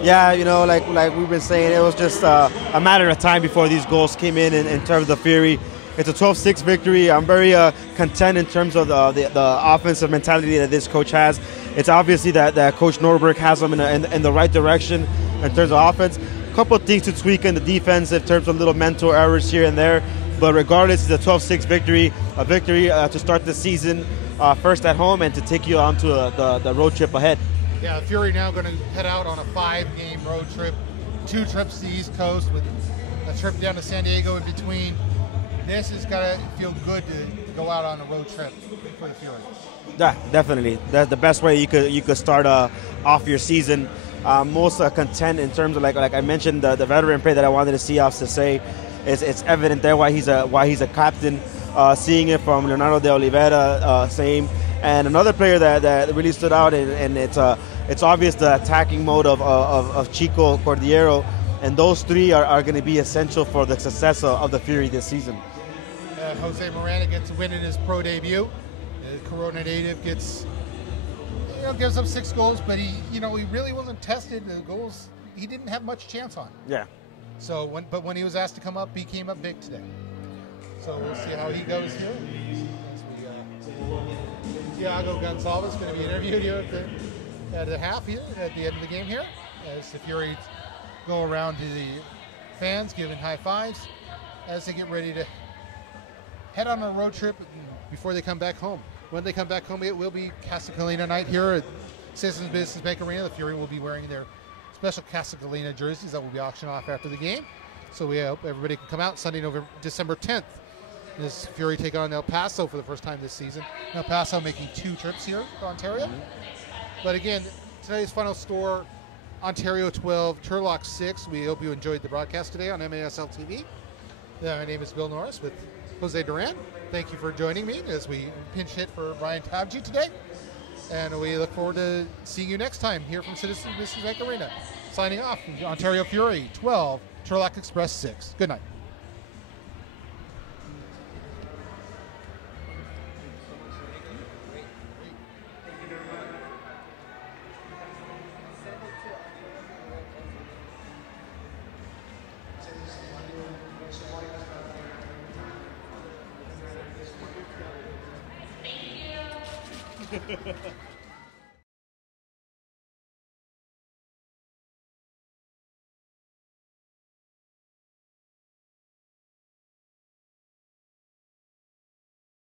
Yeah, like we've been saying, it was just a matter of time before these goals came in terms of the Fury. It's a 12-6 victory. I'm very content in terms of the offensive mentality that this coach has. It's obviously that Coach Norberg has them in the right direction in terms of offense. A couple of things to tweak in the defense in terms of little mental errors here and there. But regardless, it's a 12-6 victory, a victory to start the season first at home and to take you on to the road trip ahead. Yeah, Fury now going to head out on a 5-game road trip, 2 trips to the East Coast with a trip down to San Diego in between. This is going to feel good to go out on a road trip for the Fury. Yeah, definitely. That's the best way you could start off your season. Most content in terms of like I mentioned the veteran play that I wanted to see off Cissé. It's evident there why he's a captain. Seeing it from Leonardo de Oliveira, same, and another player that really stood out, and it's obvious the attacking mode of Chico Cordillero, and those three are going to be essential for the success of the Fury this season. Jose Miranda gets a win in his pro debut. The Corona native gives up 6 goals, but he really wasn't tested. The goals he didn't have much chance on. Yeah. So when he was asked to come up, he came up big today. So we'll see how he goes here. Thiago González is going to be interviewed here at the half here, at the end of the game here, as the Fury go around to the fans, giving high fives as they get ready to head on a road trip before they come back home. When they come back home, it will be Casa Colina night here at Citizens Business Bank Arena. The Fury will be wearing their special Casa Colina jerseys that will be auctioned off after the game. So we hope everybody can come out Sunday, December 10th. This Fury take on El Paso for the first time this season. El Paso making 2 trips here to Ontario. But again, today's final score, Ontario 12, Turlock 6. We hope you enjoyed the broadcast today on MASL TV. My name is Bill Norris with Jose Duran. Thank you for joining me as we pinch hit for Brian Tabji today. And we look forward to seeing you next time here from Citizens Business Bank Arena. Signing off, Ontario Fury 12, Turlock Express 6. Good night. Thank you.